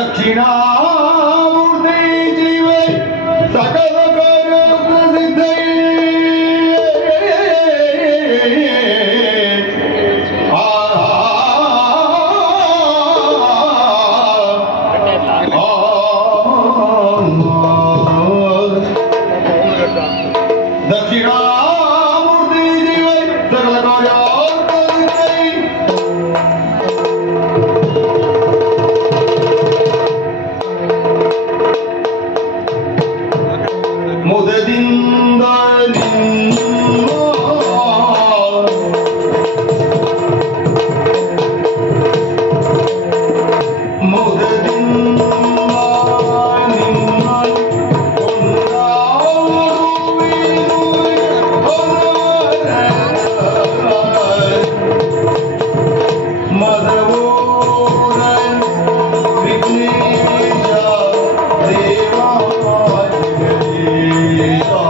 ದಕ್ಷಿಣಾಮೂರ್ತಿ ಜೀವೈ ಸಕಲ ಕಾರ್ಯ ಪ್ರಸಿದ್ಧೈ ದಕ್ಷಿಣಾಮೂರ್ತಿ ಜೀವೈ ಸಕಲ ಕಾರ್ಯ ಮುದದಿಂದ Yeah.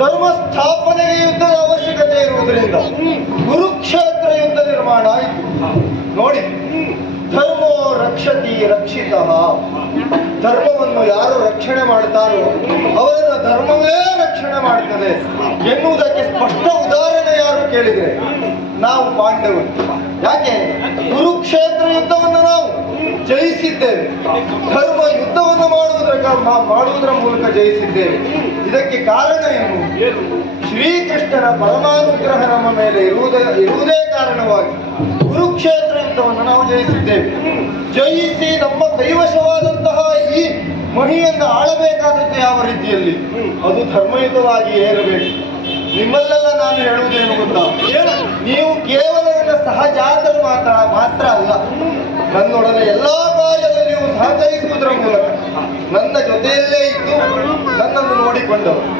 ಧರ್ಮ ಸ್ಥಾಪನೆಗೆ ಯುದ್ಧದ ಅವಶ್ಯಕತೆ ಇರುವುದರಿಂದ ಕುರುಕ್ಷೇತ್ರ ಯುದ್ಧ ನಿರ್ಮಾಣ ಆಯಿತು. ನೋಡಿ, ಧರ್ಮೋ ರಕ್ಷತಿ ರಕ್ಷಿತ. ಧರ್ಮವನ್ನು ಯಾರು ರಕ್ಷಣೆ ಮಾಡ್ತಾರೋ ಅವರನ್ನ ಧರ್ಮವೇ ರಕ್ಷಣೆ ಮಾಡ್ತದೆ ಎನ್ನುವುದಕ್ಕೆ ಸ್ಪಷ್ಟ ಉದಾಹರಣೆ ಯಾರು ಕೇಳಿದ್ರೆ ನಾವು ಪಾಂಡವರು. ಯಾಕೆ? ಕುರುಕ್ಷೇತ್ರ ಯುದ್ಧವನ್ನು ನಾವು ಜಯಿಸಿದ್ದೇವೆ. ಧರ್ಮ ಯುದ್ಧವನ್ನು ಮಾಡುವುದರ ಮೂಲಕ ಜಯಿಸಿದ್ದೇವೆ. ಇದಕ್ಕೆ ಕಾರಣ ಏನು? ಶ್ರೀಕೃಷ್ಣನ ಪರಮಾನುಗ್ರಹ ನಮ್ಮ ಮೇಲೆ ಇರುವುದೇ ಕಾರಣವಾಗಿ ಕುರುಕ್ಷೇತ್ರ ಯುದ್ಧವನ್ನು ನಾವು ಜಯಿಸಿದ್ದೇವೆ. ಜಯಿಸಿ ನಮ್ಮ ಕೈವಶವಾದಂತಹ ಈ ಮಹಿಯನ್ನು ಆಳಬೇಕಾದದ್ದು ಯಾವ ರೀತಿಯಲ್ಲಿ? ಅದು ಧರ್ಮಯುತವಾಗಿ ಏರಬೇಕು. ನಿಮ್ಮಲ್ಲೆಲ್ಲ ನಾನು ಹೇಳುವುದೇನು ಗೊತ್ತಾ? ನೀವು ಕೇವಲ ನನ್ನ ಸಹಜಾತರು ಮಾತ್ರ ಅಲ್ಲ, ನನ್ನೊಡನೆ ಎಲ್ಲಾ ಕಾರ್ಯದಲ್ಲಿಯೂ ಸಹಕರಿಸುವುದರ ಮೂಲಕ ನನ್ನ ಜೊತೆಯಲ್ಲೇ ಇದ್ದು ನನ್ನನ್ನು ನೋಡಿಕೊಂಡವರು.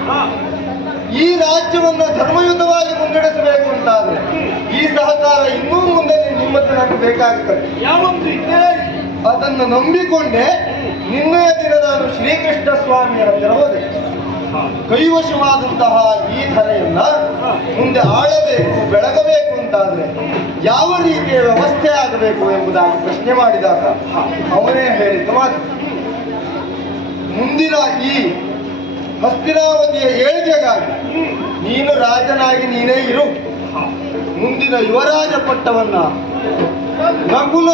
ಈ ರಾಜ್ಯವನ್ನು ಧರ್ಮಯುತವಾಗಿ ಮುನ್ನಡೆಸಬೇಕು ಅಂತಾದ್ರೆ ಈ ಸಹಕಾರ ಇನ್ನೂ ಮುಂದೆ ನಿಮ್ಮತ್ರ ನನಗೆ ಬೇಕಾಗುತ್ತದೆ. ಅದನ್ನು ನಂಬಿಕೊಂಡೆ ನಿನ್ನೆಯ ದಿನ ನಾನು ಶ್ರೀಕೃಷ್ಣ ಸ್ವಾಮಿಯ ಹತ್ತಿರ ಹೋದೆ. ಕೈವಶವಾದಂತಹ ಈ ಧರೆಯನ್ನ ಮುಂದೆ ಆಳಬೇಕು, ಬೆಳಗಬೇಕು ಅಂತಾದ್ರೆ ಯಾವ ರೀತಿಯ ವ್ಯವಸ್ಥೆ ಆಗಬೇಕು ಎಂಬುದಾಗಿ ಪ್ರಶ್ನೆ ಮಾಡಿದಾಗ ಅವನೇ ಹೇಳಿದ ಮಾತು, ಮುಂದಿನ ಈ ಹಸ್ತಿನಾವತಿಯ ಏಳಿಗೆಗಾಗಿ ನೀನು ರಾಜನಾಗಿ ನೀನೇ ಇರು. ಮುಂದಿನ ಯುವರಾಜ ಪಟ್ಟವನ್ನ ನಕುಲ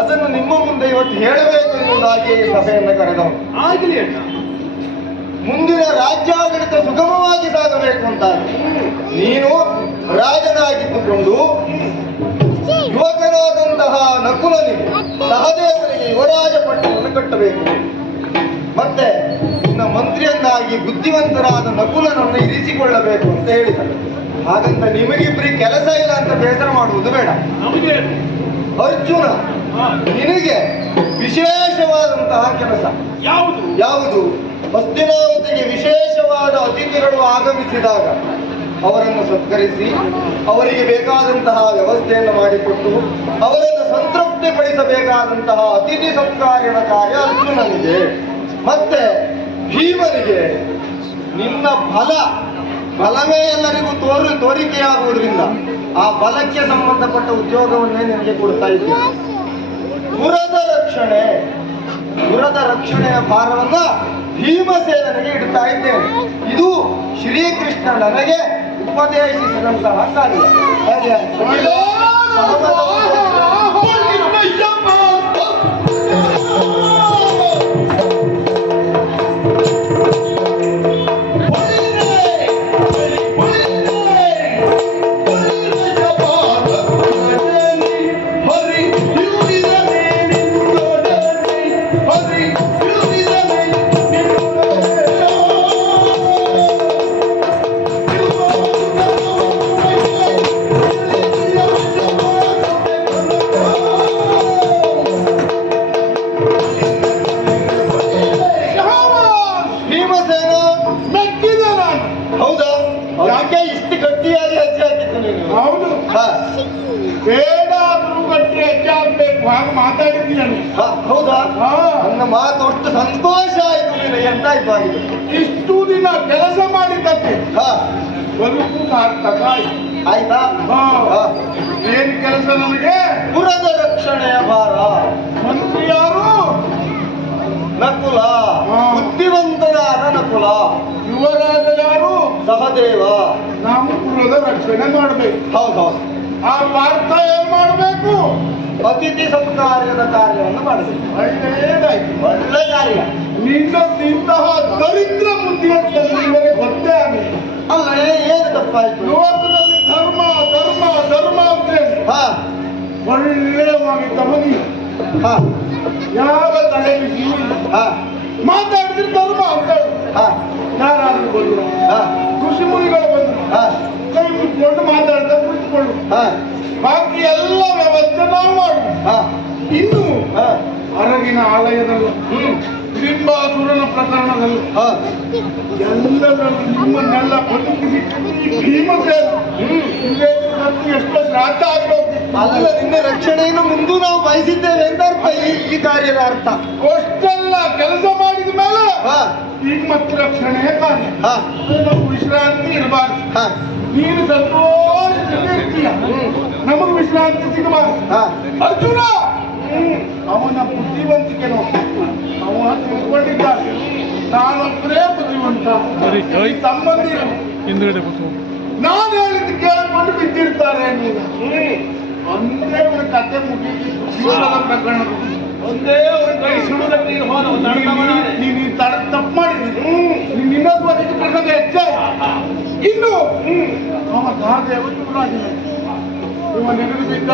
ಅದನ್ನು ನಿಮ್ಮ ಮುಂದೆ ಇವತ್ತು ಹೇಳಬೇಕು ಎನ್ನುವುದಾಗಿ ಸಭೆಯನ್ನು ಕರೆದವನು. ಆಗಲಿ ಅಣ್ಣ, ಮುಂದಿನ ರಾಜ್ಯಾಡಳಿತ ಸುಗಮವಾಗಿ ಸಾಗಬೇಕು ಅಂತ ನೀನು ರಾಜನಾಗಿದ್ದುಕೊಂಡು ಯುವಕನಾದಂತಹ ನಕುಲನಿಗೆ ಸಹದೇವನಿಗೆ ಯುವರಾಜ ಪಟ್ಟವನ್ನು ಕಟ್ಟಬೇಕು. ಮತ್ತೆ ನಿನ್ನ ಮಂತ್ರಿಯನ್ನಾಗಿ ಬುದ್ಧಿವಂತರಾದ ನಕುಲನನ್ನು ಇರಿಸಿಕೊಳ್ಳಬೇಕು ಅಂತ ಹೇಳಿದರು. ಹಾಗಂತ ನಿಮಗಿಬ್ಬರಿಗೆ ಕೆಲಸ ಇಲ್ಲ ಅಂತ ಬೇಸರ ಮಾಡುವುದು ಬೇಡ. ಅರ್ಜುನ, ನಿನಗೆ ವಿಶೇಷವಾದಂತಹ ಕೆಲಸ ಯಾವುದು? ಹಸ್ತಿನಾವತಿಗೆ ವಿಶೇಷವಾದ ಅತಿಥಿಗಳು ಆಗಮಿಸಿದಾಗ ಅವರನ್ನು ಸತ್ಕರಿಸಿ ಅವರಿಗೆ ಬೇಕಾದಂತಹ ವ್ಯವಸ್ಥೆಯನ್ನು ಮಾಡಿಕೊಟ್ಟು ಅವರನ್ನು ಸಂತೃಪ್ತಿಪಡಿಸಬೇಕಾದಂತಹ ಅತಿಥಿ ಸತ್ಕಾರ್ಯದ ಕಾರ್ಯ ಅರ್ಜುನನಿಗೆ. ಮತ್ತೆ ಭೀಮನಿಗೆ ನಿನ್ನ ಬಲವೇ ಎಲ್ಲರಿಗೂ ತೋರಿಕೆಯಾಗುವುದರಿಂದ ಆ ಬಲಕ್ಕೆ ಸಂಬಂಧಪಟ್ಟ ಉದ್ಯೋಗವನ್ನೇ ನಿನಗೆ ಕೊಡ್ತಾ ಇದ್ದೇನೆ. ಪುರದ ರಕ್ಷಣೆಯ ಭಾರವನ್ನ ಭೀಮಸೇನನಿಗೆ ಇಡ್ತಾ ಇದ್ದೇನೆ. ಇದು ಶ್ರೀಕೃಷ್ಣ ನನಗೆ ಉಪದೇಶಿಸಿದಂತಹ ಕಾರ್ಯ. ಹೌದಾ? ನನ್ನ ಮಾತು ಅಷ್ಟು ಸಂತೋಷ ಆಯ್ತು. ಎಂತಾಯ್ತು ಆಗಿದೆ? ಇಷ್ಟು ದಿನ ಕೆಲಸ ಮಾಡಿದ್ದಕ್ಕೆ ಬದುಕು ಸಾರ್ಥಕ ಆಯ್ತಾ? ಏನ್ ಕೆಲಸ ನಮಗೆ? ಪುರದ ರಕ್ಷಣೆಯ ಭಾರ. ಮಂತ್ರಿ ಯಾರು? ನಕುಲ, ಬುದ್ಧಿವಂತನಾದ ನಕುಲ. ಯುವರಾಜ ಯಾರು? ಸಹದೇವ. ನಾವು ಪುರದ ರಕ್ಷಣೆ ಮಾಡಬೇಕು. ಹೌದೌದು. ಆ ಪಾರ್ಥ ಏನ್ ಮಾಡ್ಬೇಕು? ಅತಿಥಿ ಸತ್ಕಾರ್ಯದ ಕಾರ್ಯವನ್ನು ಮಾಡಬೇಕು. ಒಳ್ಳೆಯದಾಯ್ತು. ಒಳ್ಳೆ ಕಾರ್ಯ. ನಿನ್ನಂತಹ ದರಿದ್ರ ಬುದ್ಧಿವಂತರಿಗೆ ಗೊತ್ತೇ ಆಗಲಿ. ಅಲ್ಲ ಏನು ತಪ್ಪಾಯ್ತು? ಲೋಕದಲ್ಲಿ ಧರ್ಮ ಧರ್ಮ ಧರ್ಮ ಅಂತ ಹೇಳಿ ಹಾ ಒಳ್ಳೆಯವಾಗಿ ತಮನಿ ಹಾ ಯಾವ ತಲೆಯಲ್ಲಿ ಜೀವಿಲ್ಲ. ಹಾ ಮಾತಾಡಿದ್ರೆ ಧರ್ಮ ಅಂತ ಹೇಳು. ಹಾ ಯಾರಾದ್ರೂ ಬಂದ್ರು, ಹಾ ಋಷಿ ಮುನಿಗಳು ಬಂದ್ರು, ಹಾ ಕೈ ಮುಟ್ಕೊಂಡು ಮಾತಾಡ್ತಾ ಕುಳಿತುಕೊಳ್ಳು. ಹಾ ಬಾಕಿ ಎಲ್ಲ ವ್ಯವಸ್ಥೆ ನಾವು ಮಾಡು. ಹಾ ಇನ್ನು ಹಾ ಹೊರಗಿನ ಆಲಯದಲ್ಲೂ ಬಿಂಬಾಸುರನ ಪ್ರಕರಣದಲ್ಲೂ ಹಾ ಎಲ್ಲರಲ್ಲೂ ನಿಮ್ಮನ್ನೆಲ್ಲ ಬದುಕಿಸಿ ಭೀಮಸೇನ ಎಷ್ಟು ಶ್ರಾದ್ದ ಆಗ್ಬೇಕು. ಅಲ್ಲ ನಿನ್ನ ರಕ್ಷಣೆಯನ್ನು ಮುಂದೂ ನಾವು ಬಯಸಿದ್ದೇವೆ ಅಂತ ಅರ್ಥ ಈ ಕಾರ್ಯದ ಅರ್ಥ. ಅಷ್ಟೆಲ್ಲ ಕೆಲಸ ಮಾಡಿದ ಮೇಲೆ ಹಾ ಈಗ ಮತ್ತೆ ರಕ್ಷಣೆ ಕಾರ್ಯ. ಹಾ ನಾವು ವಿಶ್ರಾಂತಿ ಇರಬಾರ್ದು. ಹಾ ನೀನು ಸಂತೋಷದಿಂದ ಇರ್ತೀಯ, ನಮಗೆ ವಿಶ್ರಾಂತಿ ಸಿಗಬಾರ್ದು. ಹಾ ಅರ್ಜುನ ಅವನ ಬುದ್ಧಿವಂತಿಕೆ ನೋಡಿ ಅವ ತಿಳ್ಕೊಂಡಿದ್ದಾನೆ. ನಾನೊಬ್ಬರೇ ಬುದ್ಧಿವಂತ, ಈ ತಮ್ಮಂದಿರು ನಾನು ಹೇಳಿದ್ದು ಕೇಳಿಕೊಂಡು ಬಿದ್ದಿರ್ತಾರೆ. ಒಂದೇ ಅವನ ಕತೆ ಮುಗಿದಿತ್ತು. ಜೀವನದ ಪ್ರಕರಣ ಒಂದೇ ಅವನ ಕೈ ಸುಡುವುದಕ್ಕೆ ನೀನು ತಪ್ಪು ಮಾಡಿದ್ದೀನಿ. ನೀನು ಇನ್ನೊಂದು ಅದಕ್ಕೆ ಪ್ರಸಂಗ ಹೆಚ್ಚಾಯ್ತು. ಇನ್ನು ಅವ ಸಹದೇವ ಯುವರಾಜನ ಇವ ನೆನೆದು ಬಿದ್ದ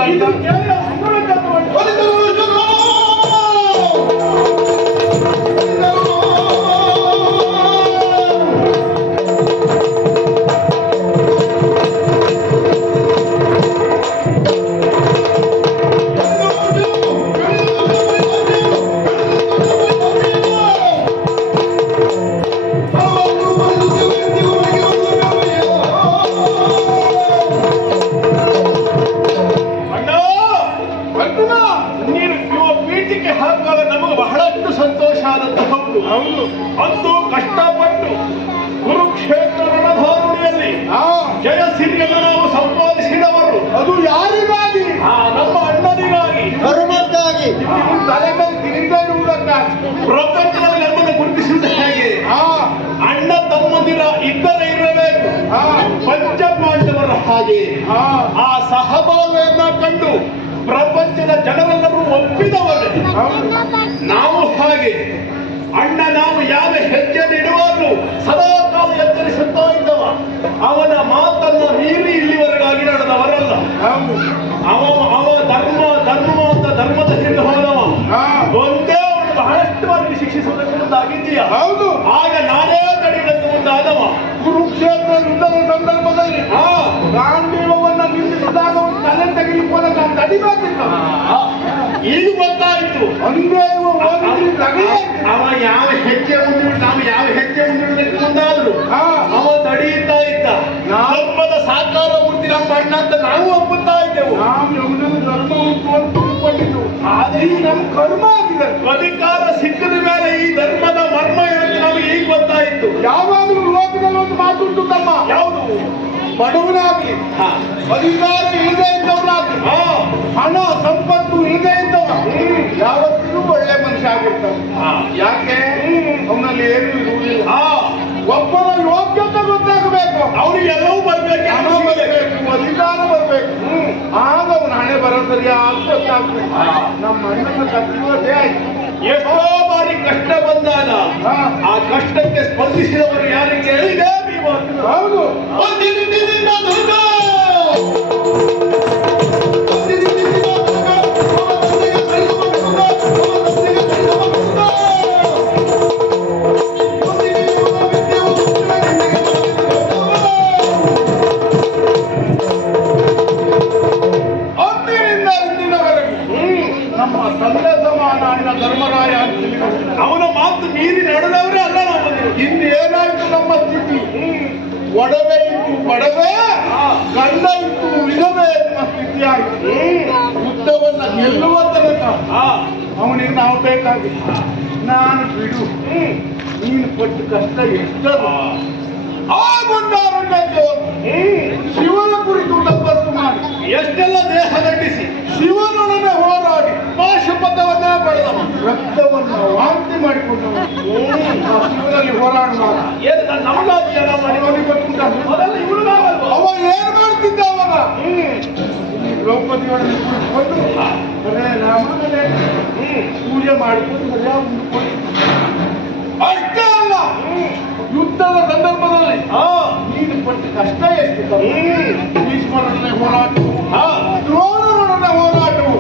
ಹೌದು. ಅಂತೂ ಕಷ್ಟಪಟ್ಟು ಕುರುಕ್ಷೇತ್ರ ರಣಧಾರುಣಿಯಲ್ಲಿ ಜಯಸಿರಿಯನ್ನು ನಾವು ಸಂಪಾದಿಸಿದವರು. ಅದು ಯಾರಿಗಾಗಿ? ನಮ್ಮ ಅಣ್ಣನಿಗಾಗಿ, ಧರ್ಮಕ್ಕಾಗಿ, ತಲೆ ಮೇಲೆ ತಿರುಗ ಇಡುವುದಕ್ಕಾಗಿ. ಪ್ರಪಂಚದಲ್ಲಿ ನಮ್ಮನ್ನು ಗುರುತಿಸಿದ ಹೇಗೆ ಅಣ್ಣ ತಮ್ಮಂದಿರ ಇಬ್ಬರೇ ಇರಬೇಕು. ಪಂಚಪಾಂಡವರ ಹಾಗೆ ಆ ಸಹಬಾಳ್ವೆಯನ್ನ ಕಂಡು ಪ್ರಪಂಚದ ಜನರೆಲ್ಲರೂ ಒಪ್ಪಿದವರೇ ನಾವು. ಹಾಗೆ ಅಣ್ಣ ನಾವು ಯಾವ ಹೆಜ್ಜೆ ಇಡುವಾಗಲೂ ಸದಾ ಕಾಲ ಎಚ್ಚರಿಸುತ್ತಾ ಇದ್ದವ. ಅವನ ಮಾತನ್ನ ಮೀರಿ ಇಲ್ಲಿವರೆಗಾಗಿ ನಡೆದವರಲ್ಲ. ಅವ ಧರ್ಮ ಧರ್ಮ ಅಂತ ಧರ್ಮದ ಹಿಂದೆ ಹೋದವ. ಒಂದೇ ಅವನು ಬಹಳಷ್ಟು ಬಾರಿ ಶಿಕ್ಷಿಸುವುದಕ್ಕೆ ಮುಂದಾಗಿದ್ದೀಯ. ಹೌದು. ಆಗ ನಾನೇ ತಡೆಯುವುದಕ್ಕೆ ಮುಂದಾದವ. ಕುರುಕ್ಷೇತ್ರ ಯುದ್ಧದ ಸಂದರ್ಭದಲ್ಲಿ ಗಾಂಧೀವನ್ನ ನಿಲ್ಲಿಸಿದಾಗ ಒಂದು ತಲೆ ತೆಗೆಲಿಕ್ಕೆ ಹೋದಾಗ ನಾನು ತಡಿಬೇಕಿತ್ತು. ಈಗ ಗೊತ್ತಾಯ್ತು. ಅಂದ್ರೆ ಅವ ಯಾವ ಹೆಜ್ಜೆ ಮುಂದಿರು, ನಾವು ಯಾವ ಹೆಜ್ಜೆ ಮುಂದಿರುವುದಕ್ಕೆ ಮುಂದಾದ್ರು ಅವ ತಡೆಯುತ್ತಾ ಇದ್ದ. ಧರ್ಮದ ಸಾಕಾರ ಮೂರ್ತಿ ನಮ್ಮ ಅಣ್ಣ ಅಂತ ನಾವು ಒಪ್ಪುತ್ತಾ ಇದ್ದೆವು. ಧರ್ಮ ಉಂಟು ಅಂತ ತಿಳ್ಕೊಂಡಿದ್ದು. ಆದ್ರೆ ಈ ನಮ್ಮ ಕರ್ಮ ಆಗಿದೆ. ಅಧಿಕಾರ ಸಿಕ್ಕದ ಮೇಲೆ ಈ ಧರ್ಮದ ಮರ್ಮ ಎಂದು ನಮಗೆ ಈಗ ಗೊತ್ತಾಯಿತು. ಯಾವಾಗಲೂ ಲೋಕದಲ್ಲಿ ಒಂದು ಮಾತುಂಟು ತಮ್ಮ. ಯಾವುದು? ಬಡವನಾಗ್ಲಿ, ಅಧಿಕಾರ ಇಲ್ಲದೆ ಇದ್ದವನಾಗ್ಲಿ, ಹಣ ಸಂಪತ್ತು ಇಲ್ಲದೆ ಇದ್ದವ ಯಾವತ್ತಿಗೂ ಒಳ್ಳೆ ಮನುಷ್ಯ ಆಗಿರ್ತಾನೆ. ಯಾಕೆ? ಅವನಲ್ಲಿ ಏನು ಇರುವುದಿಲ್ಲ. ಒಬ್ಬರ ಯೋಗ್ಯತೆ ಗೊತ್ತಾಗಬೇಕು. ಅವನಿಗೆ ಎಲ್ಲವೂ ಬರ್ಬೇಕು, ಹಣ ಬರಬೇಕು, ಅಧಿಕಾರ ಬರಬೇಕು. ಆಗ ಅವನ ಹಣೆ ಬರೋ ಸರಿಯಾಗಿ ಗೊತ್ತಾಗ್ಬೇಕು. ನಮ್ಮ ಅಣ್ಣನ ಕತ್ತಿವದೇ ಆಯ್ತು. ಎಷ್ಟೋ ಬಾರಿ ಕಷ್ಟ ಬಂದಾಗ ಆ ಕಷ್ಟಕ್ಕೆ ಸ್ಪಂದಿಸಿದವರು ಯಾರಿಗೆ ಹೇಳಿದೆ? ಹೌದು. ನಮ್ಮ ತಂದೆ ಸಮಾನ ಅಣ್ಣ ಧರ್ಮರಾಯ ಅಂತ ಅವನ ಮಾತು ಮೀರಿ ನಡೆದವರೇ ಅಲ್ಲ ನಾವು. ಇನ್ನೇನಾಯ್ತು ನಮ್ಮ ಸ್ಥಿತಿ? ಒಡವೆ ಇತ್ತು ಬಡವೆ, ಗಂಡ ಇತ್ತು ವಿಧವೆ ಎನ್ನುವ ಸ್ಥಿತಿ ಆಯ್ತು. ಯುದ್ಧವನ್ನ ಗೆಲ್ಲುವ ತನಕ ಅವನಿಗೆ ನಾವು ಬೇಕಾಗಿತ್ತು. ನಾನು ಬಿಡು, ನೀನು ಪಟ್ಟು ಕಷ್ಟ ಎಷ್ಟದ ಆಗೊಂಡಾರಣ್ಯಕ್ಕೆ ಶಿವನ ಕುರಿತು ತಪಸ್ಸು ಮಾಡಿ ಎಷ್ಟೆಲ್ಲ ದೇಹ ದಂಡಿಸಿ ಶಿವನೊಡನೆ ಹೋರಾಡಿ ಪಾಶುಪಥವನ್ನ ಬೆಳೆದವ, ರಕ್ತವನ್ನು ವಾಂತಿ ಮಾಡಿಕೊಂಡವ. ಶಿವನಲ್ಲಿ ಹೋರಾಡುವಾಗ ನಮಗಾಗಿ ಅವ ಏನ್ ಮಾಡ್ತಿದ್ದ ಅವಾಗ? ದ್ರೌಪದಿಯೊಡನೆ ಕೂತ್ಕೊಂಡು ಹರೇ ರಾಮ ಹರೇ ಪೂಜೆ ಮಾಡಿಕೊಂಡು ಸರಿಯಾಗಿ ಅಷ್ಟೇ ಅಲ್ಲ ಯುದ್ಧದ ಸಂದರ್ಭದಲ್ಲಿ ನೀನು ಪಟ್ಟ ಕಷ್ಟ ಎಷ್ಟು ಭೀಷ್ಮರೊಡನೆ ಹೋರಾಟವು ದ್ರೋಣರೊಡನೆ ಹೋರಾಟವು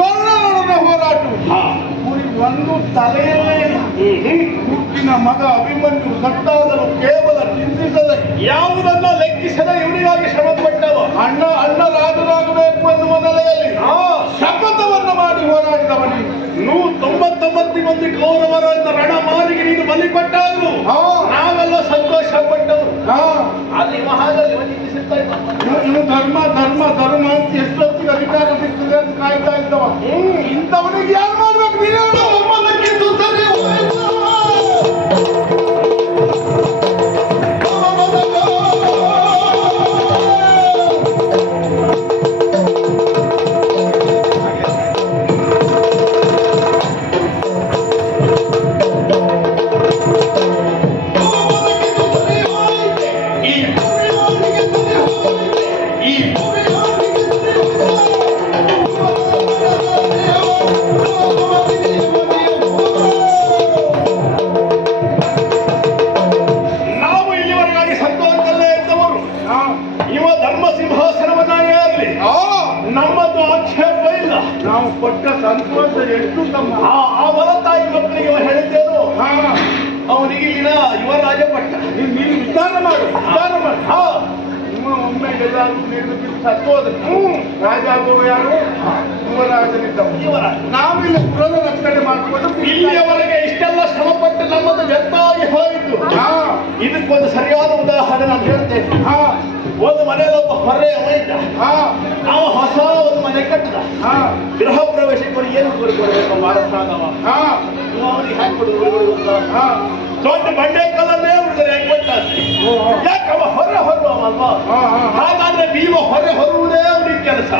ಕರ್ಣರೊಡನೆ ಹೋರಾಟವು ಒಂದು ತಲೆಯೇ ಹುಟ್ಟಿನ ಮಗ ಅಭಿಮನ್ಯು ಸತ್ತಾದರೂ ಕೇವಲ ಚಿಂತಿಸದೆ ಯಾವುದನ್ನ ಲೆಕ್ಕಿಸದೆ ಇವನಿಗಾಗಿ ಶ್ರಮ ಪಟ್ಟವ ಅಣ್ಣ ರಾಜನಾಗಬೇಕು ಎನ್ನುವ ನೆಲೆಯಲ್ಲಿ ಶಪಥವನ್ನು ಮಾಡಿ ಹೋರಾಡಿದವನಿ 199 ಮಂದಿ ಕೌರವರನ್ನ ರಣ ಮಾರಿಗೆ ನೀನು ಬಲಿ ಕೊಟ್ಟಾದ್ರು ನಾವೆಲ್ಲ ಸಂತೋಷ ಪಟ್ಟವರು ಅಲ್ಲಿ ಮಹಾದಲ್ಲಿ ಇನ್ನು ಧರ್ಮ ಅಂತ ಎಷ್ಟೊತ್ತಿಗೆ ಅಧಿಕಾರ ಸಿಗ್ತದೆ ಅಂತ ಕಾಯ್ತಾ ಇದ್ದವ ಇಂಥವನಿಗೆ ಯಾರು ಮಾಡ್ಬೇಕು ನೀನು ನಾವು ಪಟ್ಟ ಸಂತೋಷ ಎಷ್ಟು ತಮ್ಮ ಆ ಹೊರತಾಯಿ ಮಕ್ಕಳಿಗೆ ಹೇಳಿದ್ದೇನು ಅವನಿಗೆ ಇಲ್ಲಿನ ಯುವರಾಜ ಪಟ್ಟ ನೀನು ವಿಚಾರ ಮಾಡು ನಿಮ್ಮ ಒಮ್ಮೆ ಎಲ್ಲಾದ್ರೂ ನೀರು ಸತ್ತೋದ್ರೆ ರಾಜ ಆಗುವ ಯಾರು ಯುವರಾಜನಿದ್ದವ ನಾವಿಲ್ಲ ಪುರದ ರಕ್ಷಣೆ ಮಾಡಿಕೊಂಡು ಇಲ್ಲಿಯವರೆಗೆ ಇಷ್ಟೆಲ್ಲ ಶ್ರಮಪಟ್ಟು ನಮ್ಮದು ವ್ಯರ್ಥವಾಗಿ ಹೋಯಿತು ಇದಕ್ಕೊಂದು ಸರಿಯಾದ ಉದಾಹರಣೆ ನಾನು ಹೇಳ್ತೇನೆ ಒಂದು ಮನೆಯಲ್ಲಿ ಒಬ್ಬ ಹೊರೆ ಅವನಿದ್ದ ನಾವು ಹೊಸ ಒಂದು ಮನೆ ಕಟ್ಟದ ಗೃಹ ಪ್ರವೇಶಕ್ಕೆ ಏನು ಕೊಡಬೇಕು ಮಾರಸ್ತಾನವ ಅವನಿಗೆ ಹ್ಯಾಂಗ್ ಕೊಡುದು ದೊಡ್ಡ ಬಂಡೆ ಕಲ್ಲನ್ನೇ ಉಳಿದರೆ ಹೆಂಗ್ ಕೊಟ್ಟ ಯಾಕವ ಹೊರ ಹೊರುವಲ್ವಾ ಹಾಗಾದ್ರೆ ನೀವು ಹೊರೆ ಹೊರುವುದೇ ಅವ್ರಿಗೆ ಕೆಲಸ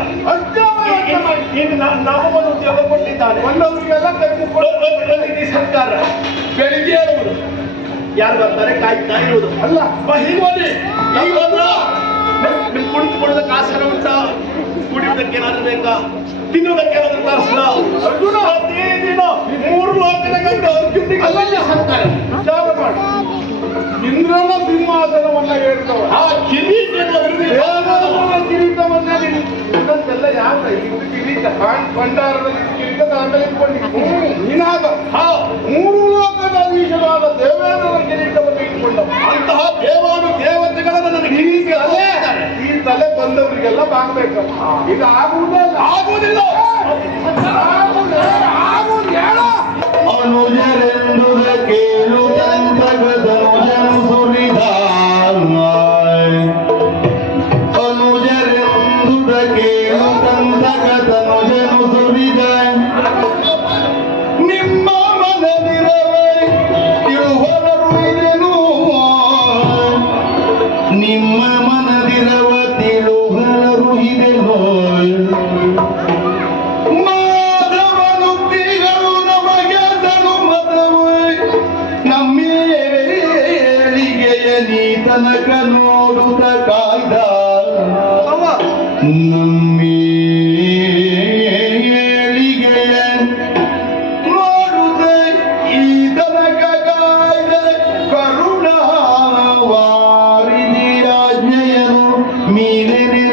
ಈಗ ನಮಗೊಂದು ಉದ್ಯೋಗ ಕೊಟ್ಟಿದ್ದಾನೆ ಒಂದವರಿಗೆಲ್ಲ ಕರೆದುಕೊಂಡು ಸರ್ಕಾರ ಬೆಳಿಗ್ಗೆ ಇರುವುದು ಯಾರು ಬರ್ತಾರೆ ಕಾಯ್ತಾ ಇರುವುದು ಅಲ್ಲ ಹೀಗೆ ನಿಮ್ ಕುಳಿತುಕೊಳ್ಳದ ಕಾಸರ ಉಂಟ ಕುಡಿಯುವುದಕ್ಕೆ ಏನಾದ್ರು ಬೇಕಾ ತಿನ್ನುವುದಕ್ಕೆ ಏನಾದ್ರು ತರಿಸಲ ಪ್ರತಿದಿನ 3 ಲೋಕದ ಗಂಟೆ ಅರ್ಜುನಿಗೆ ಸರ್ಕಾರ ವಿಚಾರ ಮಾಡಿ ಇಂದ್ರನ ಸಿಂಹಾಸನವನ್ನ ಹೇಳಿದವ ಕಿರೀಟವನ್ನ ಇದನ್ನೆಲ್ಲ ಯಾಕೆ ಕಿರೀಟ ಭಂಡಾರದಲ್ಲಿ ಕಿರೀಟದ ಆಮೇಲೆ ಇಟ್ಕೊಂಡು ನೀನಾಗ 3 ಲೋಕದ ಅಧೀಶರಾದ ದೇವೇಂದ್ರನ ಕಿರೀಟವನ್ನು ಇಟ್ಕೊಂಡವ ಅಂತಹ ದೇವಾನು ದೇವತೆಗಳನ್ನ ನನಗೆ ಕಿರೀಟ ಅಲ್ಲೇ ಈ ತಲೆ ಬಂದವರಿಗೆಲ್ಲ ಬಾಗ್ಬೇಕು ಇದು ಆಗುವುದಿಲ್ಲ ಅನುಜರೆಂದುದ ಕೇಳು ತಂತ್ರಗದನುಜನು ಸುರಿದ ಅನುಜರೆಂದುದ ಕೇಳು ತಂತ್ರಗದನುಜನು ಸುರಿದ ನಿಮ್ಮ ಮನದಿರವೇ ತಿಳುವವರು ಇದೆನು ನಿಮ್ಮ ಮನದಿರವ ತಿಳುವವರು ಇದೆನು ತನಕ ನೋಡುತ್ತ ಕಾಯ್ದ ನಮ್ಮೇಳಿಗೆಯ ನೋಡುತ್ತ ಈ ತನಕ ಕಾಯ್ದ ಕರುಣಾವಾರಿದಿಯಾಜ್ಞೆಯನು ಮೀರಿದೆ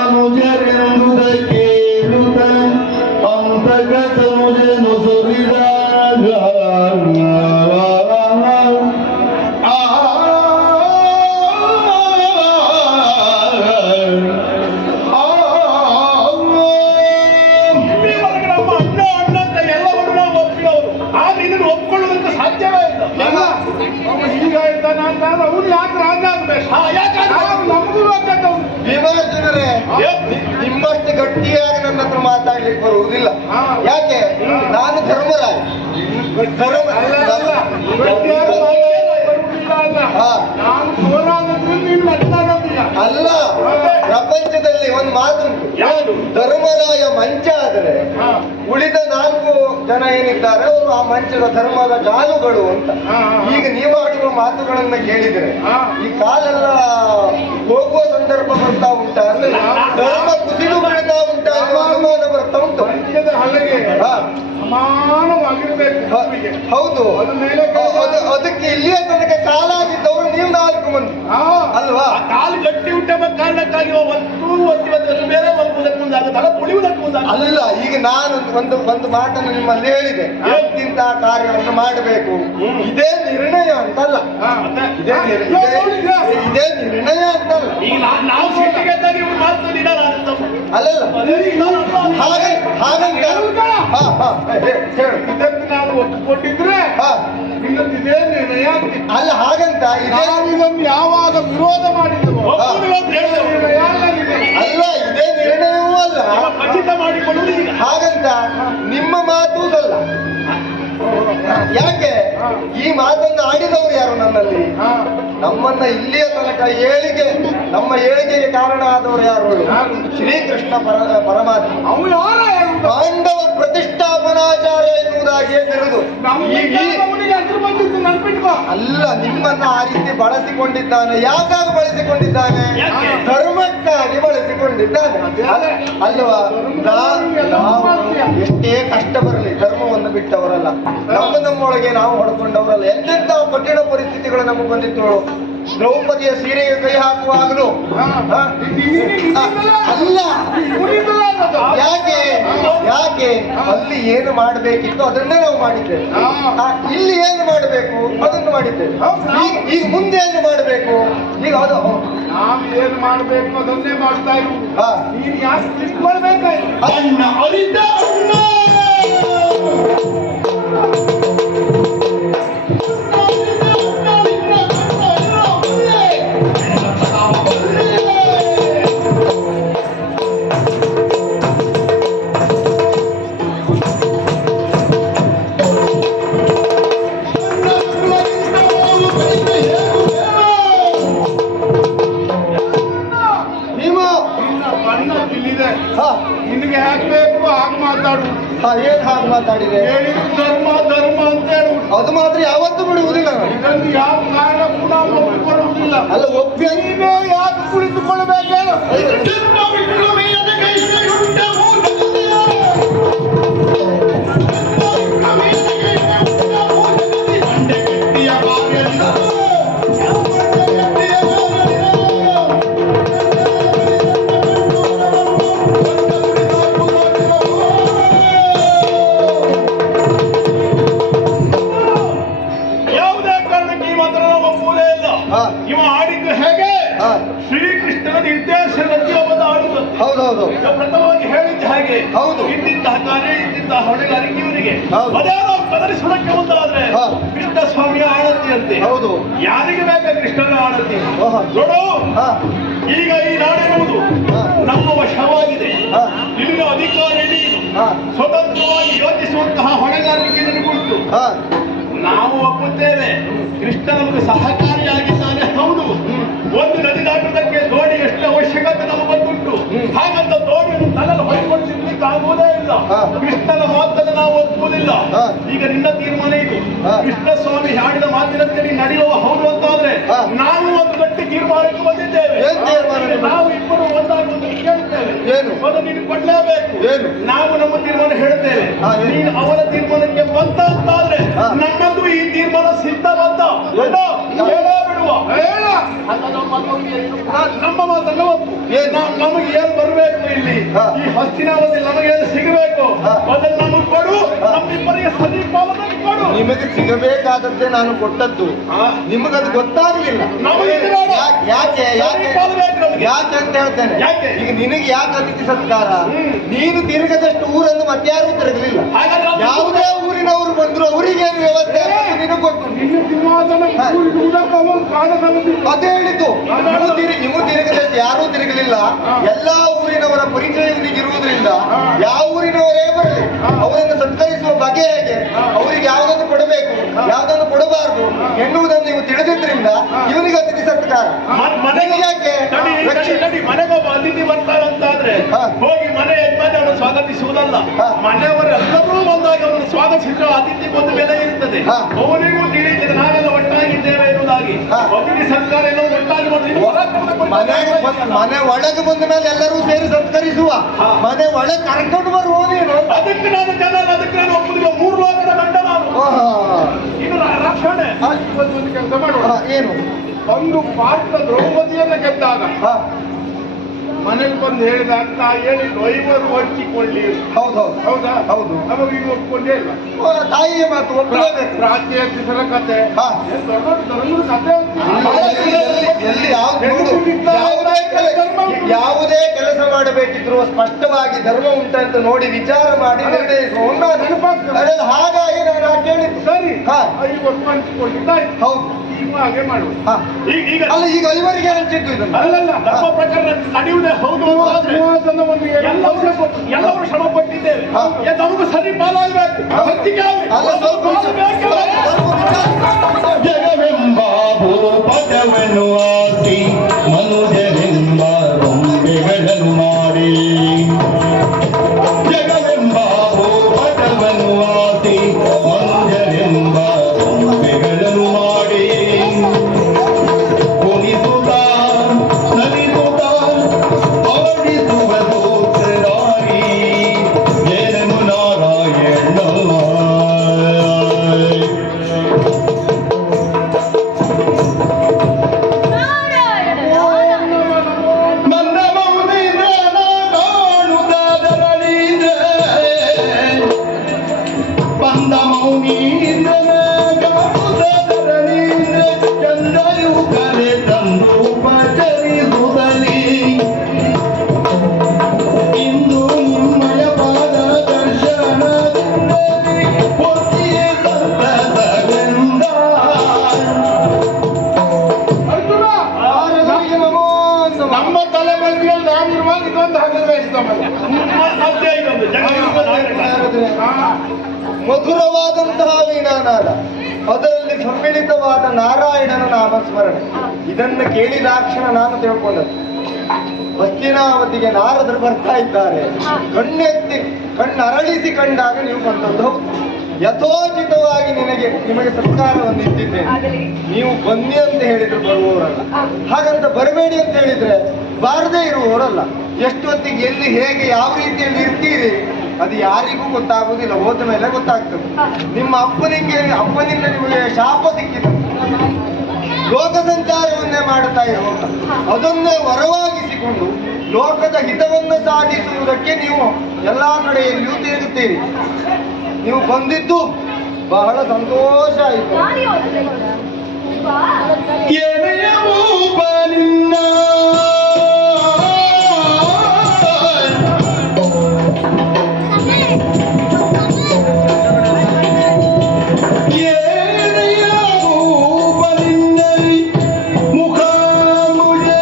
ಅನುಜರೆಂದುದ ಕೇಳುತ್ತ ಅಂತಗತನುಜನು ಸುರಿದಾಗ ಒಪ್ಕೊಳ್ಳುವಂತ ಸಾಧ್ಯವೇ ಇಲ್ಲ ಈಗ ಇದ್ದಾನ ಅಂತ ಅವ್ರು ಯಾಕೆ ರಾಜ ಆಗ್ಬೇಕು ನಮ್ಗೂ ವಿಮರ್ಶನರೇ ನಿಮ್ಮಷ್ಟು ಗಟ್ಟಿಯಾಗಿ ನನ್ನ ಹತ್ರ ಮಾತಾಡ್ಲಿಕ್ಕೆ ಬರುವುದಿಲ್ಲ ಯಾಕೆ ನಾನು ಧರ್ಮರಾಜ ನಾನು ಸೋಲಾಗಿದ್ರೆ ನೀನು ಮಾತಾಡೋದಿಲ್ಲ ಅಲ್ಲ, ಪ್ರಪಂಚದಲ್ಲಿ ಒಂದು ಮಾತುಂಟು. ಯಾವುದು? ಧರ್ಮರಾಯ ಮಂಚ ಆದರೆ ಹಾ. ಉಳಿದ 4 ಜನ ಏನಿದ್ದಾರೆ ಅವರು ಆ ಮಂಚದ ಧರ್ಮದ ಜಾಲುಗಳು ಅಂತ. ಹಾ, ಹಾ. ಈಗ ನೀವು ಆಡುವ ಮಾತುಗಳನ್ನ ಕೇಳಿದ್ರೆ ಹಾ. ಈ ಕಾಲೆಲ್ಲ ಹೋಗುವ ಸಂದರ್ಭ ಬರ್ತಾ ಉಂಟಾ ಅಂದ್ರೆ ಧರ್ಮ ಕುಸಿದು ಬೀಳ್ತಾ ಉಂಟಾ ಅನ್ನೋ ಅನುಮಾನ ಬರ್ತಾ ಉಂಟು. ಮಂಚದ ಹಲಗೆ ಹಾ. ಸಮಾನವಾಗಿರ್ಬೇಕು ಭೂಮಿಗೆ. ಹೌದು. ಅದು ಮೇಲೆ ಅದಕ್ಕೆ ಇಲ್ಲಿಯ ತನಕ ಕಾಲಾಗಿದ್ದವರು ನೀವು 4 ಮಂದಿ ಹಾ. ಅಲ್ವಾ? ಆ ಕಾಲು ಗಟ್ಟಿ ಹುಟ್ಟೆಂಬ ಕಾರಣಕ್ಕಾಗಿ ಒಂದು ಬೇರೆ ಹೋಗುವುದಕ್ಕೆ ಮುಂದಾಗುತ್ತಲ್ಲ, ಉಳಿಯುವುದಕ್ಕೆ ಮುಂದಾಗುತ್ತೆ. ಅಲ್ಲ, ಈಗ ನಾನು ಒಂದು ಮಾತನ್ನು ನಿಮ್ಮಲ್ಲಿ ಹೇಳಿದೆ, ಇಂಥ ಕಾರ್ಯವನ್ನು ಮಾಡಬೇಕು, ಇದೇ ನಿರ್ಣಯ ಅಂತಲ್ಲ. ಹಾ, ಮತ್ತೆ? ಇದೇ ನಿರ್ಣಯ ಅಂತಲ್ಲ. ಈಗ ನಾವು ಸಿಟ್ಟಿಗೆದ್ದಾಗಿ ಇವ್ರು ಮಾತನಾಡಿದಾರ ಅಂತ. ಅಲ್ಲಲ್ಲ, ಹಾಗಂತ ಹಾ ಹಾ ಹೇಳು. ಇದಕ್ಕೆ ನಾವು ಒಪ್ಪಿಕೊಂಡಿದ್ರೆ ಹಾ, ಇನ್ನೊಂದು ಇದೇ ನಿರ್ಣಯ ಆಗ್ತಿತ್ತು. ಅಲ್ಲ ಹಾಗಂತ ಇದೇ ಇದನ್ನು ಯಾವಾಗ ವಿರೋಧ ಮಾಡಿದ್ರು ನಿರ್ಣಯ ಆಗಿದೆ. ಅಲ್ಲ, ಇದೇ ನಿರ್ಣಯವೂ ಅಲ್ಲ. ಖಚಿತ ಮಾಡಿಕೊಳ್ಳುವುದು ಈಗ. ಹಾಗಂತ ನಿಮ್ಮ ಮಾತೂ ಅಲ್ಲ. ಯಾಕೆ ಈ ಮಾತನ್ನು ಆಡಿದವರು ಯಾರು ನನ್ನಲ್ಲಿ? ಹಾ. ನಮ್ಮನ್ನ ಇಲ್ಲಿಯ ತನಕ ನಮ್ಮ ಏಳಿಗೆಗೆ ಕಾರಣ ಆದವರು ಯಾರು? ಶ್ರೀಕೃಷ್ಣ ಪರಮಾತ್ಮ. ಅವನು ಯಾರ ಪಾಂಡವ ಪ್ರತಿಷ್ಠಾಪನಾಚಾರ್ಯ ಎನ್ನುವುದಾಗಿಯೇ ಬಿರುದು. ಅಲ್ಲ, ನಿಮ್ಮನ್ನ ಆ ರೀತಿ ಬಳಸಿಕೊಂಡಿದ್ದಾನೆ. ಯಾಕಾಗಿ ಬಳಸಿಕೊಂಡಿದ್ದಾನೆ? ಧರ್ಮಕ್ಕಾಗಿ ಬಳಸಿಕೊಂಡಿದ್ದಾನೆ ಅಲ್ವಾ? ನಾವು ಎಷ್ಟೇ ಕಷ್ಟ ಬರಲಿ ಧರ್ಮವನ್ನು ಬಿಟ್ಟವರಲ್ಲ. ನಮ್ಮೊಳಗೆ ನಾವು ಹೊಡ್ಕೊಂಡವರಲ್ಲ. ಎಂತೆಂಥ ಕಠಿಣ ಪರಿಸ್ಥಿತಿಗಳು ನಮಗೆ ಬಂದಿತ್ತು ನೋಡು. ದ್ರೌಪದಿಯ ಸೀರೆಗೆ ಕೈ ಹಾಕುವಾಗಲೂ ಅಲ್ಲ, ಯಾಕೆ ಅಲ್ಲಿ ಏನು ಮಾಡಬೇಕಿತ್ತು ಅದನ್ನೇ ನಾವು ಮಾಡಿದ್ದೇವೆ. ಇಲ್ಲಿ ಏನು ಮಾಡಬೇಕು ಅದನ್ನು ಮಾಡಿದ್ದೇವೆ. ಈಗ ಮುಂದೆ ಏನು ಮಾಡಬೇಕು? ಈಗ ಅದು ನಾವು ಏನು ಮಾಡಬೇಕು ಅದನ್ನೇ ಮಾಡ್ತಾ ಇರುವುದು. ನೀನು ಯಾಕೆ ತಿಳ್ಕೊಳ್ಬೇಕಾಯ್ತು? ಅಣ್ಣ ಅರಿತ ಅಣ್ಣ ನಿನಗೆ ಹಾಕ್ಬೇಕು ಹಾಗೆ ಮಾತಾಡು. ಏನ್ ಹಾಗೆ ಮಾತಾಡಿದೆ? ಹೇಳಿದ್ದು ಧರ್ಮ ಧರ್ಮ ಅಂತ ಹೇಳು. ಅದು ಮಾತ್ರ ಯಾವತ್ತೂ ಬಿಡುವುದಿಲ್ಲ ನಾನು. ಇದನ್ನು ಯಾವ ಕಾರಣ ಕೂಡ ಒಪ್ಪಿಕೊಳ್ಳುವುದಿಲ್ಲ. ಅಲ್ಲ, ಒಪ್ಪಿ ನೀವೇ ಯಾಕೆ ಕುಳಿತುಕೊಳ್ಳಬೇಕೇನು? ಇವ ಆಡಿದ್ದು ಹೇಗೆ? ಶ್ರೀಕೃಷ್ಣನ ನಿರ್ದೇಶನದಲ್ಲಿ ಅವನು ಆಡುತ್ತದೆ. ಹೌದೌದು. ಪ್ರಥಮವಾಗಿ ಹೇಳಿದ್ದು ಹಾಗೆ. ಹೌದು. ಇಂತಿಂತಹ ಕಾರ್ಯ ಇಂತಿಂತಹ ಹೊಣೆಗಾರಿಕೆ ಇವರಿಗೆ. ಹೌದು. ಅದೇನೋ ಬದಲಿಸೋದಕ್ಕೆ ಮುಂದಾದ್ರೆ ಕೃಷ್ಣ ಸ್ವಾಮಿಯ ಆಳತಿಯಂತೆ. ಹೌದು. ಯಾರಿಗೆ ಬೇಕ ಕೃಷ್ಣನ ಆಳತಿ? ಓಹೋ. ನೋಡು, ಹಾ. ಈಗ ಈ ನಾಡೆಂಬುದು ನಮ್ಮ ವಶವಾಗಿದೆ. ಇಲ್ಲಿನ ಅಧಿಕಾರಿ ನೀನು. ಸ್ವತಂತ್ರವಾಗಿ ಯೋಚಿಸುವಂತಹ ಹೊಣೆಗಾರಿಕೆ ನಿನಗುಂಟು. ನಾವು ಒಪ್ಪುತ್ತೇವೆ, ಕೃಷ್ಣ ನಮಗೆ ಸಹಕಾರಿಯಾಗಿದ್ದಾನೆ. ಹೌದು, ಒಂದು ನದಿ ದಾಟುವುದಕ್ಕೆ ದೋಣಿ ಎಷ್ಟು ಅವಶ್ಯಕತೆ ನಮಗೊಂದುಂಟು. ಹಾಗಂತ ದೋಣಿಯನ್ನು ತಲೆಯಲ್ಲಿ ಹೊಯ್ಕೊಂಡು ತಿನ್ಲಿಕ್ಕೆ ಆಗುವುದೇ ಇಲ್ಲ. ಕೃಷ್ಣನ ಮಾತನ್ನು ನಾವು ಒಪ್ಪುವುದಿಲ್ಲ. ಈಗ ನಿನ್ನ ತೀರ್ಮಾನ ಇದು. ಕೃಷ್ಣ ಸ್ವಾಮಿ ಆಡಿದ ಮಾತಿನಂತೆ ನೀನು ನಡೆಯುವ ಹೌದು ಅಂತಾದ್ರೆ ನಾವು ಒಂದು ಗಟ್ಟಿ ತೀರ್ಮಾನಕ್ಕೆ ಬಂದಿದ್ದೇವೆ. ನಾವು ಇಬ್ಬರು ಒಂದಾಗಿ ಒಂದು ಕೇಳುತ್ತೇವೆ. ಅದು ನೀನು ಕೊಡ್ಲೇಬೇಕು. ನಾವು ನಮ್ಮ ತೀರ್ಮಾನ ಹೇಳುತ್ತೇವೆ. ನೀನು ಅವರ ತೀರ್ಮಾನಕ್ಕೆ ಬಂತ ಅಂತಾದ್ರೆ ನಮ್ಮದು ಈ ತೀರ್ಮಾನ ಸಿದ್ಧವಂತ ಹೇಳೇ ಬಿಡುವ. ನಮ್ಮ ಮಾತನ್ನ ಒಪ್ಪು. ನಮಗೆ ಏನು ಬರಬೇಕು ಇಲ್ಲಿ ಈ ಹಸ್ತಿನಾವತಿ ನಮಗೇನು ಸಿಗಬೇಕು ಅದನ್ನು ನಮಗೆ ಕೊಡು. ನಮ್ಮಿಬ್ಬರಿಗೆ ಸದೀಪಾವದಲ್ಲಿ ಕೊಡು. ನಿಮಗೆ ಸಿಗಬೇಕಾದದ್ದೇ ನಾನು ಕೊಟ್ಟದ್ದು. ನಿಮಗದು ಗೊತ್ತಾಗಲಿಲ್ಲ. ಯಾಕೆ ಅಂತ ಹೇಳ್ತೇನೆ. ಈಗ ನಿನಗೆ ಯಾಕೆ ಅತಿಥಿ ಸತ್ಕಾರ? ನೀನು ತಿರುಗದಷ್ಟು ಊರನ್ನು ಮತ್ಯಾರೂ ತಿರುಗಲಿಲ್ಲ. ಯಾವುದೇ ಊರಿನವರು ಬಂದ್ರು ಅವರಿಗೇನು ವ್ಯವಸ್ಥೆ ನಿನಗೆ ಗೊತ್ತು. ಅದೇ ಹೇಳಿದ್ದು. ನೀವು ತಿರುಗದಷ್ಟು ಯಾರೂ ತಿರುಗಲಿಲ್ಲ. ಎಲ್ಲಾ ಊರಿನವರ ಪರಿಚಯ ಇರುವುದರಿಂದ ಯಾವ ಊರಿನವರೇ ಬರಲಿ ಅವರನ್ನು ಸತ್ಕರಿಸುವ ಬಗೆ ಹೇಗೆ, ಅವರಿಗೆ ಯಾವುದನ್ನು ಕೊಡಬೇಕು ಯಾವುದನ್ನು ಕೊಡಬಾರದು ಎನ್ನುವುದನ್ನು ನೀವು ತಿಳಿದಿದ್ರಿಂದ ಇವನಿಗೆ ಅತಿಥಿ ಸತ್ಕಾರ. ಮನೆಗೆ ಯಾಕೆ ಮನೆಗೊಬ್ಬ ಅತಿಥಿ ಬರ್ತಾರಂತಾದ್ರೆ ಹಾ. ಹೋಗಿ ಮನೆ ಯಜಮಾನಿ ಅವನು ಸ್ವಾಗತಿಸುವುದಲ್ಲ. ಹಾ. ಮನೆಯವರೆಲ್ಲರೂ ಬಂದಾಗ ಅವನು ಸ್ವಾಗತಿಸಿದ್ರೆ ಅತಿಥಿಗೆ ಒಂದು ಬೆಲೆ ಇರ್ತದೆ. ಹಾ. ಅವನಿಗೂ ತಿಳಿಯುತ್ತದೆ ನಾವೆಲ್ಲ ಒಟ್ಟಾಗಿದ್ದೇವೆ ಎನ್ನುವುದಾಗಿ. ಹಾ. ಅತಿಥಿ ಸರ್ಕಾರ ಎಲ್ಲ ಒಟ್ಟಾಗಿ ಮಾಡಿದ್ರೆ ಮನೆ ಒಳಗೆ ಬಂದ ಮೇಲೆ ಎಲ್ಲರೂ ಸೇರಿ ಸತ್ಕರಿಸುವ. ಹಾ. ಮನೆ ಒಳಗೆ ಕರ್ಕೊಂಡು ಬರುವನೇನು? ಅದಕ್ಕೆ ನಾನು ಅದಕ್ಕೆ ನಾನು ಒಪ್ಪುದಿಲ್ಲ. 3 ಲೋಕದ ಗಂಡ ನಾನು. ಇದು ರಕ್ಷಣೆ. ಇವತ್ತೊಂದು ಕೆಲಸ ಮಾಡೋಣ. ಏನು? ಒಂದು ಪಾತ್ರ ದ್ರೌಪದಿಯನ್ನ ಗೆದ್ದಾಗ ಹಾ, ಮನೆಗೆ ಬಂದು ಹೇಳಿದ ಅಂತ ಹೇಳಿ ಐವರು ಹಂಚಿಕೊಳ್ಳಿ. ಹೌದೌದು. ಹೌದಾ? ಹೌದು. ಅವಾಗ ಈಗ ಒಪ್ಕೊಂಡೇ ಇಲ್ಲ. ತಾಯಿಯ ಮಾತು ಒಪ್ಪಲೇಬೇಕು. ರಾಜ್ಯ ಹೆಸರ ಕತೆ ಹಾ. ಏನ್ ದೊಡ್ಡ ಧರ್ಮದ ಕತೆ ಎಲ್ಲಿ ಯಾವುದೇ ಕೆಲಸ ಮಾಡಬೇಕಿದ್ರು ಸ್ಪಷ್ಟವಾಗಿ ಧರ್ಮ ಉಂಟಂತ ನೋಡಿ ವಿಚಾರ ಮಾಡಿ ನಿರ್ಣಯಿಸುವ ನೆನಪಾಗ್ತದೆ. ಹಾಗಾಗಿ ನಾನು ಕೇಳಿದ್ದು. ಸರಿ. ಹಾ. ಈಗ ಒಪ್ಪಿಕೊಂಡಿದ್ದಾಯ್ತು. ಹೌದು. ಈಗ ಹಾಗೆ ಮಾಡುವ. ಹಾ. ಈಗ ಅಲ್ಲ, ಈಗ ಇವರಿಗೆ ಹಂಚಿದ್ದು ಇದನ್ನು. ಅಲ್ಲಲ್ಲ ಧರ್ಮ ಪ್ರಕಾರ ನಡೆಯುವುದೇ ಹೌದು ಅಂತಾದ್ರೆ ಎಲ್ಲರೂ ಶ್ರಮ ಪಟ್ಟಿದ್ದೇವೆ. ಹಾ. ನಮಗೂ ಸರಿ ಪಾಲಾಗಬೇಕು. ಹಂಚಿಕೆ ಅಲ್ಲ, ಸ್ವಲ್ಪ ಜಗವೆಂಬ ಭೂಪಟವನ್ನು ಆಸಿ ಮನುಜರೆಂಬ ಗೊಂಬೆಗಳನ್ನು ಮಾಡಿ ಜಗವೆಂಬ ಭೂಪಟವನ್ನು ಆಸಿ ಮನುಜರೆಂಬ ಗೊಂಬೆಗಳನ್ನು ಮಾಡಿ ಕುಣಿಸುತ್ತ ನಲಿಸುತ್ತ ಆಡಿಸುವ ಸೂತ್ರಧಾರಿ ಏನೆಂದು ನಾರಾಯಣ. ನನ್ನ ಮೌನಿಂದ್ರನ ಕಾಣುವುದಾದರಳಿದೆ ಬಂದ ಮೌನೀಂದ್ರನ ಕಾಣುವುದಾದರಳಿದೆ ಚಂದ್ರಯು ಕರೆ ತಂದು ಉಪಚರಿಸುತ್ತಲೇ ಇಂದು ನಿಮ್ಮಯ ಪಾದ ದರ್ಶನದಿಂದಲೇ ಪೊತ್ತಿಯೇ ಸಂತಸವೆಂದ. ಅರ್ಜುನ, ಆರದವರಿಗೆ ನಮೋ ನಮಃ. ನಮ್ಮ ತಲೆಬಂದಿಯಲ್ಲಿ ನಾವಿರುವಾಗ ಇದೊಂದು ಹಗಲು ಬೇಯಿಸ್ತಮಲ್ಲ. ಸಾಧ್ಯ ಇದೊಂದು ಜಗತ್ತಿನ ಮಧುರವಾದಂತಹ ವೀಣಾನಾದ, ಅದರಲ್ಲಿ ಸಮ್ಮಿಳಿತವಾದ ನಾರಾಯಣನ ನಾಮಸ್ಮರಣೆ. ಇದನ್ನು ಕೇಳಿದಾಕ್ಷಣ ನಾನು ತಿಳ್ಕೊಂಡದ್ದು ಹಸ್ತಿನಾವತಿಗೆ ನಾರದರು ಬರ್ತಾ ಇದ್ದಾರೆ. ಕಣ್ಣೆತ್ತಿ ಕಣ್ಣರಳಿಸಿ ಕಂಡಾಗ ನೀವು ಬಂದದ್ದು ಹೌದು. ಯಥೋಚಿತವಾಗಿ ನಿಮಗೆ ಸತ್ಕಾರವನ್ನು ಇಟ್ಟಿದ್ದೇನೆ. ನೀವು ಬನ್ನಿ ಅಂತ ಹೇಳಿದ್ರು ಬರುವವರಲ್ಲ, ಹಾಗಂತ ಬರಬೇಡಿ ಅಂತ ಹೇಳಿದ್ರೆ ಬಾರದೇ ಇರುವವರಲ್ಲ. ಎಷ್ಟು ಹೊತ್ತಿಗೆ ಎಲ್ಲಿ ಹೇಗೆ ಯಾವ ರೀತಿಯಲ್ಲಿ ಇರ್ತೀರಿ ಅದು ಯಾರಿಗೂ ಗೊತ್ತಾಗುವುದಿಲ್ಲ, ಹೋದ ಮೇಲೆ ಗೊತ್ತಾಗ್ತದೆ. ನಿಮ್ಮ ಅಪ್ಪನಿಂದ ನಿಮಗೆ ಶಾಪ ಸಿಕ್ಕಿದೆ, ಲೋಕ ಸಂಚಾರವನ್ನೇ ಮಾಡುತ್ತಾ ಇರುವಾಗ ಅದನ್ನೇ ವರವಾಗಿಸಿಕೊಂಡು ಲೋಕದ ಹಿತವನ್ನು ಸಾಧಿಸುವುದಕ್ಕೆ ನೀವು ಎಲ್ಲಾ ಕಡೆಯಲ್ಲಿಯೂ ತಿರುಗುತ್ತೀರಿ. ನೀವು ಬಂದಿದ್ದು ಬಹಳ ಸಂತೋಷ ಆಯಿತು. ಏನೆಯ ಭೂಪನಿನ್ನ ಏನೆಯ ಭೂಪನಿನ್ನಲಿ ಮುಖಾಮುಜೆ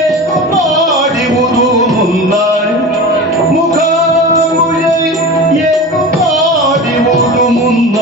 ಏನು ಮಾಡುವುದು ಮುನ್ನ ಮುಖಾಮುಜೆ ಏನು ಮಾಡುವುದು ಮುನ್ನ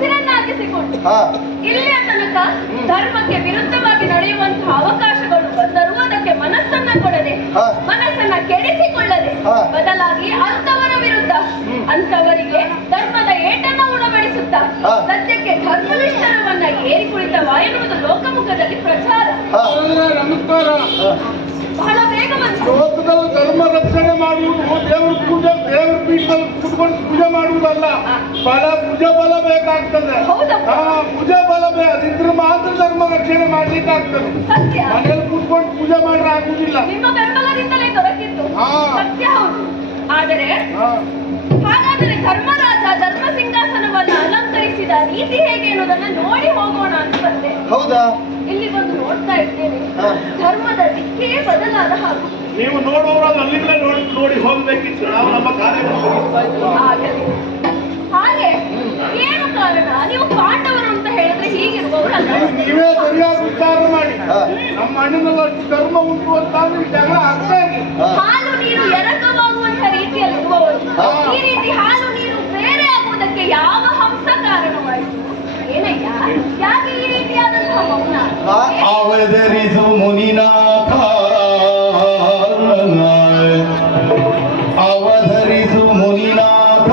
ಉಸಿರನ್ನಾಗಿಸಿಕೊಂಡು ಹಾ ಇಲ್ಲಿಯ ತನಕ ಧರ್ಮಕ್ಕೆ ವಿರುದ್ಧವಾಗಿ ನಡೆಯುವಂತಹ ಅವಕಾಶಗಳು ಬಂದರೂ ಅದಕ್ಕೆ ಮನಸ್ಸನ್ನ ಕೊಡದೆ ಹಾ. ಮನಸ್ಸನ್ನ ಕೆಡಿಸಿಕೊಳ್ಳದೆ ಹಾ. ಬದಲಾಗಿ ಅಂತವರ ವಿರುದ್ಧ ಅಂತವರಿಗೆ ಧರ್ಮದ ಏಟನ್ನ ಉಣಬಡಿಸುತ್ತಾ ಹಾ. ಸತ್ಯಕ್ಕೆ ಧರ್ಮನಿಷ್ಠರವನ್ನ ಏರಿ ಕುಳಿತವ ಎನ್ನುವುದು ಲೋಕಮುಖದಲ್ಲಿ ಪ್ರಚಾರ. ಹಾ ನಮಸ್ಕಾರ. ಬಹಳ ಬೇಗ ಬಂತು. ಲೋಕದಲ್ಲಿ ಧರ್ಮ ರಕ್ಷಣೆ ಮಾಡುವುದು ದೇವ್ರ ಪೀಠದಲ್ಲಿ ಕೂತ್ಕೊಂಡು ಪೂಜೆ ಮಾಡುವುದಲ್ಲ, ಭುಜ ಬಲ ಬೇಕಾಗ್ತದೆ. ಹೌದಪ್ಪ. ಭುಜ ಬಲ ಅದಿದ್ರೆ ಮಾತ್ರ ಧರ್ಮ ರಕ್ಷಣೆ ಮಾಡ್ಲಿಕ್ಕೆ ಆಗ್ತದೆ. ಸತ್ಯ. ಮನೇಲಿ ಕೂತ್ಕೊಂಡು ಪೂಜೆ ಮಾಡ್ರೆ ಆಗುದಿಲ್ಲ. ನಿಮ್ಮ ಬೆಂಬಲದಿಂದಲೇ ದೊರಕಿತ್ತು. ಹಾ. ಸತ್ಯ ಹೌದು. ಆದರೆ ಹಾಗಾದರೆ ಧರ್ಮರಾಜ ಧರ್ಮ ಸಿಂಹಾಸನವನ್ನು ಅಲಂಕರಿಸಿದ ರೀತಿ ಹೇಗೆ ಎನ್ನುವುದನ್ನು ನೋಡಿ ಹೋಗೋಣ ಅಂತ ಬಂದೆ. ಹೌದಾ? ಇಲ್ಲಿ ಬಂದು ನೋಡ್ತಾ ಇದ್ದೇನೆ, ಹಾ. ಧರ್ಮದ ದಿಕ್ಕೇ ಬದಲಾದ ಹಾಗೂ. ನೀವು ನೋಡುವವರು ಅಲ್ಲಿಂದಲೇ ನೋಡಿ ಹೋಗ್ಬೇಕಿತ್ತು. ನಾವು ನಮ್ಮ ಕಾರ್ಯಕ್ರಮ ಆಗಲಿ. ಹಾಗೆ ಏನು ಕಾರಣ? ನೀವು ಪಾಂಡವರು ಅಂತ ಹೇಳಿದ್ರೆ ಹೀಗಿರುವವರಲ್ಲ. ನೀವೇ ಸರಿಯಾಗಿ ಉಚ್ಚಾರ ಮಾಡಿ. ಹಾ. ನಮ್ಮ ಅಣ್ಣನಲ್ಲಿ ಅಷ್ಟು ಧರ್ಮ ಉಂಟು ಅಂತ ಅಂದ್ರೆ ಈ ಜಗಳ ಆಗ್ತಾ ಇದೆ. ಹಾ. ಹಾಲು ನೀರು ಎರಕವಾಗುವಂತ ರೀತಿಯಲ್ಲಿರುವವರು. ಹಾ. ಈ ರೀತಿ ಹಾಲು ನೀರು ಬೇರೆ ಆಗುವುದಕ್ಕೆ ಯಾವ ಹಂಸ ಕಾರಣವಾಯಿತು? ಏನಯ್ಯ, ಯಾಕೆ ಈ ರೀತಿಯಾದಂತಹ ಮೌನ? ಹಾ. ಅವತರಿಸು ಮುನಿನಾಥ, ಅವಧರಿಸು ಮುನಿನಾಥ,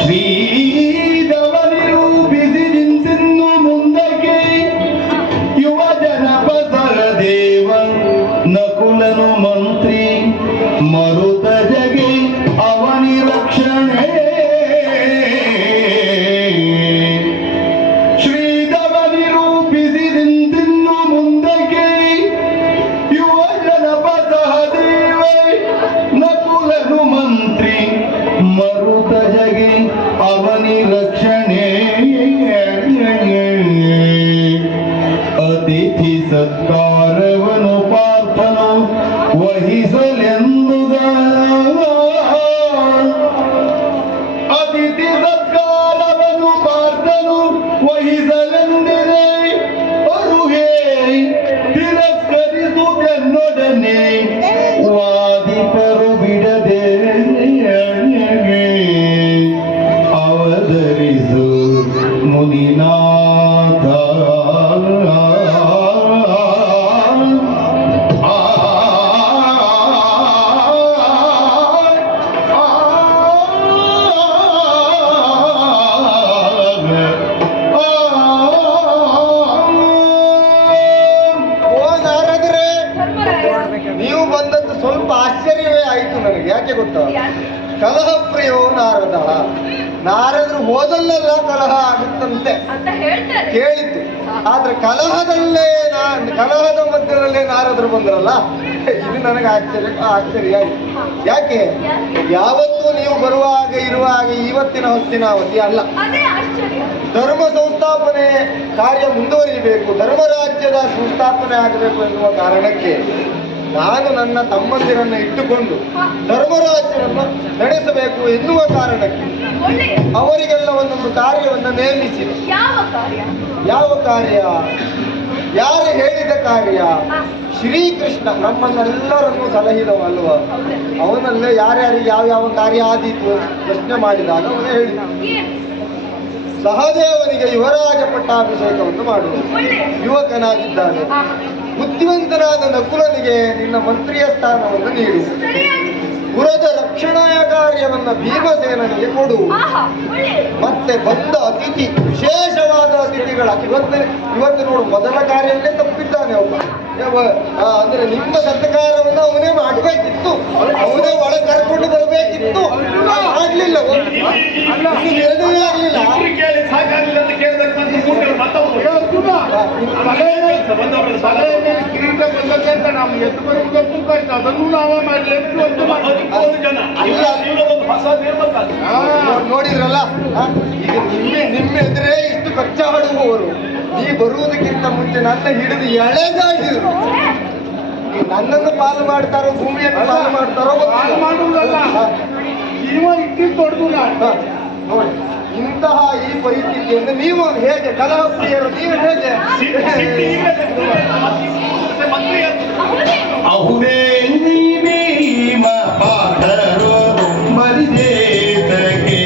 ಶ್ರೀದವ ನಿರೂಪಿಸಿ ನಿಂತಿನ್ನು ಮುಂದಕ್ಕೆ ಯುವ ಜನಪದರ ದೇವ ನಕುಲನು ಮಂತ್ರಿ ಮರುತ ಜಗೆ ಅವನಿ ರಕ್ಷಣೆ. ಶ್ರೀದವ ನಿರೂಪಿಸಿ ನಿಂತಿನ್ನು ಮುಂದಕ್ಕೆ ಯುವ ಜನಪದ ದೇವ ನಕುಲನು ಮಂತ್ರಿ ಮರುತ ಜಗೆ ಅವನಿ ರಕ್ಷಣೆ. ಅತಿಥಿ ಸತ್ಕಾರವನು ಪಾರ್ಥನು ವಹಿಸಲೆಂದುದ, ಅತಿಥಿ ಸತ್ಕಾರವನು ಪಾರ್ಥನು ವಹಿಸಲೆಂದಿದೆ. ಅರುಹೇ ತಿರಸ್ಕರಿಸುವುದೆನ್ನೊಡನೆ ವಾದಿಪರು ಬಿಡದೆ ಅವತರಿಸು ಮುನಿನಾಥ. ಓ ನಾರದ್ರೆ, ಧರ್ಮರಾಯ, ನೀವು ಬಂದದ್ದು ಸ್ವಲ್ಪ ಆಶ್ಚರ್ಯವೇ ಆಯಿತು ನನಗೆ. ಯಾಕೆ ಗೊತ್ತಾ? ಯಾಕೆ? ಕಲಹ ಪ್ರಿಯೋ ನಾರದ. ನಾರದ್ರು ಹೋದಲ್ಲೆಲ್ಲ ಕಲಹ ಆಗುತ್ತಂತೆ ಅಂತ ಹೇಳ್ತಾರೆ. ಕೇಳಿದ್ದು. ಆದ್ರೆ ಕಲಹದ ಮಧ್ಯದಲ್ಲೇ ನಾರದ್ರು ಬಂದ್ರಲ್ಲ, ಇದು ನನಗೆ ಆಶ್ಚರ್ಯ ಆಯ್ತು. ಯಾಕೆ? ಯಾವತ್ತೂ ನೀವು ಬರುವಾಗ ಇರುವಾಗ ಇವತ್ತಿನ ಹೊತ್ತಿನಾವತಿ ಅಲ್ಲ. ಅದೇ ಆಶ್ಚರ್ಯ. ಧರ್ಮ ಸಂಸ್ಥಾಪನೆ ಕಾರ್ಯ ಮುಂದುವರಿಯಬೇಕು, ಧರ್ಮರಾಜ್ಯದ ಸಂಸ್ಥಾಪನೆ ಆಗಬೇಕು ಎನ್ನುವ ಕಾರಣಕ್ಕೆ ನಾನು ನನ್ನ ತಮ್ಮಂದಿರನ್ನು ಇಟ್ಟುಕೊಂಡು ಧರ್ಮರಾಜ್ಯವನ್ನು ನಡೆಸಬೇಕು ಎನ್ನುವ ಕಾರಣಕ್ಕೆ ಒಳ್ಳೆ ಅವರಿಗೆಲ್ಲ ಒಂದೊಂದು ಕಾರ್ಯವನ್ನು ನೇಮಿಸಿದೆ. ಯಾವ ಕಾರ್ಯ? ಯಾವ ಕಾರ್ಯ? ಯಾರು ಹೇಳಿದ ಕಾರ್ಯ? ಶ್ರೀಕೃಷ್ಣ ನಮ್ಮನ್ನೆಲ್ಲರನ್ನು ಸಲಹಿದವಲ್ವ, ಅವನಲ್ಲೇ ಯಾರ್ಯಾರಿಗೆ ಯಾವ ಕಾರ್ಯ ಆದೀತು ಪ್ರಶ್ನೆ ಮಾಡಿದಾಗ ಅವನು ಹೇಳಿದ, ಏನು? ಸಹದೇವನಿಗೆ ಯುವರಾಜ ಪಟ್ಟಾಭಿಷೇಕವನ್ನು ಮಾಡುವುದು. ಒಳ್ಳೆ ಯುವಕನಾಗಿದ್ದಾನೆ. ಬುದ್ಧಿವಂತನಾದ ನಕುಲನಿಗೆ ನಿನ್ನ ಮಂತ್ರಿಯ ಸ್ಥಾನವನ್ನು ನೀಡು. ಸರಿಯಾಗಿ. ಪುರದ ರಕ್ಷಣಾ ಕಾರ್ಯವನ್ನ ಭೀಮಸೇನನಿಗೆ ಕೊಡು. ಆಹಾ, ಒಳ್ಳೆ ಮತ್ತೆ ಬಂದ ಅತಿಥಿ, ವಿಶೇಷವಾದ ಅತಿಥಿಗಳ ಇವತ್ತು ನೋಡು, ಮೊದಲ ಕಾರ್ಯವನ್ನೇ ತಪ್ಪಿದ್ದಾನೆ ಒಬ್ಬ. ಅಂದ್ರೆ ನಿಮ್ಮ ಸತ್ಕಾರವನ್ನು ಅವನೇ ಮಾಡಬೇಕಿತ್ತು, ಅವನೇ ಒಳಗೆ ಕರ್ಕೊಂಡು ಬರಬೇಕಿತ್ತು. ಆಗ್ಲಿಲ್ಲ, ನಿರ್ಣಯ ಆಗ್ಲಿಲ್ಲ. ಕೇಳಿ ಸಾಕಾಗಲಿಲ್ಲ ಅಂತ ಕೇಳಿದಕ್ಕೆ ಮತ್ತೆ ಮೂಟೆಗಳು ಮತ್ತೊಬ್ಬರು ಕಿರೀಟ ಬಂದಕ್ಕೆ ಅಂತ ನಾವು ಎದ್ದು ಬರುವುದಕ್ಕೂ ಕಷ್ಟ, ಅದನ್ನು ನಾವೇ ಮಾಡಲಿ ಒಂದು ಜನ ಇವರದೊಂದು ಹೊಸ ನೇಮಕ. ನೋಡಿದ್ರಲ್ಲ, ಈಗ ನಿಮ್ಮ ಎದುರೇ ಇಷ್ಟು ಕಚ್ಚಾಡುವವರು ನೀ ಬರುವುದಕ್ಕಿಂತ ಮುಂಚೆ ನನ್ನ ಹಿಡಿದು ಎಳೆದಾಡಿದ್ರು. ನನ್ನನ್ನು ಪಾಲು ಮಾಡ್ತಾರೋ ಭೂಮಿಯನ್ನು ಪಾಲು ಮಾಡ್ತಾರೋ ಹಾಳು ಮಾಡುವುದಲ್ಲ, ಜೀವ ಇಟ್ಟಿದ್ದು ದೊಡ್ಡದು ನಾನು. ನೋಡಿ, ಇಂತಹ ಈ ಪರಿಸ್ಥಿತಿಯನ್ನು ನೀವು ಹೇಗೆ ಕಲಹ ಪ್ರಿಯರು, ನೀವು ಹೇಗೆ ಮಂತ್ರಿ ಅಹುದೇ ಭೀಮ ಪಾಠರು ಮರಿದೇತಕ್ಕೆ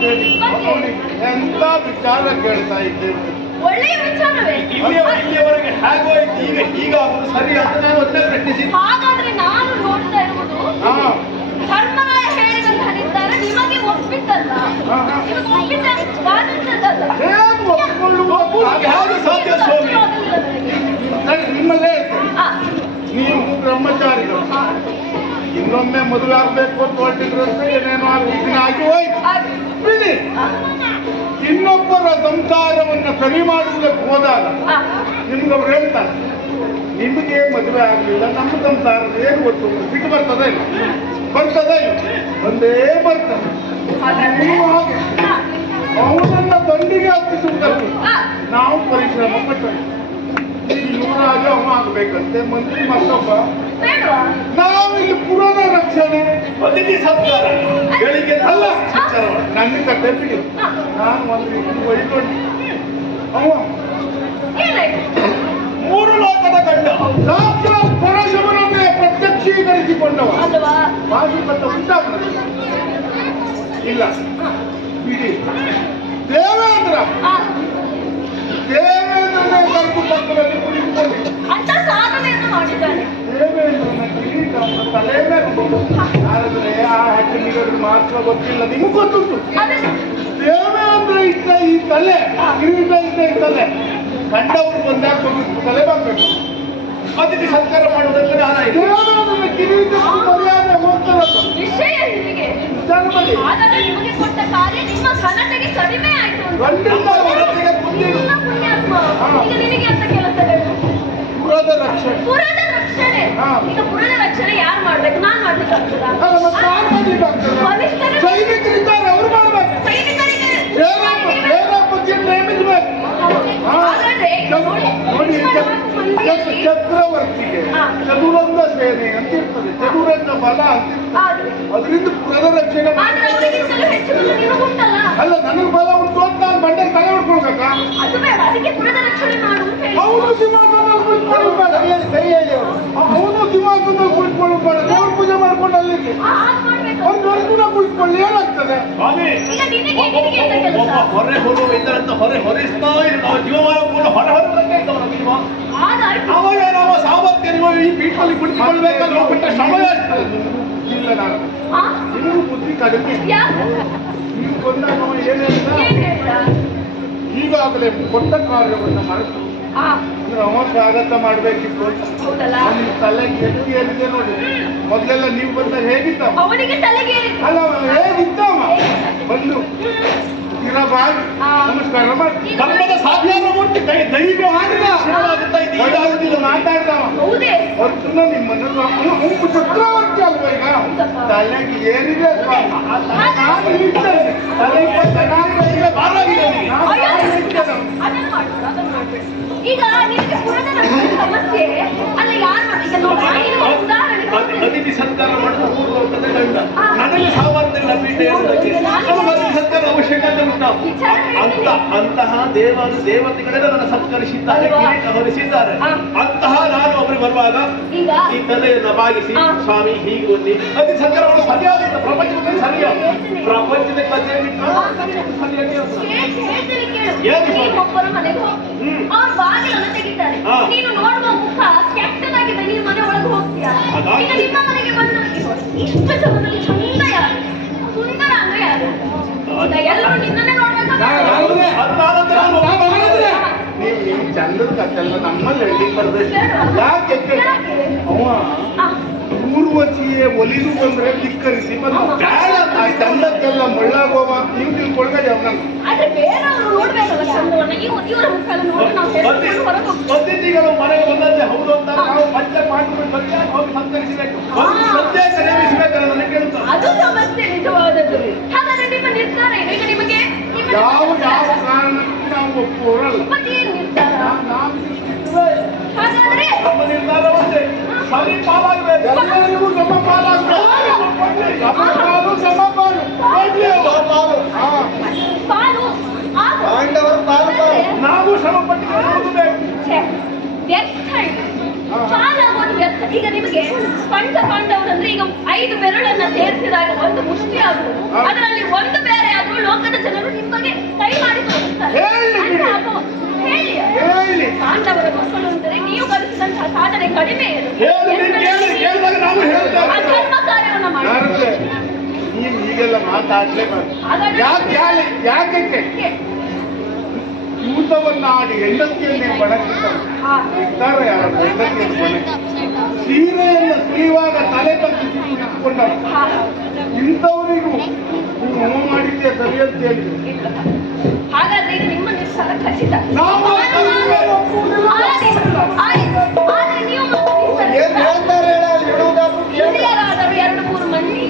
ದೇವಿ ಬಗ್ಗೆ? ಎಂತ ವಿಚಾರ ಕೇಳ್ತಾ ಇದ್ದೇವೆ. ಒಳ್ಳೆಯ ವಿಚಾರವೇ. ಇಲ್ಲಿಯವರೆಗೆ ಹೇಗೋಯ್ತು ಈಗ ಆಗುದು ಸರಿ ಅಂತ ನಾನು ಒತ್ತೆ ಪ್ರಶ್ನಿಸಿದ್ದೆ. ಹಾಗಾದ್ರೆ ನಾನು ನೋಡ್ತಾ ಇರುವುದು ಹಾ ಧರ್ಮರಾಯ ಹೇಳಿದಂತಹ ನಿರ್ಧಾರ ನಿಮಗೆ ಒಪ್ಪಿದ್ದಲ್ಲ. ಹಾ, ಹಾ. ನಿಮಗೆ ಒಪ್ಪಿದ್ದಾದಂತದ್ದಲ್ಲ. ಏನು ಒಪ್ಪಿಕೊಳ್ಳುವುದು? ಹೇಗೆ ಸಾಧ್ಯ ಸ್ವಾಮಿ? ಸರಿ, ನಿಮ್ಮಲ್ಲೇ ಇರ್ತೇನೆ. ಆ, ನೀವು ಬ್ರಹ್ಮಚಾರಿಗಳು ಆ, ಇನ್ನೊಮ್ಮೆ ಮದುವೆ ಆಗ್ಬೇಕು ಅಂತ ಹೊರಟಿದ್ರು ಅಂತ ಏನೇನೋ ಇದನ್ನ ಆಗಿ ಹೋಯ್ತು. ಆ, ಬಿಡಿ. ಆ, ಇನ್ನೊಬ್ಬರ ಸಂಸಾರವನ್ನು ಸರಿ ಮಾಡುವುದಕ್ಕೆ ಹೋದಾಗ ಆ. ನಿಮ್ಗೆ ಅವ್ರು ಹೇಳ್ತಾರೆ, ನಿಮಗೆ ಮದುವೆ ಆಗಲಿಲ್ಲ, ನಮ್ಮ ಸಂಸಾರದ ಏನು ಗೊತ್ತು, ಸಿಟ್ಟು ಬರ್ತದೆ ಇಲ್ಲ, ಬರ್ತದೆ ಇಲ್ಲ, ಒಂದೇ ಬರ್ತದೆ. ನೀವು ಹಾಗೆ ಅವನನ್ನ ಬಂಡಿಗೆ ಹತ್ತಿಸುವುದಕ್ಕೆ ನಾವು ಪರಿಶ್ರಮ ಪಟ್ಟರು. ಯುವರಾಜ ಅವ ಆಗ್ಬೇಕಂತೆ, ಮಂತ್ರಿ ಮತ್ತೊಬ್ಬ, ಬೇಡವಾ? ನಾವು ಇಲ್ಲಿ ಪುರದ ರಕ್ಷಣೆ ಅತಿಥಿ ಸತ್ಕಾರ ಬೆಳಿಗ್ಗೆ ಅಲ್ಲ. ಸತ್ಕಾರ ಮಾಡಿ. ನನ್ನ ಕತೆ ಬಿಡಿ, ಆ, ನಾನು ಒಂದು ರೀತಿ ಒಯ್ಕೊಂಡು ಅವ ಏನಾಯ್ತು? ಮೂರು ಲೋಕದ ಗಂಡ ಸಾಕ್ಷಾತ್ ಪರಶಿವನನ್ನೇ ಪ್ರತ್ಯಕ್ಷೀಕರಿಸಿಕೊಂಡವ. ಅಲ್ವಾ? ಪಾಶುಪತ ಉಂಟಾಗ್ತದೆ ಇಲ್ಲ ಬಿಡಿ. ದೇವೇಂದ್ರ ಆ, ದೇವೇಂದ್ರನೇ ಕರೆದು ಪಕ್ಕದಲ್ಲಿ ಕುಳಿತುಕೊಂಡು ಅಂತ ಸಾಧನೆಯನ್ನು ಮಾಡಿದ್ದಾನೆ. ದೇವೇಂದ್ರನ ಕಿರೀಟ ಅವನ ತಲೆ ಮೇಲೆ ಉಂಟು. ಆದರೆ ಆ ಹೆಜ್ಜೆನಿಗೆ ಮಾತ್ರ ಗೊತ್ತಿಲ್ಲ, ನಿಮಗೂ ಗೊತ್ತುಂಟು. ಅದೇ ದೇವೇಂದ್ರ ಇದ್ದ ಈ ತಲೆ, ಕಿರೀಟ ಇದ್ದ ಈ ತಲೆ ಕಂಡವರು ಬಂದಾಗ ತಲೆ ಬರ್ಬೇಕು. ಅತಿಥಿ ಸತ್ಕಾರ ಮಾಡುವುದಕ್ಕೆ ನಾನ ಇದೆ. ದೇವೇಂದ್ರನ ಕಿರೀಟ ಮರ್ಯಾದೆ ಹೋಗ್ತಾರಲ್ಲ ವಿಷಯ ಹೀಗೆ. ಜನಬಡಿ ಹಾಗಾದ್ರೆ ನಿಮಗೆ ಕೊಟ್ಟ ಕಾರ್ಯ ನಿಮ್ಮ ಘನತೆಗೆ ಕಡಿಮೆ ಆಯ್ತು ಅಂತ. ಗಂಡಿಂದ ಹೊರಟಿಗೆ ಕುಂದಿರು ನಿನ್ನ ಪುಣ್ಯಾತ್ಮ. ಈಗ ನಿನಗೆ ಅಂತ ಕೆಲಸಗಳು ಪುರದ ರಕ್ಷಣೆ. ಪುರದ ರಕ್ಷಣೆ. ಹಾ. ಈಗ ಪುರದ ರಕ್ಷಣೆ ಯಾರು ಮಾಡ್ಬೇಕು? ನಾನ್ ಮಾಡ್ಬೇಕಾಗ್ತದಾ? ಅಲ್ಲ, ಮತ್ತೆ ಯಾರು ಮಾಡ್ಲಿಕ್ಕಾಗ್ತದೆ? ವರಿಷ್ಠರು- ಸೈನಿಕರಿದ್ದಾರೆ, ಅವ್ರು ಮಾಡ್ಬೇಕು. ಸೈನಿಕರಿಗೆ ಸೇನಾಪತಿಯನ್ನು ನೇಮಿಸಬೇಕು. ಹಾಗಾದ್ರೆ ಈಗ ನೋಡಿ, ನೋಡಿ, ನಿಮ್ಮ ನಾಲ್ಕು ಮಂದಿಯಲ್ಲಿ ಚಕ್ರವರ್ತಿಗೆ ಹಾ. ಚದುರಂಗ ಸೇನೆ ಅಂತ ಇರ್ತದೆ, ಚದುರಂಗ ಬಲ ಅಂತ ಇರ್ತದೆ. ಆದ್ರೆ ಅದರಿಂದ ಪುರದ ರಕ್ಷಣೆ ಮಾಡಿ. ಅವರಿಗಿಂತಲೂ ಹೆಚ್ಚು ಬಲ ನಿನಗುಂಟಲ್ಲ. ಅಲ್ಲ, ನನಗೆ ಬಲ ಉಂಟು ಅಂತ ನಾನು ಬಂಡೆಗೆ ತಲೆ ಹೊಡ್ಕೊಳ್ಬೇಕಾ? ಅದು ಬೇಡ, ಅದಕ್ಕೆ ಪುರದ ರಕ್ಷಣೆ ಮಾಡು ಅಂತ ಹೇಳಿ. ಅವನು ಸಿಂಹಾಸನದಲ್ಲಿ ಕುಳಿತುಕೊಳ್ಳೋದು ಬೇಡ. ಕೈ ಹೇಳಿ ಅವರು. ಅವನು ಸಿಂಹಾಸನದಲ್ಲಿ ಕುಳಿತುಕೊಳ್ಳೋದು ಬೇಡ. ದೇವ್ರ ಪೂಜೆ ಮಾಡ್ಕೊಂಡು ಅಲ್ಲಿಗೆ ಹಾಗೆ ಮಾಡ್ಬೇಕು. ಒಂದು ವರ್ಷ ಕುಳಿತುಕೊಳ್ಳಿ, ಏನಾಗ್ತದೆ? ಸ್ವಾಮಿ ಈಗ ನಿನಗೆ ಅಂತ ಕೆಲಸ. ಒಬ್ಬ ಹೊರೆ ಹೋಗುವ ಇದ್ದರಂತ ಹೊರಿಸ್ತಾ ಇರು. ನಾವು ಜೀವಮಾನ ಪೂರ್ಣ ಹೊರಕ್ಕೆ ಇದ್ದವನ ಜೀವ. ಆದಾಯ್ತು. ಅವಾಗ ನಮ್ಮ ಸಾಮರ್ಥ್ಯ ಈ ಪೀಠದಲ್ಲಿ ಕುಳಿತುಕೊಳ್ಬೇಕಂದ್ರೆ ನಾವು ಬಿಟ್ಟ ಶ್ರಮ ಎಷ್ಟು? ಇಲ್ಲ, ನಾನು ಆ? ನಿಮಗೂ ಬುದ್ಧಿ ಕಡಿಮೆ. ಯಾಕೆ? ನೀವು ಕೊಂದಾಗ ಅವ ಏನ್ ಹೇಳಿದ? ಏನ್ ಹೇಳ್ದ? ಈಗಾಗಲೇ ಕೊಟ್ಟ ಕಾರ್ಯವನ್ನು ಮರೆತು ಆ, ಅಂದ್ರೆ ಅವ ಸ್ವಾಗತ ಮಾಡ್ಬೇಕಿತ್ತು ಅಂತ ಹೌದಲ್ಲ? ನನ್ನ ತಲೆ ಎಲ್ಲಿದೆ ನೋಡಿ. ಮೊದಲೆಲ್ಲ ನೀವು ಬಂದಾಗ ಹೇಗಿದ್ದವ? ಅವನಿಗೆ ತಲೆಗೇರಿ. ಅಲ್ಲ, ಅವ ಹೇಗಿದ್ದವ? ಬಂದು ಇರಬಾರ್ದು, ಆ. ನಮಸ್ಕಾರ ಮಾಡಿ ಧರ್ಮದ ಸಾಧ್ಯಾನ ಮೂರ್ತಿ ದೈವ ಮಾಡಿದ. ಸೇವಾಗುತ್ತಾ ಇದೆ. ಈಗಾಗುತ್ತಿಲ್ಲ, ಮಾತಾಡ್ದವ. ಹೌದೇ? ಹೊತ್ತನ್ನ ನಿಮ್ಮನ್ನು ಅವನು ಚಕ್ರವರ್ತಿ ಅಲ್ವ ಈಗ? ತಲೆಗೆ ಏನಿದೆ ಸ್ವಾಮಿ? ನಾನು ಇರ್ತೇನೆ. ತಲೆ ಚೆನ್ನಾಗಿದೆ, ಬಾರಾಗಿದೆ ನೀನು. ನಾನು ಅಯ್ಯೋ, ಇರ್ತೇನೆ. ಅದನ್ನು ಮಾಡ್ಬೇಡ, ಅದನ್ನು ಮಾಡ್ಬೇಡ. ಈಗ ನಿನಗೆ ಪುರದ ರಕ್ಷಣೆ ಸಮಸ್ಯೆ ಅಲ್ಲ, ಯಾರು ಮಾಡಿ? ಈಗ ನೋಡಿ, ನಾನಿಗೆ ಒಂದು ಉದಾಹರಣೆ ಕೊಡ್ತೇನೆ. ಅತಿಥಿ ಸತ್ಕಾರ ಮಾಡುವ ಮೂರು ಲೋಕದ ಗಂಡ. ನನಗೆ ಸಾಮರ್ಥ್ಯ ಇಲ್ಲ ಪೀಠ ಹೇಳುವುದಕ್ಕೆ. ನಮಗೆ ಅತಿಥಿ ಸತ್ಕಾರ ಅವಶ್ಯಕತೆ ಉಂಟು. ಅಂತಹ ದೇವತೆಗಳೆಲ್ಲ ನನ್ನ ಸತ್ಕರಿಸಿದ್ದಾರೆ, ಕಿರೀಟ ಹೊರಿಸಿದ್ದಾರೆ. ಅಂತಹ ನಾನು ಒಬ್ಬರು ಬರುವಾಗ ಈಗ ಈ ತಲೆಯನ್ನು ಬಾಗಿಸಿ ಸ್ವಾಮಿ ಹೀಗೆ ಓದಿ ಅತಿಥಿ ಸತ್ಕಾರವನ್ನು ಸರಿಯಾದ ಪ್ರಪಂಚದಲ್ಲಿ ಸರಿಯಾದ ಪ್ರಪಂಚದ ಕಥೆ ಬಿಟ್ಟು ಸರಿಯಾಗಿ ಹೇಳ್ತೀನಿ ಕೇಳು. ಏನು? ನೀನು ಒಬ್ಬರ ಮನೆಗೆ ಹೋಗಿ ಅವ್ರ ಬಾಗಿಲನ್ನು ತೆಗಿತಾರೆ. ಹಾ. ನೀನು ನೋಡುವ ಮುಖ ಕೆಟ್ಟದಾಗಿದೆ, ನೀನು ಮನೆ ಒಳಗೆ ಹೋಗ್ತೀಯ. ಅದಾಗಿ. ಈಗ ನಿಮ್ಮ ಮನೆಗೆ ಬಂದು ಇಷ್ಟು ಸಮಯದಲ್ಲಿ ಚಂದ ಯಾರು, ಸುಂದರ ಅಂದ್ರೆ ಯಾರು? ಈಗ ಎಲ್ಲರೂ ನಿನ್ನನ್ನೇ ನೀವು ಚಂದದ ಕಥೆಲ್ಲ ನಮ್ಮಲ್ಲಿ ಹೇಳಿ ಬರ್ಬೇಕು. ಯಾಕೆ ಅವ ಊರ್ವಶಿಯೇ ಒಲಿದು ಬಂದ್ರೆ ಧಿಕ್ಕರಿಸಿ ಬಂದ. ಆ ಚಂದಕ್ಕೆಲ್ಲ ಮಳ್ಳಾಗೋವ ನೀವು ತಿಳ್ಕೊಳ್ಬೇಡಿ ಅವನನ್ನು. ಆದ್ರೆ ಬೇರೆಯವರು ನೋಡ್ಬೇಕಲ್ಲ ಚಂದವನ್ನ. ಇವರ ಮುಖ ಎಲ್ಲ ನೋಡಿ ನಾವು ಹೇಳ್ಕೊಂಡು ಹೊರಗೆ ಹೋಗ್ತೀವಿ. ಅತಿಥಿಗಳು ಮನೆಗೆ ಬಂದಂತೆ ಹೌದು ಅಂತ ನಾವು ಪಂಚ ಪಾಂಡವರು ಸತ್ಯಾಗಿ ಹೋಗಿ ಸತ್ಕರಿಸಬೇಕು. ಸತ್ಯಾಗಿ ನೇಮಿಸಬೇಕಲ್ಲ ನನಗೆ ಕೇಳುತ್ತಾ. ಅದು ಸಮಸ್ಯೆ ನಿಜವಾದದ್ದು. ಹಾಗಾದ್ರೆ ನಿಮ್ಮ ನಿರ್ಧಾರ ಏನು? ಈಗ ನಿಮಗೆ ಯಾವ ಕಾರಣಕ್ಕೂ ನಾವು ಒಪ್ಪುವರಲ್ಲ. ಮತ್ತೇನು ನಿರ್ಧಾರ? ಹಾಗಾದ್ರೆ ನಮ್ಮ ನಿರ್ಧಾರ ಒಂದೇ, ಸರಿ ಪಾಲಾಗಬೇಕು. ಎಲ್ಲರಿಗೂ ಸಮ ಪಾಲಾಗಬೇಕು. ಸಮಪಾಲು ಸಮಪಾಲು ಕೊಡ್ಲಿ ಅವರು. ಹಾ. ಪಾಲು ಆಗ ಪಾಂಡವರು ಪಾಲು ನಾವು ಶ್ರಮ ಪಟ್ಟು ಬೇಕು. ಛೆ, ವ್ಯರ್ಥ ಇದು. ಪಾಲಾಗೋದು ವ್ಯರ್ಥ. ಈಗ ನಿಮಗೆ ಪಂಚ ಪಾಂಡವರಂದ್ರೆ ಈಗ 5 ಬೆರಳನ್ನ ಸೇರಿಸಿದಾಗ ಒಂದು ಮುಷ್ಟಿ ಆಗುವುದು. ಅದರಲ್ಲಿ ಒಂದು ಬೇರೆ ಆದ್ರೂ ಲೋಕದ ಜನರು ನಿಮ್ಮ ಬಗ್ಗೆ ಕೈ ಮಾಡಿ ತೋರಿಸ್ತಾರೆ. ಹೇಳಿ ಬಿಡಿ. ಅಂತ ಆಗುವ- ಹೇಳಿ ಹೇಳಿ. ಪಾಂಡವರ ಮಕ್ಕಳು ಅಂದರೆ ನೀವು ಗಳಿಸಿದಂತಹ ಸಾಧನೆ ಕಡಿಮೆ ಏನು? ಕೇಳಿದಾಗ ನಾವು ಹೇಳ್ತೇವೆ. ಆ ಧರ್ಮ ಕಾರ್ಯವನ್ನು ಮಾಡಿ ನಾರದ್ರೆ, ನೀವು ಹೀಗೆಲ್ಲ ಮಾತಾಡ್ಲೇಬಾರ್ದು. ಹಾಗಾದ್ರೆ ಯಾಕೆ ಊಟವನ್ನಾಡಿ ಹೆಂಡತಿಯನ್ನೇ ಬಣಕಿದ್ದಾರೆ ಹಾ. ಇದ್ದಾರೆ ಯಾರು ಹೆಂಡತಿಯನ್ನು ಬಣಕಿ ಸೀರೆಯನ್ನು ಸುರಿಯುವಾಗ ತಲೆ ತಗ್ಗಿಸಿ ಕುಳಿತುಕೊಂಡರು. ಹಾ. ಇಂಥವರಿಗೂ ನೀವು ಹೋಮ ಮಾಡಿದ್ದೆ ಸರಿ ಅಂತ ಹೇಳಿದ್ರು. ಇಲ್ಲ. ಹಾಗಾದ್ರೆ ಇದು ನಿಮ್ಮ ನಿರ್ಧಾರ ಖಚಿತ. ನಾವು ಆದ್ರೆ ನೀವು ಏನ್ ಹೇಳ್ತಾರೆ ಹೇಳ, ಅಲ್ಲಿ ಇಡುವುದಾದ್ರೂ ಕೇಳು. ಹಿರಿಯರಾದರು 2-3 ಮಂದಿ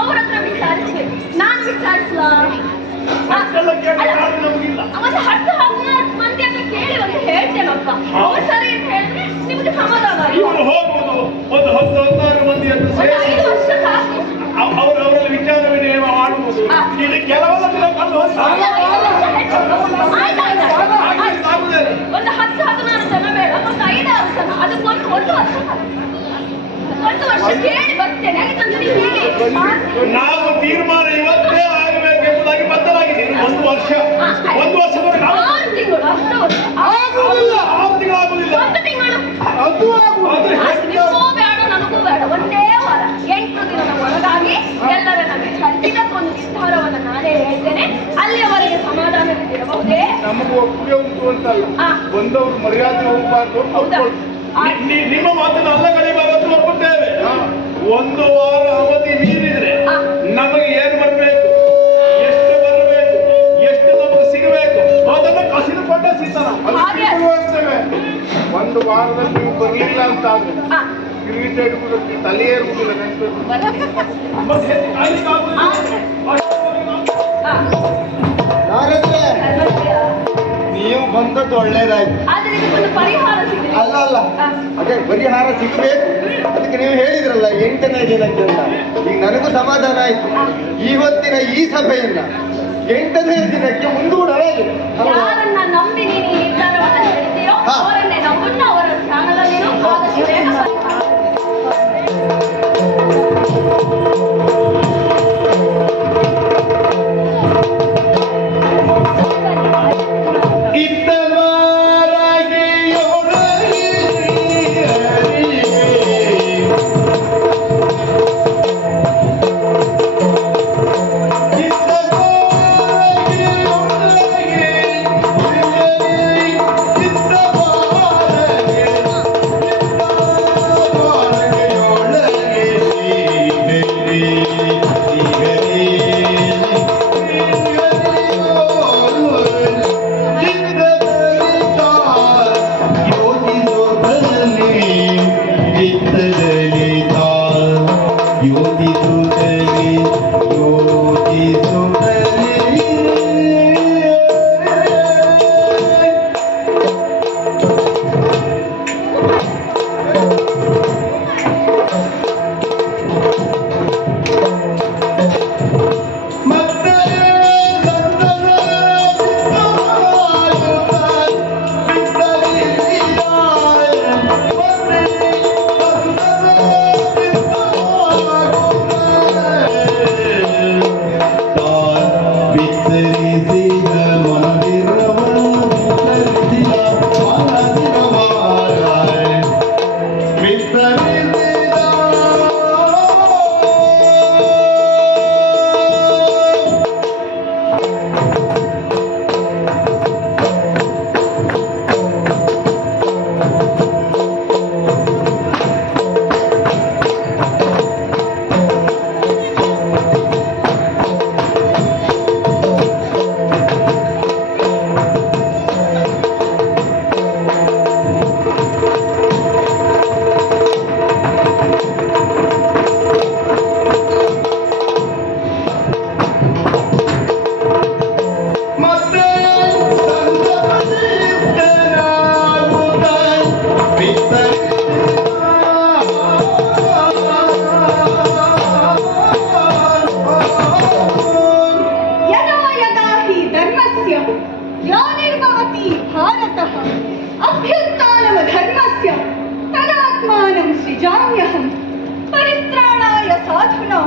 ಅವ್ರ ಹತ್ರ ವಿಚಾರಿಸ್ಬೇಕು. ನಾನ್ ವಿಚಾರಿಸ್ಲಾ? ಅಷ್ಟೆಲ್ಲ ಕೇಳಿ ಯಾರು ನಮಗಿಲ್ಲ. ಒಂದು 10-14 ಮಂದಿ ಅಂತ ಕೇಳಿ ಒಂದು ಹೇಳ್ತೇನಪ್ಪ. ಅವ್ರು ಸರಿ ಅಂತ ಹೇಳಿದ್ರೆ ನಿಮ್ಗೆ ಸಮಾಧಾನ ಆಯ್ತು. ಇವರು ಹೋಗುವುದು ಒಂದು 10-16 ಮಂದಿ ಅಂತ ಒಂದು ಸೇರಿ 5 ವರ್ಷ ಸಾಕು. ಅವರಲ್ಲಿ ವಿಚಾರ ವಿನಿಮಯ ಮಾಡುವುದು. ಇದು ಕೆಲವೆಲ್ಲ ದಿನ ಕಂಡು ಹೋಗ್ತಾರೆ. ಆಗುವುದಿಲ್ಲ. ಒಂದು 10-16 ಜನ ಬೇಡ, ಒಂದು 5-6 ಜನ. ಅದಕ್ಕೊಂದು ಒಂದು ವರ್ಷ ಸಾಕು. ಒಂದು ವರ್ಷ ಕೇಳಿ ಬರ್ತೇನೆ. ಯಾಕಂದ್ರೆ ನೀವು ಹೀಗೆ ನಾವು ತೀರ್ಮಾನ ಇವತ್ತೇ ಆಗಬೇಕೆಂಬುದಾಗಿ ಬದ್ಧರಾಗಿದ್ದೀವಿ. ಒಂದು ವರ್ಷದವರೆಗೆ ನಾವು 6 ತಿಂಗಳು ಅಷ್ಟು ವರ್ಷ. ಆಗುವುದಿಲ್ಲ. 6 ತಿಂಗಳು ಆಗುದಿಲ್ಲ. 1 ತಿಂಗಳು ಅದು ಆಗುವುದಿಲ್ಲ. ನಿಮಗೂ ಬೇಡ ನನಗೂ ಬೇಡ. ಒಂದೇ ವಾರ 8 ದಿನದ ಒಳಗಾಗಿ ಎಲ್ಲರನ್ನ ಇದಕ್ಕೊಂದು ನಿರ್ಧಾರವನ್ನು ನಾನೇ ಹೇಳ್ತೇನೆ. ಅಲ್ಲಿಯವರೆಗೆ ಸಮಾಧಾನವಿರಬಹುದೇ? ನಮಗೂ ಒಪ್ಪಿಗೆ ಉಂಟು ಅಂತಲ್ಲ, ಆ. ಬಂದವರು ಮರ್ಯಾದೆ ಹೋಗ್ಬಾರ್ದು. ಹೌದಾ? ನಿಮ್ಮ ಮಾತಿನ ಅಲ್ಲಗಳಿಗಾವತ್ತು ಒಪ್ಪುತ್ತೇವೆ. ಒಂದು ವಾರ ಅವಧಿ ಮೀರಿದ್ರೆ ಆ. ನಮಗೆ ಏನು ಬರಬೇಕು, ಎಷ್ಟು ಬರಬೇಕು, ಎಷ್ಟು ನಮಗೆ ಸಿಗಬೇಕು ಅದನ್ನು ಕಸಿದುಕೊಂಡ ಸಿದ್ಧನ. ಹಾಗೆ. ಹೇಳ್ತೇವೆ, ಒಂದು ವಾರದಲ್ಲಿ ನೀವು ಬರಲಿಲ್ಲ ಅಂತ ಆದ್ರೆ ಆ, ಕಿರೀಟ ಇಡುವುದಕ್ಕೆ ತಲೆ ಏರುವುದಿಲ್ಲ. ನೆನಪು ಮತ್ತೆ ಹೆಚ್ಚು ಕಾಯ್ಲಿಕ್ಕೆ ಆಗುವುದಿಲ್ಲ. ಆ, ನಾರದ್ರೆ, ಧರ್ಮರಾಯ. ನೀವು ಬಂದದ್ದು ಒಳ್ಳೇದಾಯ್ತು. ಆದ್ರೆ ಇದಕ್ಕೊಂದು ಪರಿಹಾರ ಸಿಗಲಿ. ಅಲ್ಲ ಆ. ಅದೇ ಪರಿಹಾರ ಸಿಗಬೇಕು. ಅದಕ್ಕೆ ನೀವು ಹೇಳಿದ್ರಲ್ಲ 8ನೇ ದಿನಕ್ಕೆ ಅಂತ. ಈಗ ನನಗೂ ಸಮಾಧಾನ ಆಯ್ತು. ಇವತ್ತಿನ ಈ ಸಭೆಯನ್ನ 8ನೇ ದಿನಕ್ಕೆ ಮುಂದೂಡಲಾಗಿದೆ. ಯಾರನ್ನ ನಂಬಿ ನೀನು ಈ ನಿರ್ಧಾರವನ್ನು ಹೇಳಿದ್ದೀರೋ ಹಾ. ಅವರನ್ನೇ ನಂಬಿಟ್ಟು ಅವರ ಸ್ಥಾನದಲ್ಲಿ ನೀನು ಆದಷ್ಟು ಬೇಗ ಪರಿಹಾರ. परित्राणाय साधूनां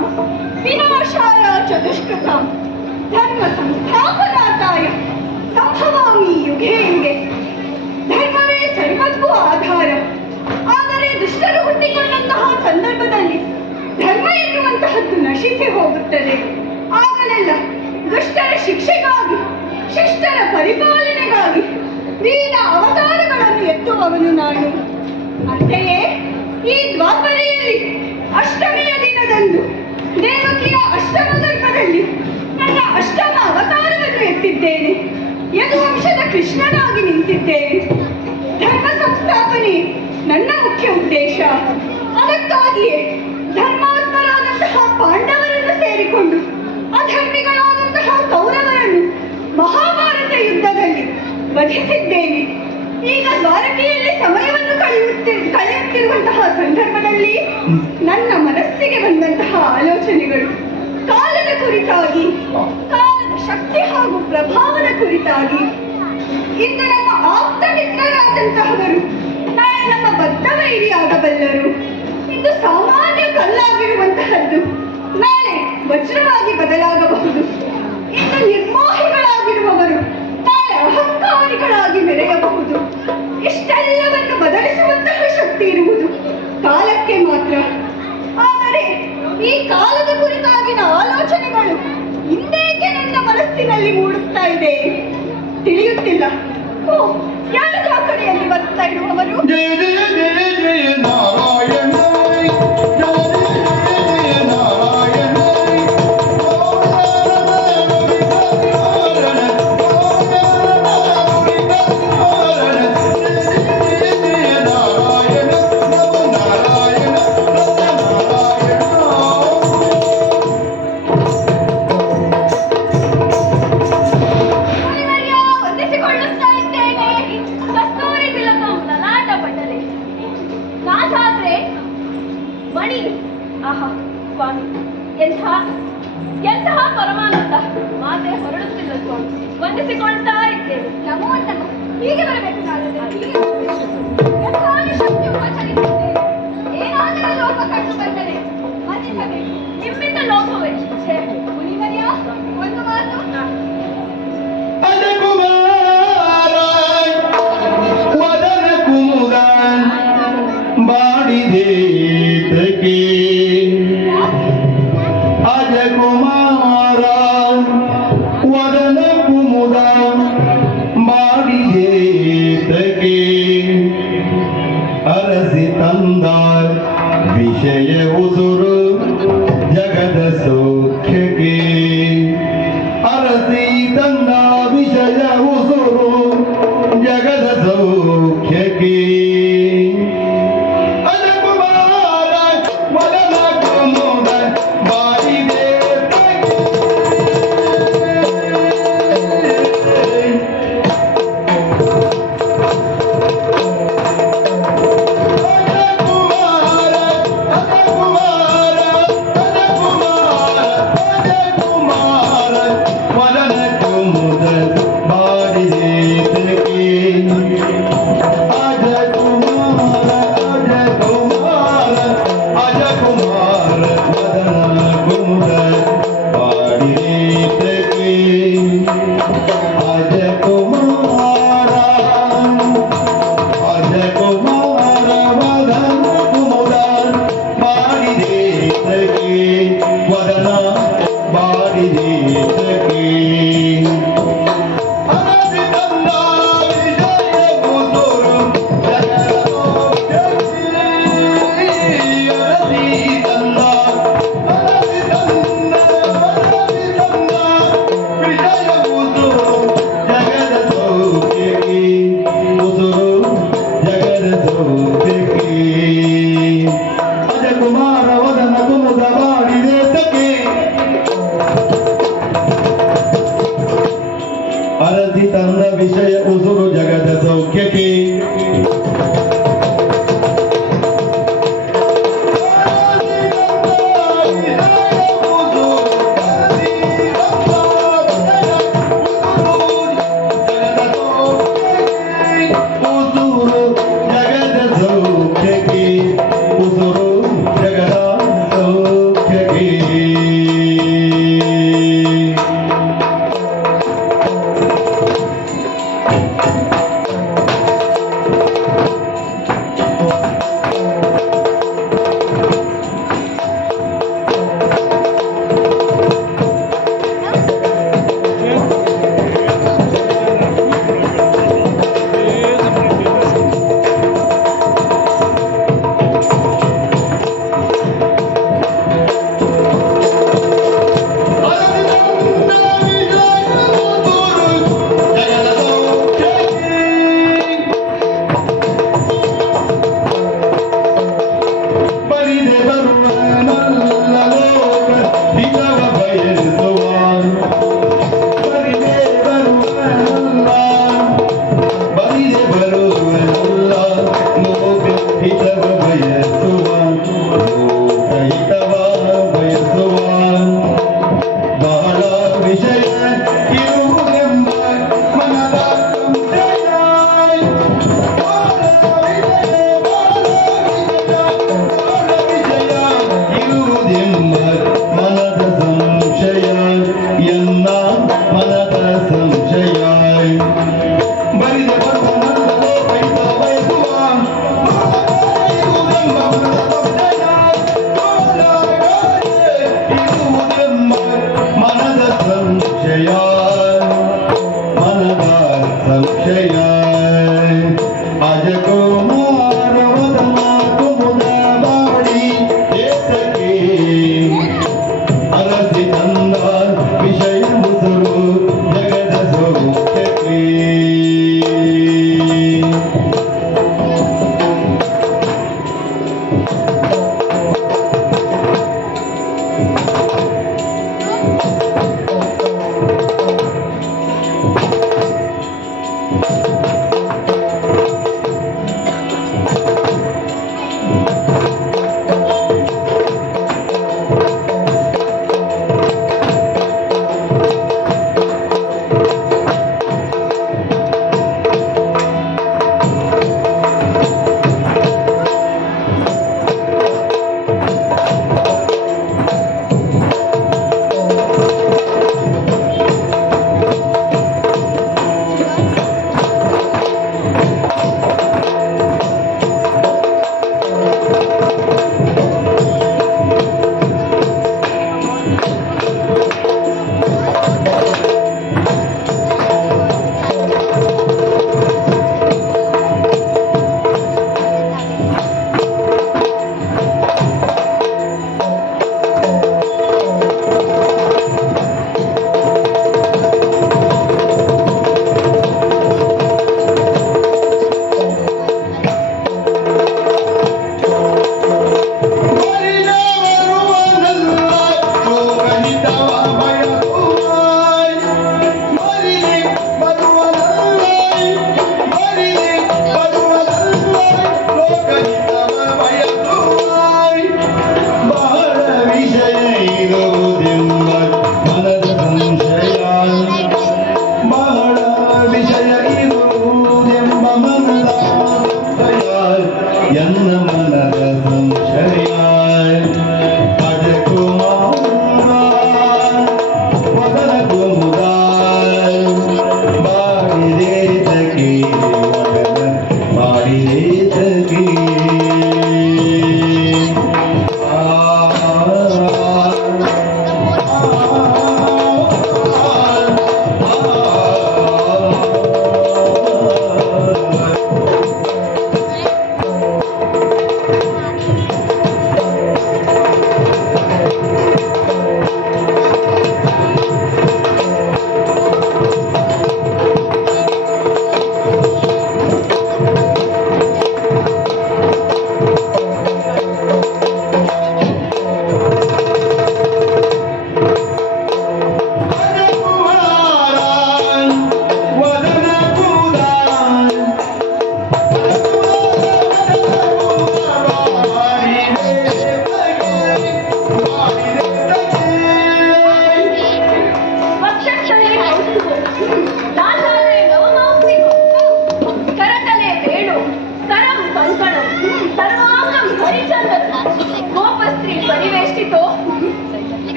विनाशाय च दुष्कृतां ಧರ್ಮ ಸಂಸ್ಥಾಪನಾರ್ಥಾಯ ಸಂಭವಾಮಿ ಯುಗೆ ಯುಗೆ. ಧರ್ಮವೇ ಸರ್ವಕ್ಕೂ ಆಧಾರ. ಆದರೆ ದುಷ್ಟರು ಹುಟ್ಟಿಕೊಂಡಂತಹ ಸಂದರ್ಭದಲ್ಲಿ ಧರ್ಮ ಎನ್ನುವಂತಹದ್ದು ನಶಿಸಿ ಹೋಗುತ್ತದೆ. ಆಗಲೆಲ್ಲ ದುಷ್ಟರ ಶಿಕ್ಷೆಗಾಗಿ, ಶಿಷ್ಟರ ಪರಿಪಾಲನೆಗಾಗಿ ವೀರ ಅವತಾರಗಳನ್ನು ಎತ್ತುವವನು ನಾನು. ಅಂತೆಯೇ ಈ ದ್ವಾಪರೆಯಲ್ಲಿ ಅಷ್ಟಮಿಯ ದಿನದಂದು ದೇವಕಿಯ ಅಷ್ಟಮ ಗರ್ಭದಲ್ಲಿ ನನ್ನ ಅಷ್ಟಮ ಅವತಾರವನ್ನು ಎತ್ತಿದ್ದೇನೆ. ಯದುವಂಶದ ಕೃಷ್ಣನಾಗಿ ನಿಂತಿದ್ದೇನೆ. ಧರ್ಮ ಸಂಸ್ಥಾಪನೆ ನನ್ನ ಮುಖ್ಯ ಉದ್ದೇಶ. ಅದಕ್ಕಾಗಿಯೇ ಧರ್ಮಾತ್ಮರಾದಂತಹ ಪಾಂಡವರನ್ನು ಸೇರಿಕೊಂಡು ಅಧರ್ಮಿಗಳಾದಂತಹ ಕೌರವರನ್ನು ಮಹಾಭಾರತ ಯುದ್ಧದಲ್ಲಿ ವಧಿಸಿದ್ದೇನೆ. ಈಗ ದ್ವಾರಕೆಯಲ್ಲಿ ಸಮಯವನ್ನು ಕಳೆಯುತ್ತಿರುವಂತಹ ಸಂದರ್ಭದಲ್ಲಿ ನನ್ನ ಮನಸ್ಸಿಗೆ ಬಂದಂತಹ ಆಲೋಚನೆಗಳು ಕಾಲದ ಕುರಿತಾಗಿ, ಕಾಲದ ಶಕ್ತಿ ಹಾಗೂ ಪ್ರಭಾವದ ಕುರಿತಾಗಿ. ಇಂದು ನಮ್ಮ ಆಪ್ತ ಮಿತ್ರರಾದಂತಹವರು ನಾಳೆ ನಮ್ಮ ಬದ್ಧ ವೈರಿಯಾಗಬಲ್ಲರು. ಇಂದು ಸಾಮಾನ್ಯ ಕಲ್ಲಾಗಿರುವಂತಹದ್ದು ನಾಳೆ ವಜ್ರವಾಗಿ ಬದಲಾಗಬಹುದು. ಇಂದು ನಿರ್ಮೋಹಿಗಳಾಗಿರುವವರು ನಾಳೆ ಅಹಂಕಾರಿಗಳಾಗಿ ಮೆರೆಯಬಹುದು. ಇಷ್ಟೆಲ್ಲವನ್ನು ಬದಲಿಸುವಂತಹ ಶಕ್ತಿ ಇರುವುದು ಕಾಲಕ್ಕೆ ಮಾತ್ರ. ಆದರೆ ಈ ಕಾಲದ ಕುರಿತಾಗಿನ ಆಲೋಚನೆಗಳು ಇಂದೇಕೆ ನನ್ನ ಮನಸ್ಸಿನಲ್ಲಿ ಮೂಡುತ್ತಾ ಇದೆ ತಿಳಿಯುತ್ತಿಲ್ಲ. ಓ, ಯಾರದು ಆ ಕಡೆಯಲ್ಲಿ ಬರ್ತಾ ಇರುವವರು? ಜಯ ಜಯ ಜಯ ಜಯ ನಾರಾಯಣ, ಜಯ ಜಯ ನಾರಾಯಣ. ಮುನಿವರ್ಯ, ವಂದಿಸಿಕೊಳ್ಳುತ್ತಾ ಇದ್ದೇನೆ. ಕಸ್ತೂರಿ ತಿಲಕಂ ಲಲಾಟ ಪಟಲೆ. ನಾಥಾದ್ರೆ ಮಣಿ. ಆಹಾ ಸ್ವಾಮಿ, ಎಂತಹ ಪರಮಾನಂದ. ಮಾತೆ ಹೊರಡುತ್ತಿಲ್ಲ ಸ್ವಾಮಿ. ವಂದಿಸಿಕೊಳ್ತಾ ಇದ್ದೇನೆ. ನಮೋ ನಮಃ. ಹೀಗೆ ಬರಬೇಕು ನಾಳೆ. ಹೀಗೆ ಬರಬೇಕು. ಎಂತಹ ಶಕ್ತಿ ಉಪಚರಿಸಿದ್ದೇನೆ. ಏನಾದರೂ ಲೋಪ ಕಂಡು ಬಂದರೆ ಮನ್ನಿಸಬೇಕು. ನಿಮ್ಮಿಂದ ಲೋಪವೇ. ಛೇ, ಮುನಿವರ್ಯ, ಒಂದು ಮಾತು. ಅಜಕುಮಾರ ವದನ ಕುಮುದ ಬಾಡಿದೇತಕ್ಕೆ. ಅಜಕುಮಾರ ವದನ ಕುಮುದ ಬಾಡಿದೇತಕ್ಕೆ. ಅರಸಿ ತಂದ ವಿಷಯ ಉಸುರು ಜಗದ ಸೌಖ್ಯಕ್ಕೆ. ಅರಸಿ ತಂದ ವಿಷಯ ಉಸುರು ಜಗದ ಸೌಖ್ಯಕ್ಕೆ. ಅಜಕುಮಾರ ವದನ ಕುಮುದ ಬಾಡಿದೇತಕ್ಕೆ. ಅಜ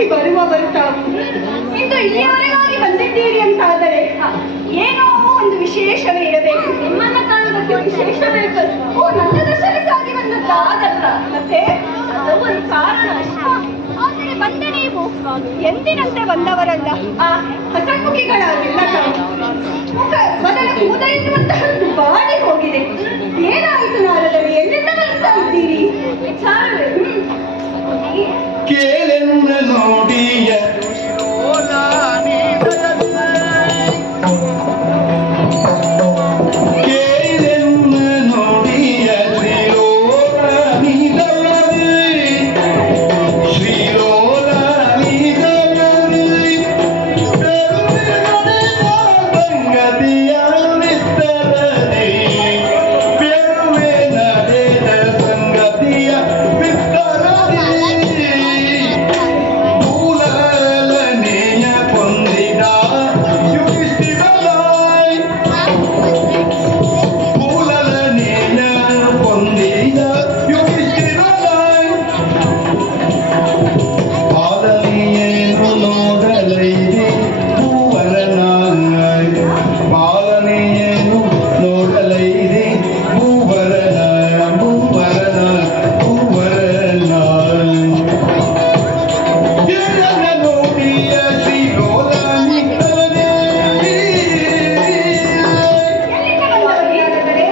ಅರಸಿ ಬರುವವರು ತಾವು ಇಂದು ಇಲ್ಲಿಯವರೆಗಾಗಿ ಬಂದಿದ್ದೀರಿ ಅಂತಾದರೆ ಏನೋ ಒಂದು ವಿಶೇಷವೇ ಇರಬೇಕು. ನಿಮ್ಮನ್ನ ಕಾಣೋದಕ್ಕೆ ವಿಶೇಷ ಬೇಕು. ಓ, ನನ್ನ ದರ್ಶನಕ್ಕಾಗಿ ಬಂದದ್ದ? ಅದಲ್ಲ, ಮತ್ತೆ ಅದು ಒಂದು ಕಾರಣ ಅಷ್ಟೇ. ಆದರೆ ಬಂದ ನೀವು ಎಂದಿನಂತೆ ಬಂದವರಲ್ಲ. ಆ ಹಸನ್ಮುಖಿಗಳಾಗಿಲ್ಲ ತಾವು. ಮುಖ ಬದಲ ಕೂದ ಎನ್ನುವಂತಹದ್ದು ಬಾಡಿ ಹೋಗಿದೆ. ಏನಾಯಿತು ನಾರದರು? ಎಲ್ಲಿಂದ ಬರ್ತಾ ಇದ್ದೀರಿ? ವಿಚಾರವೇ ಕೇಳೆನ್ನ ನೋಡಿಯ ಕೇಳೆನ್ನ ನೋಡಿಯ ಶ್ರೀಲೋಲ ನೀದವರಿ ಶ್ರೀಲೋಲ ನೀದವರಿ ಸಂಗತಿಯ ವಿಸ್ತರದಿ ಬೆರುವೆ ನಡೆದ ಸಂಗತಿಯ ವಿಸ್ತರದಿ ಮೂಲನೆಯ ಕೊಂದಿದ ಯುಧಿಷ್ಠಿರನಾಯ್ ಮೂಲನೆಯ ಕೊಂದಿದ ಯುಧಿಷ್ಠಿರನಾಯ್ ಪಾಲನೆಯನ್ನು ನೋಡಲೈದೆ ಭೂವರನಾಯ್ ಪಾಲನೆಯನ್ನು ನೋಡಲೈದೆ ಭೂವರನಾಯ ಭೂವರನಾಯ್ ಭೂವರನಾಯ್ ಎನ್ನ ನೋಡಿಯ ಶ್ರೀಲೋಲಾನಿ ತಲನೆ ಎಲ್ಲಿಂದ ಬಂದವರು ನಾರದರೆ?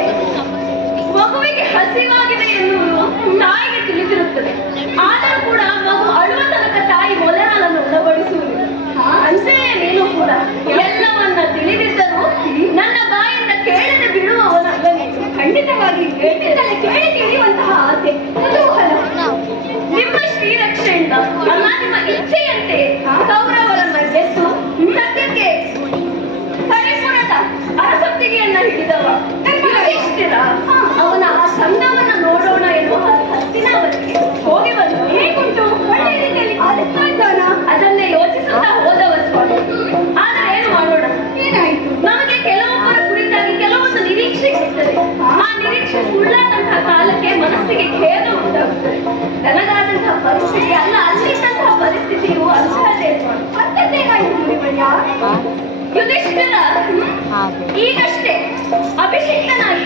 ಮಗುವಿಗೆ ಹಸಿವಾಗಿದೆ ಎನ್ನುವುದು ತಾಯಿಗೆ ತಿಳಿದಿರುತ್ತದೆ. ಆದರೂ ಕೂಡ ಮಗು ಅಳುವ ತನಕ ತಾಯಿ ಮೊಲರಾಲನ್ನು ಉಣಬಡಿಸುವುದಿಲ್ಲ. ಅಂತೆಯೇ ನೀನು ಕೂಡ ಎಲ್ಲವನ್ನ ತಿಳಿದಿದ್ದರೂ ನನ್ನ ಬಾಯಿಂದ ಕೇಳದೆ ಬಿಡುವವನಲ್ಲ ನೀನು. ಖಂಡಿತವಾಗಿ ಕೇಳಿದ್ದಲ್ಲೇ ಕೇಳಿ ತಿಳಿಯುವಂತಹ ಆಸೆ, ಕುತೂಹಲ. ನಿಮ್ಮ ಶ್ರೀರಕ್ಷೆಯಿಂದ ಅಲ್ಲ ನಿಮ್ಮ ಇಚ್ಛೆಯಂತೆ ಕೌರವರನ್ನ ಗೆದ್ದು ಸದ್ಯಕ್ಕೆ ಪರಿಪುರದ ಅರಸೊತ್ತಿಗೆಯನ್ನ ಹಿಡಿದವ ಯುಧಿಷ್ಠಿರ ಅವನ ಆ ಸಂಘವನ್ನ ನೋಡೋಣ ಎನ್ನುವ ಹಸ್ತಿನಾವತಿಗೆ ಹೋಗಿ ಬಂದು ಹೇಗುಂಟು? ಒಳ್ಳೆಯ ರೀತಿಯಲ್ಲಿ ಆಲಿಸ್ತಾ ಇದ್ದಾನ? ಅದನ್ನೇ ಯೋಚಿಸುತ್ತಾ ಹೋದವ ಸ್ವಾಮಿ. ಆದರೆ ಏನು ಮಾಡೋಣ, ಏನಾಯಿತು? ನಮಗೆ ಕೆಲವೊಬ್ಬರ ಕುರಿತಾಗಿ ಕೆಲವೊಂದು ನಿರೀಕ್ಷೆ ಇರ್ತದೆ. ಆ ನಿರೀಕ್ಷೆ ಸುಳ್ಳಾದಂತಹ ಕಾಲಕ್ಕೆ ಮನಸ್ಸಿಗೆ ಖೇದ ಉಂಟಾಗುತ್ತದೆ. ನನಗಾದಂತಹ ಪರಿಸ್ಥಿತಿ ಅಲ್ಲ, ಅಲ್ಲಿದ್ದಂತಹ ಪರಿಸ್ಥಿತಿಯು ಅಂತಹದ್ದೇ ಸ್ವಾಮಿ. ಮತ್ತೇನಾಯಿತು ನಿಮ್ಮಯ್ಯ? ಯುಧಿಷ್ಠಿರ ಈಗಷ್ಟೇ ಅಭಿಷಿಕ್ತನಾಗಿ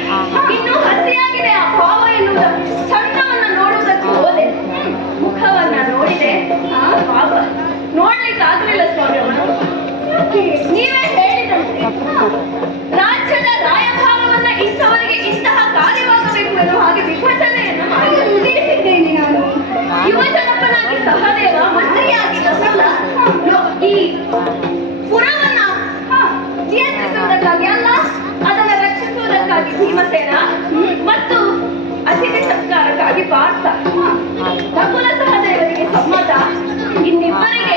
ಇನ್ನು ಹಸಿಯಾಗಿದೆ ಆ ಭಾವ ಎನ್ನುವ ಚಂದವನ್ನ ನೋಡುವುದಕ್ಕೆ ಹೋದೆ. ಮುಖವನ್ನ ನೋಡಿದೆ, ಆ ಭಾವ ನೋಡ್ಲಿಕ್ಕೆ ಆಗಲಿಲ್ಲ ಸ್ವಾಮಿ ಅವನು. ನೀವೇ ಹೇಳಿದಂತೆ ರಾಜ್ಯದ ರಾಯಭಾರವನ್ನ ಇಂಥವರಿಗೆ ಇಂತಹ ಕಾರ್ಯವಾಗಬೇಕು ಎನ್ನುವ ಹಾಗೆ ವಿಭಜನೆಯನ್ನು ಮಾಡಿ ತಿಳಿಸಿದ್ದೇನೆ ನಾನು. ಯುವಜನಪನಾಗಿ ಸಹದೇವ, ಮಂತ್ರಿಯಾಗಿ ನಕುಲ ಈ ಪುರವನ್ನ ನಿಯಂತ್ರಿಸುವುದಕ್ಕಾಗಿ ಅಲ್ಲ, ಅದನ್ನು ರಕ್ಷಿಸುವುದಕ್ಕಾಗಿ ಭೀಮಸೇನ ಮತ್ತು ಅತಿಥಿ ಸತ್ಕಾರಕ್ಕಾಗಿ ಪಾರ್ಥ. ನಕುಲ ಸಹದೇವರಿಗೆ ಸಮ್ಮತ. ಇನ್ನಿಬ್ಬರಿಗೆ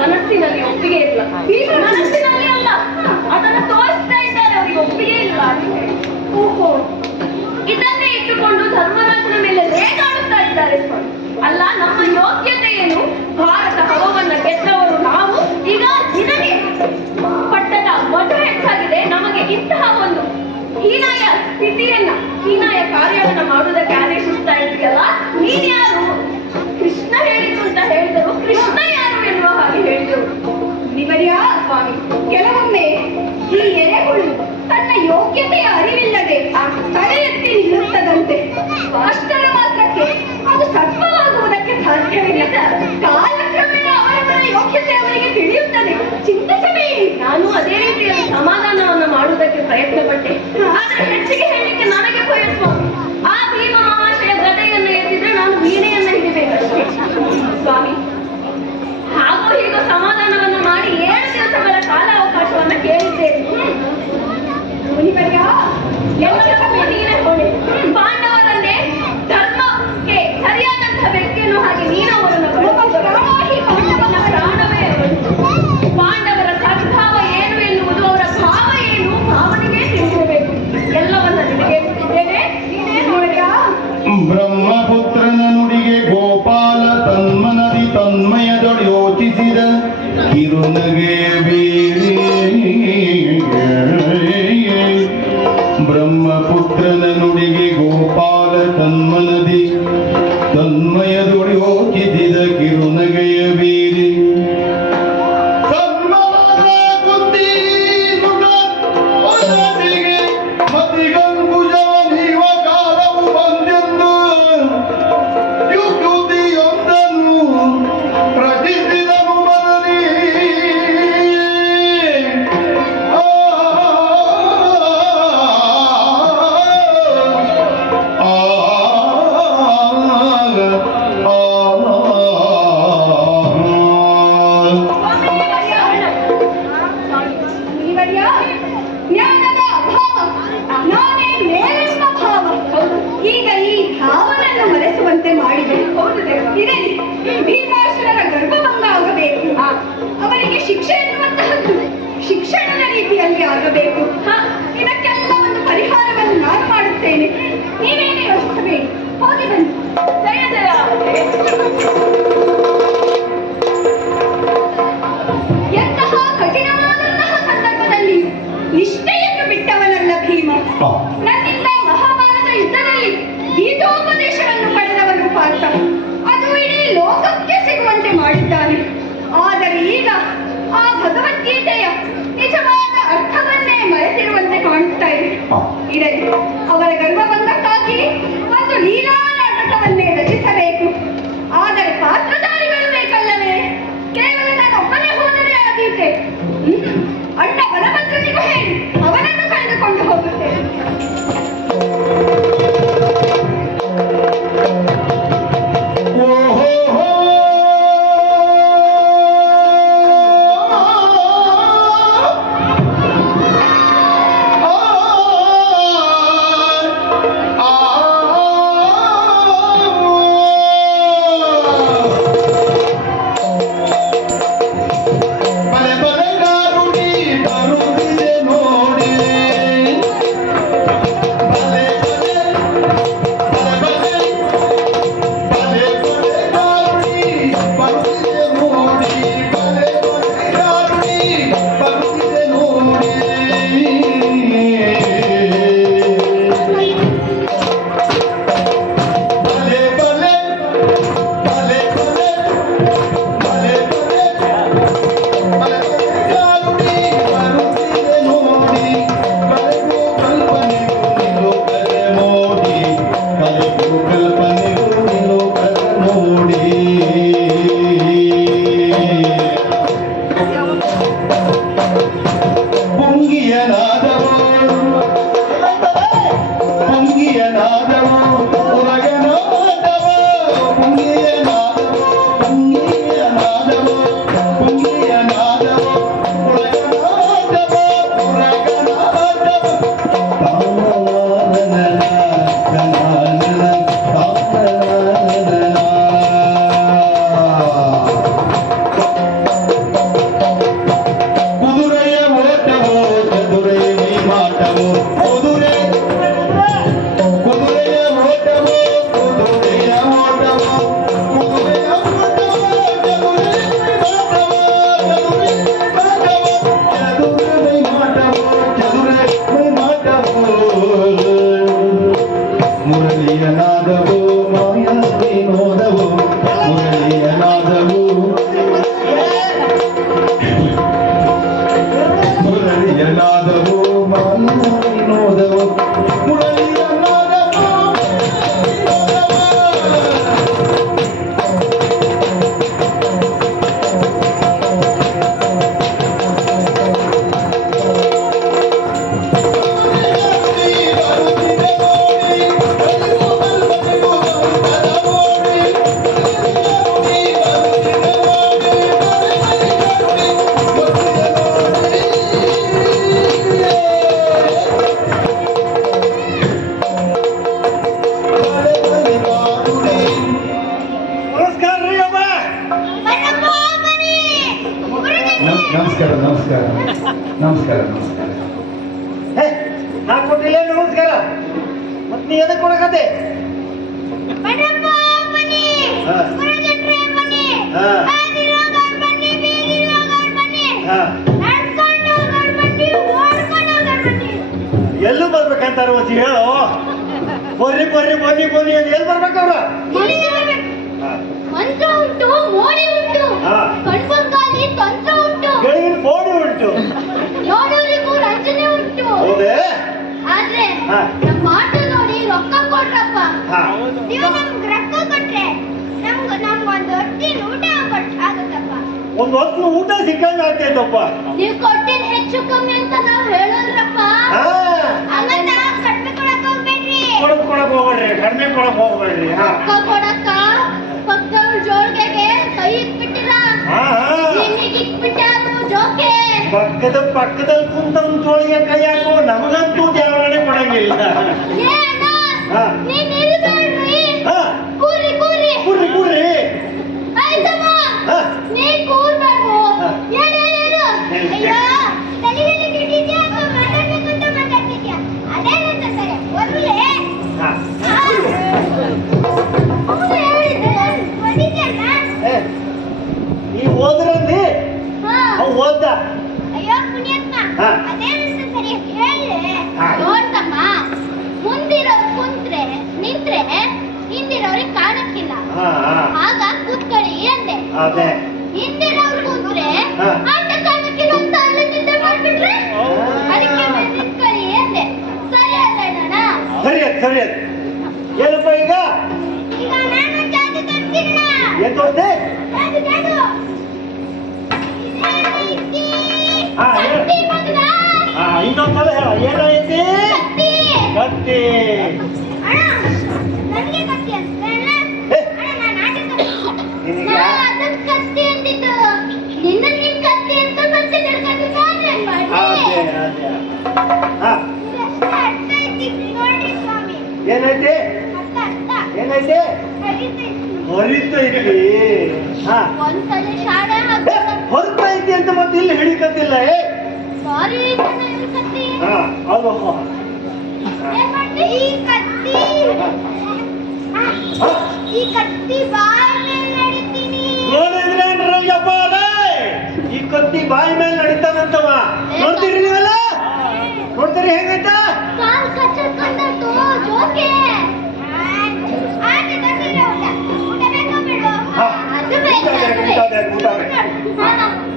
ಮನಸ್ಸಿನಲ್ಲಿ ಒಪ್ಪಿಗೆ ಇಲ್ಲ. ಈಗ ಮನಸ್ಸಿನಲ್ಲಿ ಅಲ್ಲ, ಅದನ್ನು ತೋರಿಸ್ತಾ ಇದ್ದಾರೆ, ಅವರಿಗೆ ಒಪ್ಪಿಗೆ ಇಲ್ಲ ಅಂತ ಹೇಳಿ. ಓಹೋ, ಇದನ್ನೇ ಇಟ್ಟುಕೊಂಡು ಧರ್ಮರಾಜನ ಮೇಲೆ ರೇಗಾಡುತ್ತಾ ಇದ್ದಾರೆ ಸ್ವಾಮಿ. ಅಲ್ಲ, ನಮ್ಮ ಯೋಗ್ಯತೆ ಏನು? ಭಾರತ ಹವವನ್ನ ಗೆದ್ದವರು ನಾವು. ಈಗ ನಿನಗೆ ಪಟ್ಟದ ಮಧು ಹೆಚ್ಚಾಗಿದೆ, ನಮಗೆ ಇಂತಹ ಒಂದು ಹೀನಾಯ ಸ್ಥಿತಿಯನ್ನ, ಹೀನಾಯ ಕಾರ್ಯವನ್ನ ಮಾಡುವುದಕ್ಕೆ ಆದೇಶಿಸ್ತಾ ಇದೆಯಲ್ಲ, ನೀನ್ ಯಾರು? ಕೃಷ್ಣ ಹೇಳಿದ್ರು ಅಂತ ಹೇಳಿದರು, ಕೃಷ್ಣ ಯಾರು ಎನ್ನುವ ಹಾಗೆ ಹೇಳಿದರು. ನಿಮ್ಮಯ್ಯ ಸ್ವಾಮಿ, ಕೆಲವೊಮ್ಮೆ ಈ ಎರೆಹುಳು ತನ್ನ ಯೋಗ್ಯತೆಯ ಅರಿವಿಲ್ಲದೆ ನಮಸ್ಕಾರ ನಮಸ್ಕಾರ ನಮಸ್ಕಾರ ನಮಸ್ಕಾರ. ನಾ ಕೊಟ್ಟಿಲ್ಲ ನಮಸ್ಕಾರ. ಮತ್ ನೀ ಎದಕ್ ಕೊಡಕತ್ತೆ? ಬಡಪ್ಪ ಬನ್ನಿ ಹಾ. ಗುರುಜನ್ರೇ ಬನ್ನಿ ಹಾ. ಬಾಗಿಲೋಗರ್ ಬನ್ನಿ ಬೀಗಿಲೋಗರ್ ಬನ್ನಿ ಹಾ. ನಡ್ಕೊಂಡೋಗರ್ ಬನ್ನಿ ಓಡ್ಕೊಂಡೋಗರ್ ಬನ್ನಿ ಎಲ್ಲೂ ಬರ್ಬೇಕಂತಾರ ಒಂದ್ ಹೇಳು. ಬರ್ರಿ ಬರ್ರಿ ಬನ್ನಿ ಬನ್ನಿ ಅಂತ ಎಲ್ಲಿ ಬರ್ಬೇಕವ್ರ? ಇಲ್ಲಿಗೆ ಬರ್ಬೇಕು. ಮಂತ್ರ ಉಂಟು ಮೋಡಿ ಉಂಟು ಹಾ. ಕಣ್ಬಂಗಾಲಿ ತಂತ್ರ ಉಂಟು ಗೆಳಗಿನ ಫೋಡಿ ಉಂಟು. ನೋಡೋರಿಗೂ ರಂಜನೆ ಉಂಟು ಹೌದೇ? ಆದ್ರೆ ಹಾ. ನಮ್ಮ ಆಟ ನೋಡಿ ರೊಕ್ಕ ಕೊಟ್ರಪ್ಪ ಹಾ. ನೀವು ನಮ್ಗೆ ರೊಕ್ಕ ಕೊಟ್ರೆ ನಮ್ಗೊಂದು ಹೊತ್ತಿನ ಊಟ ಆಗುತ್ತಪ್ಪ. ಒಂದ್ ಹೊತ್ತು ಊಟ ಸಿಕ್ಕಂಗ ಆಗ್ತೈತಪ್ಪ. ನೀವು ಕೊಟ್ಟಿನ ಹೆಚ್ಚು ಕಮ್ಮಿ ಅಂತ ನಾವು ಹೇಳೋದ್ರಪ್ಪ. ಹಾ. ಹಂಗಂತ ಕಡಿಮೆ ಕೊಡಕ್ ಹೋಗ್ಬೇಡ್ರಿ. ಕೊಡಕ್ ಹೋಗ್ಬೇಡ್ರಿ, ಕಡಿಮೆ ಕೊಡಕ್ ಹೋಗ್ಬೇಡ್ರಿ. ಹಾ. ರೊಕ್ಕ ಕೊಡಕ್ಕ ಪಕ್ಕದ ಜೋಳಿಗೆಗೆ ಕೈ ಇಟ್ಬಿಟ್ಟಿರ ಹಾ, ಹಾ. ನಿಮಗೆ ಇಟ್ಬಿಟ್ಟಾರು ಜೋಕೆ. ಪಕ್ಕದಲ್ಲಿ ಕುಂತವ್ನ ಜೋಳಿಗೆ ಕೈ ಹಾಕೋ ನಮಗಂತೂ ದೇವರೇ ಕೊಡಂಗಿಲ್ಲ. ಏ ಅಣ್ಣ, ಹಾ. ನೀನ್ ನಿಲ್ಬೇಡ್ರಿ. ಹಾ. ಕೂರ್ರಿ ಕೂರ್ರಿ. ಕೂರ್ರಿ ಕೂರ್ರಿ. ಆಯ್ತಮ್ಮ, ಹಾ. ನೀ ಕೂರ್ಬೇಕು. ಹಾ. ಹೇಳು ಹೇಳು. ಹೇಳು. ಅಯ್ಯೋ, ತಲೆಯಲ್ಲಿ ದುಡ್ಡಿದ್ಯಾ ಅಥವಾ ಮಾತಾಡ್ಬೇಕಂತ ಮಾತಾಡ್ತಿದ್ಯಾ? ಅದೇ ನನ್ನ ಸರಿ. ಒಳ್ಳೆ ಹಾ. ಅವ್ನು ಹೇಳಿದ್ದೆ, ಹೊಡಿದ್ಯಲ್ಲ? ಏ, ನೀವ್ ಹೋದ್ರಲ್ಲಿ ಹಾ. ಅವ್ ಓದ್ದ. ಅಯ್ಯೋ ಪುಣ್ಯಾತ್ಮ, ಹಾ. ಅದೇ ನನ್ನ ಸರಿ ಹೇಳಿ. ಹಾ. ನೋಡ್ತಮ್ಮ, ಮುಂದಿರೋರು ಕುಂತ್ರೆ ನಿಂತ್ರೆ ಹಿಂದಿರೋರಿಗೆ ಕಾಣಕ್ಕಿಲ್ಲ. ಹಾ, ಹಾ. ಆಗ ಕೂತ್ಕೊಳ್ಳಿ ಅಂದೆ. ಅದೇ. ಹಿಂದಿರೋರು ಕೂತ್ರೆ ಹಾ. ಆಟ ಕಾಣಕ್ಕಿಲ್ಲ ಅಂತ ಅಲ್ಲೇ ನಿದ್ದೆ ಮಾಡ್ಬಿಟ್ರೆ ಅದಕ್ಕೆ ನಿಂತ್ಕೊಳ್ಳಿ ಅಂದೆ. ಸರಿ ಅಣ್ಣ. ಸರಿ ಅದ್ ಸರಿ ಅದ್. ಏನಪ್ಪ ಈಗ? ಈಗ ನಾನು ಜಾದು ತರ್ತೀನ. ಏನ್ ತೋರ್ದೆ? ಜಾದು ಜಾದು. ಇದೇನೈತಿ? ಹಾ, ಹೇಳು. ಕತ್ತಿ ಮಗನ. ಹಾ, ಇನ್ನೊಂದ್ಸಲ ಹೇಳ. ಏನೈತಿ? ಕತ್ತಿ. ಕತ್ತಿ. ಅಣ್ಣ, ನನ್ಗೆ ಕತ್ತಿ ಅಂತ ಅಣ್ಣ. ಏ. ಅಣ್ಣ, ನಾನು ಆಟ ತರ್ತೀನಿ. ನಿನಗೆ? ನಾನು ಅದನ್ನ ಕತ್ತಿ ಅಂದಿದ್ದು. ನಿನ್ನ ನಿನ್ ಕತ್ತಿ ಅಂತ ಮತ್ತೆ ನಡ್ಕೊಂಡು ನಾನೇನ್ ಅದೇ ಮಾಡ್ಲಿ? ಅದೇ. ಹಾ. ಇದೆಷ್ಟು ಅರ್ಥ ಐತಿ ನೋಡ್ರಿ ಸ್ವಾಮಿ. ಏನೈತಿ? ಅರ್ಥ ಅರ್ಥ. ಏನೈತಿ? ಹರಿತೈತಿ. ಹೊರಿತೈತಿ. ಹಾ. ಒಂದ್ಸಲ ಶಾಲೆ ಏ, ಹಾಕ್ಬೇಕು. ಹೊರತೈತಿ ಅಂತ ಮತ್ತೆ ಇಲ್ಲಿ ಹಿಡಿಕತ್ತಿಲ್ಲ. ಏ. ಸಾರಿ ಕಣ ಇವ್ರ ಕತ್ತಿ. ಹಾ, ಅದು. ಏನ್ ಮಾಡ್ತಿ? ಈ ಕತ್ತಿ. ಹಾ. ಈ ಕತ್ತಿ ಬಾಯಿ ಮೇಲೆ ನಡಿತೀನಿ. ನೋಡಿದ್ರೇನ್ರಯ್ಯಪ್ಪ ರೇ? ಈ ಕತ್ತಿ ಬಾಯಿ ಮೇಲೆ ನಡೀತಾನಂತವ. ನೋಡ್ತೀರಿ ನೀವೆಲ್ಲ? ನೋಡ್ತೀರಿ ಹೆಂಗಂತ? ಕಾಲ್ ಕಚ್ಚಕೊಂಡಾತು ಜೋಕೆ. ಆಟ ತಂದಿರ ಊಟ. ಊಟ ಬೇಕೋ ಬೇಡೋ? ಹಾ. ಅದು ಬೇಕು, ಅದು ಊಟ ಬೇಕು, ಊಟ ಬೇಕು. ಬೇಕು. ಹಾ.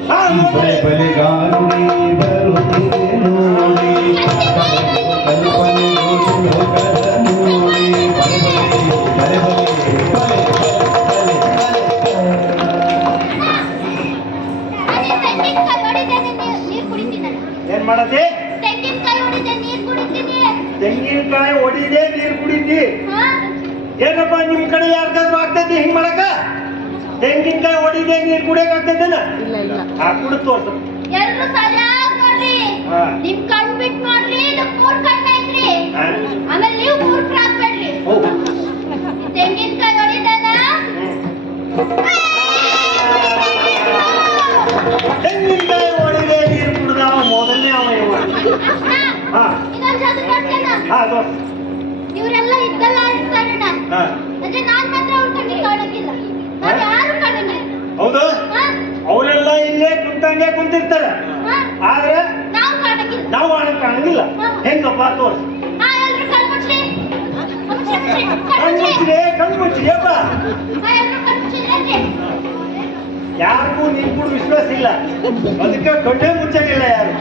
ಹಾ, ನೋಡ್ರಿ. ಬಲಿಗಾರುಡಿ ಬರುತ್ತಿದೆ ನೋಡಿ, ಕಲ್ಪನೆ ಲೋಕದ ನೋಡಿ, ಬಲೆ ಬಲೆ ಬಲೆ ಬಲೆ ಅದೇ ತೆಂಗಿನಕಾಯಿ ಹೊಡಿದೇನೆ ನೀರ್ ಕುಡಿತೀನಿ. ಏನ್ ಮಾಡತಿ? ತೆಂಗಿನಕಾಯಿ ಹೊಡಿದೆ ನೀರ್ ಕುಡಿತೀನಿ. ತೆಂಗಿನಕಾಯಿ ಹೊಡಿದೆ ನೀರು ಕುಡಿತಿ. ಹಾ? ಏನಪ್ಪ ನಿಮ್ ಕಡೆ ಯಾರ್ಗಾದ್ರು ಆಗ್ತೈತಿ ಹಿಂಗ್ ಮಾಡಕ? ತೆಂಗಿನಕಾಯಿ ಹೊಡಿದೆ ನೀರು ಕುಡಿಯಕ್ ಆಗ್ತೈತೇನ? ಆ ಕುಡಿದು ತೋರ್ಸು. ಎಲ್ರು ಸರಿಯಾಗಿ ನೋಡ್ರಿ. ಹಾ. ನಿಮ್ ಕಣ್ ಬಿಟ್ ನೋಡ್ರಿ. ಇದು ಮೂರ್ ಕಣ್ಣ ಐತ್ರಿ. ಹಾ. ಆಮೇಲೆ ನೀವು ಮೂರ್ಖರಾಗ್ಬೇಡ್ರಿ. ಹೌದು. ತೆಂಗಿನಕಾಯಿ ಹೊಡಿದಾನ. ತೆಂಗಿನಕಾಯಿ ಹೊಡಿದೆ ನೀರು ಕುಡ್ದ ಮೊದಲನೇ ಅವ ಇವ. ಹಾ. ಇನ್ನೊಂದ್ ಜಾಗ ನೋಡ್ತೇನ. ಹಾ, ತೋರ್ಸು. ಇವ್ರೆಲ್ಲ ಇದ್ದಲ್ಲ ಇರ್ತಾರಣ್ಣ. ಹಾ. ಅದೇ ನಾನ್ ಮಾತ್ರ ಅವ್ರ ಕಣ್ಣಿಗೆ ಕಾಣಕ್ಕಿಲ್ಲ. ನಾವ್ ಯಾರು ಕಾಣಂಗಿಲ್ಲ. ಹೌದು. ಹಾ? ಅವರೆಲ್ಲ ಇಲ್ಲೇ ಕುಂತಂಗೆ ಕುಂತಿರ್ತಾರ. ಹಾ? ಆದ್ರೆ ನಾವ್ ಕಾಣಕ್ಕಿಲ್ಲ. ನಾವು ಆಡಕ್ ಕಾಣಂಗಿಲ್ಲ. ಹೆಂಗಪ್ಪ ತೋರ್ಸು. ಹಾ, ಎಲ್ರು ಕಣ್ಮುಚ್ಚ್ರಿ. ಕಣ್ಮುಚ್ಚ್ರಿ. ಕಣ್ಮುಚ್ಚಿದೆ ಕಣ್ಮುಚ್ಚಿದೆಯಪ್ಪ. ಹಾ, ಎಲ್ರು ಕಣ್ಮುಚ್ಚಿದ್ರೇನ್ರಿ? ಯಾರಿಗೂ ನಿನ್ ಕೂಡ ವಿಶ್ವಾಸ ಇಲ್ಲ. ಅದಕ್ಕೆ ಕಣ್ಣೇ ಮುಚ್ಚಂಗಿಲ್ಲ ಯಾರು.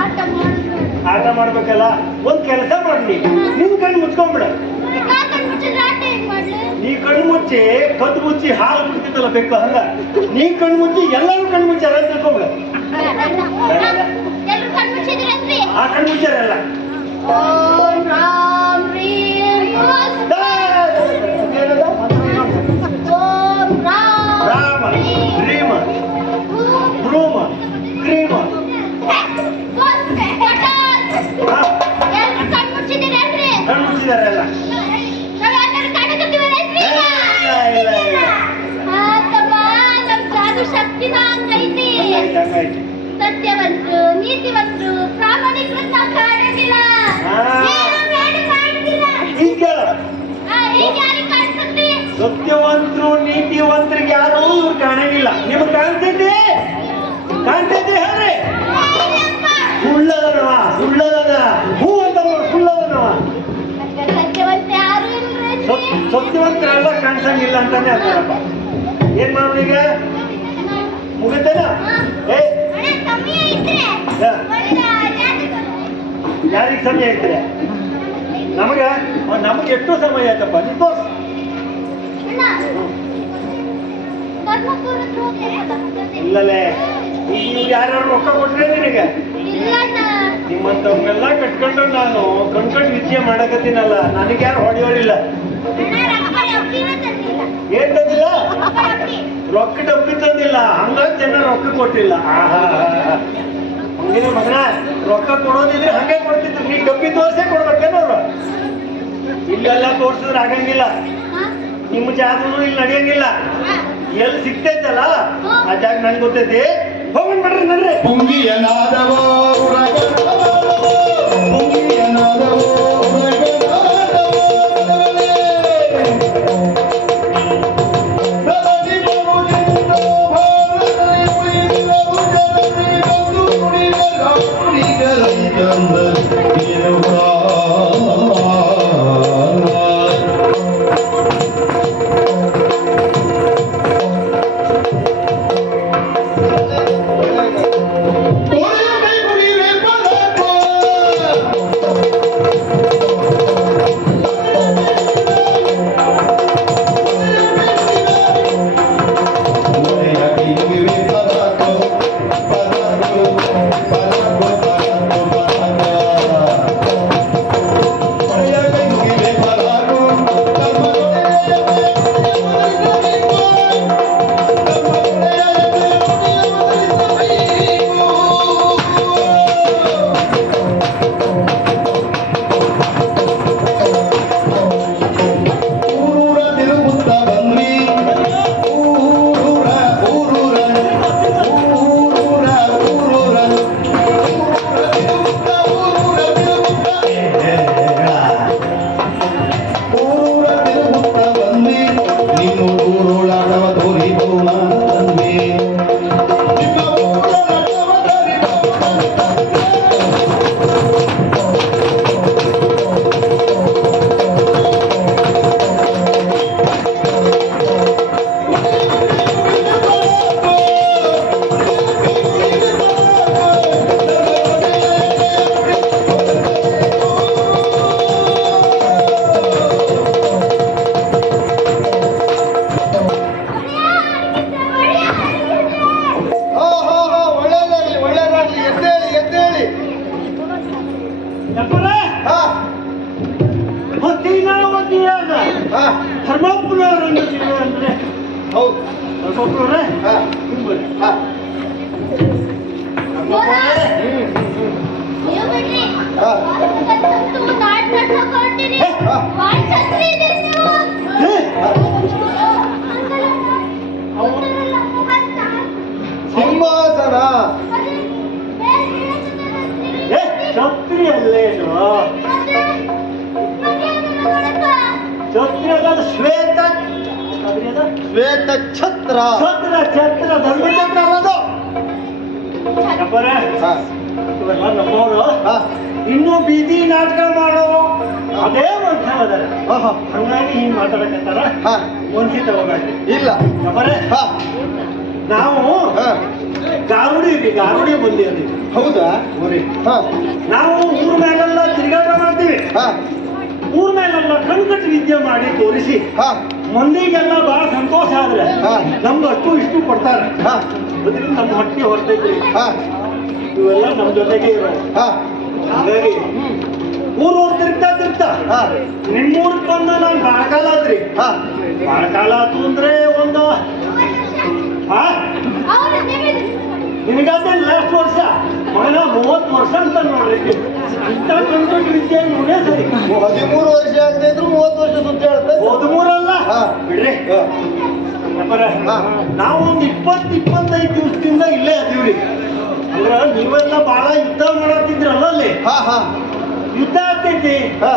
ಆಟ ಮಾಡಿದ್ರು. ಆಟ ಮಾಡ್ಬೇಕಲ್ಲ. ಒಂದ್ ಕೆಲಸ ಮಾಡ್ಲಿ, ನಿನ್ ಕಣ್ಣು ಮುಚ್ಕೊಂಡ್ಬಿಡ. ನಾ ಕಣ್ಮುಚ್ಚಿದ್ರೆ ಆಟ ಏನ್ ಮಾಡ್ಲಿ? ನೀ ಕಣ್ಣು ಮುಚ್ಚಿ ಕದ್ದು ಮುಚ್ಚಿ ಹಾಲು ಕುಡ್ತಿದ್ದಲ್ಲ ಬೇಕು ಹಂಗ. ನೀ ಕಣ್ಣು ಮುಚ್ಚಿ ಎಲ್ಲರೂ ಕಣ್ಣು ಮುಚ್ಚಾರ ಅಂತ ತಿಳ್ಕೊಂಬಿಡ. ಎಲ್ರು ಕಣ್ಮುಚ್ಚಿದ್ರೇನ್ರಿ? ಆ ಕಣ್ಣು ಮುಚ್ಚಾರಲ್ಲ. ಓಂ ರಾಮ್ ರೀಂ ಏನದ? ಓಂ ರಾಮ್ ರಾಮ ರೀಂ ರೀಮ ಭ್ರೂಮ ಕ್ರೀಮ. ಹಾ, ಎಲ್ರು ಕಣ್ಮುಚ್ಚಿದ್ರೇನ್ರಿ? ಕಣ್ಣು ಮುಚ್ಚಿದಾರಲ್ಲ. ನಾವ್ ಯಾರು ಕಾಣಕತ್ತೀವಲ್ಲೇನ್ರಿ? ಇಲ್ಲ, ಇಲ್ಲ. ಆತಮ್ಮ, ನಮ್ ಜಾದು ಶಕ್ತಿನ ಹಂಗೈತಿ. ಹಂಗಾಯ್ತು, ಹಂಗಾಯ್ತು. ಸತ್ಯವಂತರು ನೀತಿವಂತರು ಪ್ರಾಮಾಣಿಕರು ನಾವು ಕಾಣೋದಿಲ್ಲ ಹಾ. ಏನು ಬೇಡ ಕಾಣೋದಿಲ್ಲ ಈಗ ಕೇಳು. ಈಗ ಯಾರಿಗೆ ಕಾಣಿಸುತ್ತೆ ಸತ್ಯವಂತರು ನೀತಿವಂತರಿಗೆ ಯಾರು ಇವ್ರು ಕಾಣಂಗಿಲ್ಲ. ನಿಮ್ಗೆ ಕಾಣ್ತೈತಿ ಕಾಣ್ತೈತಿ ಹೇಳ್ರಿ. ಏನಪ್ಪ? ಸುಳ್ಳದನವ ಸುಳ್ಳದನ ಹೂ ಅಂತ ಸುಳ್ಳದನವ. ಸತ್ಯವಂತ ಯಾರು ಇಲ್ರಿ ಸತ್ಯವಂತರೆಲ್ಲ ಕಾಣಿಸಂಗಿಲ್ಲ ಅಂತಾನೆ ಅಂತಾರಪ್ಪ. ಏನ್ ಮಾಡೋಣ ಈಗ ಮುಗಿತೇನ? ಏ ಅಣ್ಣ ಸಮಯ ಇದ್ರೆ ಹಾ. ಒಳ್ಳೆ ಜಾತಿಗಳು. ಯಾರಿಗೆ ಸಮಯ ಐತ್ರಿ? ನಮಗೆ ಎಷ್ಟು ಸಮಯ ಆಯ್ತಪ್ಪ ನೀ ತೋರ್ಸು. ಅಣ್ಣ ಧರ್ಮಪುರ ಹತ್ರ ಹೋಗ್ಬೇಕಲ್ಲ ಜೊತೆ. ಇಲ್ಲಲೇ ಈಗ ಇವ್ರು ಯಾರು ರೊಕ್ಕ ಕೊಟ್ರೆ ನಿನಗೆ? ಇಲ್ಲ ಅಣ್ಣ ನಿಮ್ಮಂತವ್ನೆಲ್ಲ ಕಟ್ಕೊಂಡು ನಾನು ಕಣ್ಕಂಡು ವಿದ್ಯೆ ಮಾಡಕತ್ತೀನಲ್ಲ, ನನಗೆ ಯಾರು ಹೊಡೆಯೋರಿಲ್ಲ. ಅಣ್ಣ ರೊಕ್ಕ ಡಬ್ಬಿನ ತಂದಿಲ್ಲ ಏನ್ ತಂದಿಲ್ಲ? ರೊಕ್ಕ ಡಬ್ಬಿ. ರೊಕ್ಕ ಡಬ್ಬಿ ತಂದಿಲ್ಲ, ಹಂಗಾಗಿ ಜನ ರೊಕ್ಕ ಕೊಟ್ಟಿಲ್ಲ. ಹಂಗಿನ ಮಗನ ರೊಕ್ಕ ಕೊಡೋದಿದ್ರೆ ಹಂಗೆ ಕೊಡ್ತಿದ್ರು. ನೀ ಡಬ್ಬಿ ತೋರ್ಸೇ ಕೊಡ್ಬೇಕೇನವ್ರು? ಇಲ್ಲೆಲ್ಲ ತೋರ್ಸಿದ್ರೆ ಆಗಂಗಿಲ್ಲ. ಹಾ? ನಿಮ್ಮ ಜಾಗನು ಇಲ್ಲಿ ನಡೆಯಂಗಿಲ್ಲ. ಹಾ. ಎಲ್ಲಿ ಸಿಗ್ತೈತಲ್ಲ ಆ ಜಾಗ ನಂಗೆ ಗೊತ್ತೈತಿ. ಹೋಗೋಣ ಬಿಡ್ರಿ ನಡ್ರಿ. ಪುಂಗಿಯ ನಾದವೋ ಪುಂಗಿಯ ನಾದವೋ ಧರ್ಮಪುರ ಅಂದ್ರೆ ಹೌದು. ಧರ್ಮಪುರ ಹಾ. ಹಾ. ನೀವು ಬಿಡ್ರಿ ಹಾ. ನಾಡ್ ನಡ್ಸಕ್ ಹೊರಟಿರಿ. ಹಾ. ಬಾಳ್ ಛತ್ರಿ ಇದೀರಿ ನೀವು. ಸಿಂಹಾಸನ. ಛತ್ರಿ ಅಲ್ಲೇ ಛತ್ರಿ ಅಲ್ಲ, ಶ್ವೇತ ಶ್ವೇತ ಛತ್ರ. ಛತ್ರ ಛತ್ರ ಧರ್ಮಛತ್ರ ಅಲ್ಲದು. ಹಾ. ನಮ್ಮವರು ಹಾ. ಇನ್ನು ಬೀದಿ ನಾಟಕ ಮಾಡೋ ಅದೇ ಮನುಷ್ಯ ಅದಾರ. ಆಹಾ. ಹಂಗಾಗಿ ಹಿಂಗ್ ಮಾತಾಡಕತ್ತಾರ. ಹಾ. ಮನ್ಸಿ ತಗೋಬೇಡಿ. ಇಲ್ಲ. ಹಾ. ನಾವು ಹಾ. ಗಾರುಡಿ ಬಂದಿ ಅದೀವಿ. ಹೌದಾ? ಹಾ. ನಾವು ಊರ ಮೇಲೆಲ್ಲ ತಿರುಗಾಟ ಮಾಡ್ತೀವಿ. ಹಾ. ಊರ ಮೇಲೆಲ್ಲ ಕಣ್ಕಟ್ಟು ವಿದ್ಯೆ ಮಾಡಿ ತೋರಿಸಿ ಹಾ. ಮಂದಿಗೆಲ್ಲ ಬಹಳ ಸಂತೋಷ ಆದ್ರೆ ಹಾ. ನಮ್ಗೆ ಅಷ್ಟು ಇಷ್ಟು ಕೊಡ್ತಾರೆ. ಹಾ. ಅದರಿಂದ ನಮ್ಮ ಹೊಟ್ಟೆ ಹೊರತೈತಿ. ಹಾ. ಇವೆಲ್ಲ ನಮ್ಮ ಜೊತೆಗೆ ಇರೋ. ಹಾ. ಹಾಗಾಗಿ ಊರೂರು ತಿರ್ಗ್ತಾ ಹಾ. ನಿಮ್ಮೂರ್ಗೆ ಬಂದು ನಾನು ಬಾಳ ಕಾಲ ಆದ್ರಿ. ಹಾ. ಬಾಳ ಕಾಲ ಆತು ಅಂದ್ರೆ ಒಂದು ಹಾ ನಿನಗಾದ್ರೆ ಲಾಸ್ಟ್ ವರ್ಷ ಮಗನ 30 ವರ್ಷ ಅಂತ ನೋಡ್ರಿ. ಇಂಥ ಕಣ್ಕಟ್ಟು ವಿದ್ಯೆ ನೋಡೇ ಸರಿ. 13 ವರ್ಷ ಆಗದೆ ಇದ್ರು 30 ವರ್ಷ ಸುತ್ತ ಹೇಳ್ತಾರೆ. 13 ಹಾ. ಬಿಡ್ರಿ. ಹಾ. ನಾವು ಒಂದು 20-25 ದಿವಸದಿಂದ ಇಲ್ಲೇ ಅದೀವ್ರಿ. ಅಂದ್ರ ನೀವೆಲ್ಲ ಬಹಳ ಯುದ್ಧ ಮಾಡತ್ತಿದ್ರಲ್ಲ ಅಲ್ಲಿ ಹಾ ಹಾ ಯುದ್ಧ ಆಗ್ತೈತಿ ಹಾ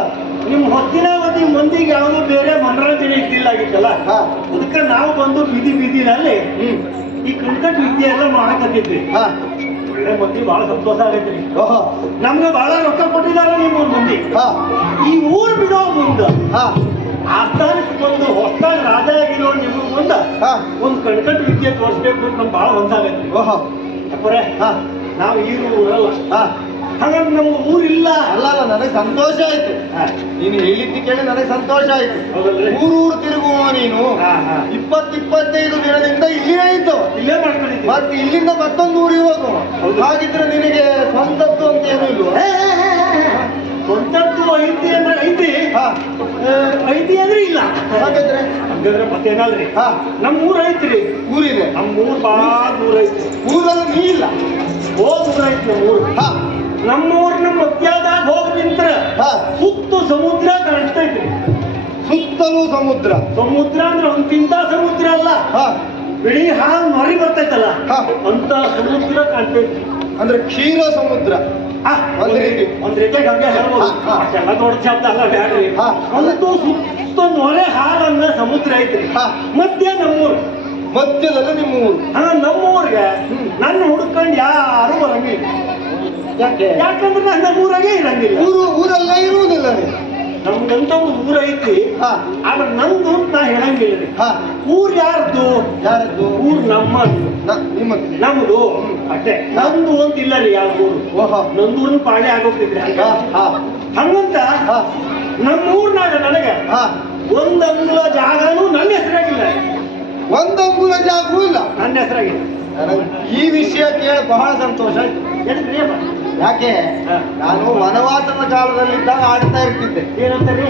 ನಿಮ್ ಹೊತ್ತಿನಾವಧಿ ಮಂದಿಗೆ ಯಾವ್ದು ಬೇರೆ ಮನರಂಜನೆ ಇದ್ದಿಲ್ಲ ಆಗಿತ್ತಲ್ಲ ಹಾ. ಅದಕ್ಕೆ ನಾವು ಬಂದು ಬೀದಿನಲ್ಲಿ ಈ ಕಣ್ಕಟ್ ವಿದ್ಯೆ ಎಲ್ಲ ಮಾಡಕತ್ತಿದ್ವಿ ಹಾ ಒಳ್ಳೆ ಮಂದಿ ಬಹಳ ಸಂತೋಷ ಆಗೈತ್ರಿ ಓಹೋ ನಮ್ಗೆ ಬಹಳ ರೊಕ್ಕ ಕೊಟ್ಟಿದಾರ ನಿಮ್ಮ ಮಂದಿ ಹಾ ಈ ಊರ್ ಬಿಡೋ ಮುಂದ ಹಾ ಆಸ್ಥಾನಕ್ಕೆ ಬಂದು ಹೊಸದಾಗಿ ರಾಜ ಆಗಿರೋ ನಿಮ್ಮ ಮುಂದ ಹಾ ಒಂದು ಕಣ್ಕಟ್ ವಿದ್ಯೆ ತೋರಿಸ್ಬೇಕು ಅಂತ ನಮ್ಗೆ ಬಹಳ ಮನ್ಸಾಗೈತ್ರಿ ಓಹೋ ಯಾಕಂದ್ರೆ ಹಾ ನಾವು ಈ ಊರಲ್ಲ ಹಾ ಹಾಗಾಗಿ ನಮ್ಮ ಊರಿಲ್ಲ ಅಲ್ಲ ಅಲ್ಲ ನನಗೆ ಸಂತೋಷ ಆಯ್ತು ಹಾ. ನೀನು ಹೇಳಿದ್ದು ಕೇಳಿ ನನಗೆ ಸಂತೋಷ ಆಯ್ತು ಹೌದಲ್ರಿ? ಊರೂರು ತಿರುಗುವ ನೀನು ಹಾ, ಹಾ. 20-25 ದಿನದಿಂದ ಇಲ್ಲೇ ಇದ್ದು ಇಲ್ಲೇ ಮಾಡ್ಕೊಂಡಿದ್ವಿ ಮತ್ತೆ ಇಲ್ಲಿಂದ ಮತ್ತೊಂದು ಊರಿಗೆ ಹೋಗುವ ಹೌದು. ಹಾಗಿದ್ರೆ ನಿನಗೆ ಸ್ವಂತದ್ದು ಅಂತ ಏನೂ ಇಲ್ವ ಸ್ವಂತದ್ದು ಐತಿ ಅಂದ್ರೆ ಐತಿ ಹಾ ಐತಿ ಅಂದ್ರೆ ಇಲ್ಲ ಹಾಗಾದ್ರೆ ಹಂಗಂದ್ರೆ ಮತ್ತೇನಲ್ರಿ ಹಾ ನಮ್ಮ ಊರ್ ಐತ್ರಿ ಊರಿದೆ ನಮ್ಮ ಊರ್ ಬಹಳ ದೂರ ಐತಿ ಊರಲ್ಲಿ ನೀ ಇಲ್ಲ ದೂರ ಐತಿ ನಮ್ಮ ಊರು ಹಾ ನಮ್ಮ ಊರ್ನ ಮಧ್ಯಾಹ್ನದಾಗ ಹೋಗಿ ನಿಂತ್ರ ಹಾ ಸುತ್ತು ಸಮುದ್ರ ಕಾಣಿಸ್ತೈತ್ರಿ ಸುತ್ತಲೂ ಸಮುದ್ರ ಸಮುದ್ರ ಅಂದ್ರೆ ಒಂದಿಂತ ಸಮುದ್ರ ಅಲ್ಲ ಹಾ ಬಿಳಿ ಹಾಲು ಮರಿ ಬರ್ತೈತಲ್ಲ ಹಾ. ಅಂತ ಸಮುದ್ರ ಕಾಣ್ತೈತಿ ಅಂದ್ರೆ ಕ್ಷೀರ ಸಮುದ್ರ ಹಾ, ಒಂದ್ ರೀತಿ. ಒಂದ್ ರೀತಿಯಾಗಿ ಹಂಗೆ ಹೇಳ್ಬೋದು ಹಾ, ಹಾ. ಅಷ್ಟೆಲ್ಲ ದೊಡ್ಡ ಶಬ್ದ ಅಲ್ಲ ಬ್ಯಾಡ್ರಿ ಹಾ. ಅಂತೂ ಸುತ್ತ ನೊರೆ ಹಾಲನ್ನ ಸಮುದ್ರ ಐತ್ರಿ ಹಾ. ಮಧ್ಯ ನಮ್ಮೂರು ಮಧ್ಯದಲ್ಲಿ ನಿಮ್ಮ ಊರು ನಮ್ಮೂರ್ಗೆ ನನ್ನ ಹುಡ್ಕೊಂಡು ಯಾರು ಬರಂಗಿಲ್ಲ ಯಾಕೆ ಯಾಕಂದ್ರೆ ನಾನು ನಮ್ಮೂರಾಗೆ ಇರಂಗಿಲ್ಲ ಊರಲ್ಲೇ ಇರುವುದಿಲ್ಲ ನೀವು ನಮ್ಗಂತ ಒಂದು ಊರ ಐತಿ ಹಾ ಆದ್ರೆ ನಂದು ಅಂತ ನಾ ಹೇಳಂಗಿಲ್ಲ ರೀ ಹಾ ಊರ್ ಯಾರ್ದು ಯಾರದ್ದು ಊರ್ ನಮ್ಮದು ನಿಮ್ಮದು ನಮ್ದು ಅಷ್ಟೇ ನಂದು ಅಂತ ಇಲ್ಲ ರೀ ಯಾವ ಊರು ಓಹೋ ನಂದೂರ್ನ ಪಾಳೆ ಆಗೋಗ್ತಿದ್ರಿ ಹಂಗ ಹಾ ಹಾ ಹಂಗಂತ ಹಾ ನಮ್ಮೂರ್ನಾಗ ನನಗೆ ಹಾ ಒಂದ್ ಅಂಗುಲ ಜಾಗನೂ ನನ್ನ ಹೆಸರಾಗಿಲ್ಲ ಒಂದಂಗುಲ ಜಾಗವೂ ಇಲ್ಲ ನನ್ನ ಹೆಸರಾಗಿಲ್ಲ ನನಗೆ ಈ ವಿಷಯ ಕೇಳಿ ಬಹಳ ಸಂತೋಷ ಆಯ್ತು ಎದಕ್ರಿ ಅಪ್ಪ? ಯಾಕೆ ಹಾ. ನಾನು ವನವಾಸದ ಕಾಲದಲ್ಲಿದ್ದಾಗ ಆಡ್ತಾ ಇರ್ತಿದ್ದೆ ಏನಂತಾರಿ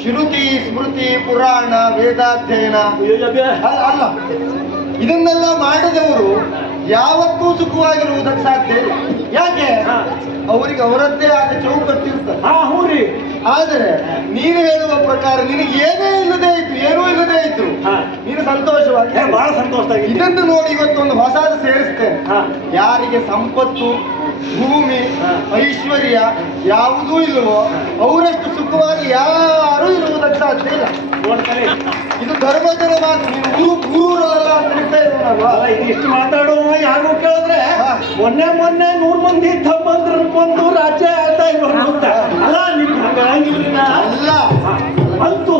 ಶ್ರುತಿ ಸ್ಮೃತಿ ಪುರಾಣ ವೇದಾಧ್ಯಯನ ಅಯ್ಯೋ ಅಬ್ಬೆ. ಅಲ್ಲ ಅಲ್ಲ ಇದನ್ನೆಲ್ಲ ಮಾಡಿದವರು ಯಾವತ್ತೂ ಸುಖವಾಗಿರುವುದಕ್ಕೆ ಸಾಧ್ಯ ಇಲ್ಲ ಯಾಕೆ ಹಾ. ಅವರಿಗೆ ಅವರದ್ದೇ ಆದ ಚೌಕಟ್ಟಿರ್ತದೆ ಹಾ ಹ್ಞೂ ರೀ ಆದರೆ ನೀನು ಹೇಳುವ ಪ್ರಕಾರ ನಿನಗೆ ಏನೇ ಇಲ್ಲದೆ ಇತ್ತು ಏನೂ ಇಲ್ಲದೆ ಇದ್ರು ಹಾ. ನೀನು ಸಂತೋಷವಾಗಿ ಬಹಳ ಸಂತೋಷ ಇದನ್ನು ನೋಡಿ ಇವತ್ತೊಂದು ಹೊಸದು ಸೇರಿಸ್ತೇನೆ ಹಾ. ಯಾರಿಗೆ ಸಂಪತ್ತು ಭೂಮಿ ಹಾ. ಐಶ್ವರ್ಯ ಯಾವುದೂ ಇಲ್ಲವೋ ಅವರಷ್ಟು ಸುಖವಾಗಿ ಯಾರೂ ಇರುವುದಕ್ಕೆ ಸಾಧ್ಯ ಇಲ್ಲ ನೋಡ್ತಾರೆ ಇದು ಧರ್ಮಜನ ಮಾತು ನೀನು ಊರಲ್ಲ ಅಂತ ಹೇಳ್ತಾ ಇರೋನಲ್ವಾ ಅಲ್ಲ ಇದಿಷ್ಟು ಮಾತಾಡುವ ಯಾರು ಕೇಳಿದ್ರೆ ಹಾ. ಮೊನ್ನೆ 100 ಮಂದಿ ತಮ್ಮಂದ್ರ ಬಂದು ರಾಜ್ಯ ಆಳ್ತಾ ಇರೋರು ಅಂತ ಅಲ್ಲ ನಿಮ್ಗೆ ಹಂಗಿಲ್ರಿ ಅಲ್ಲ ಅಂತೂ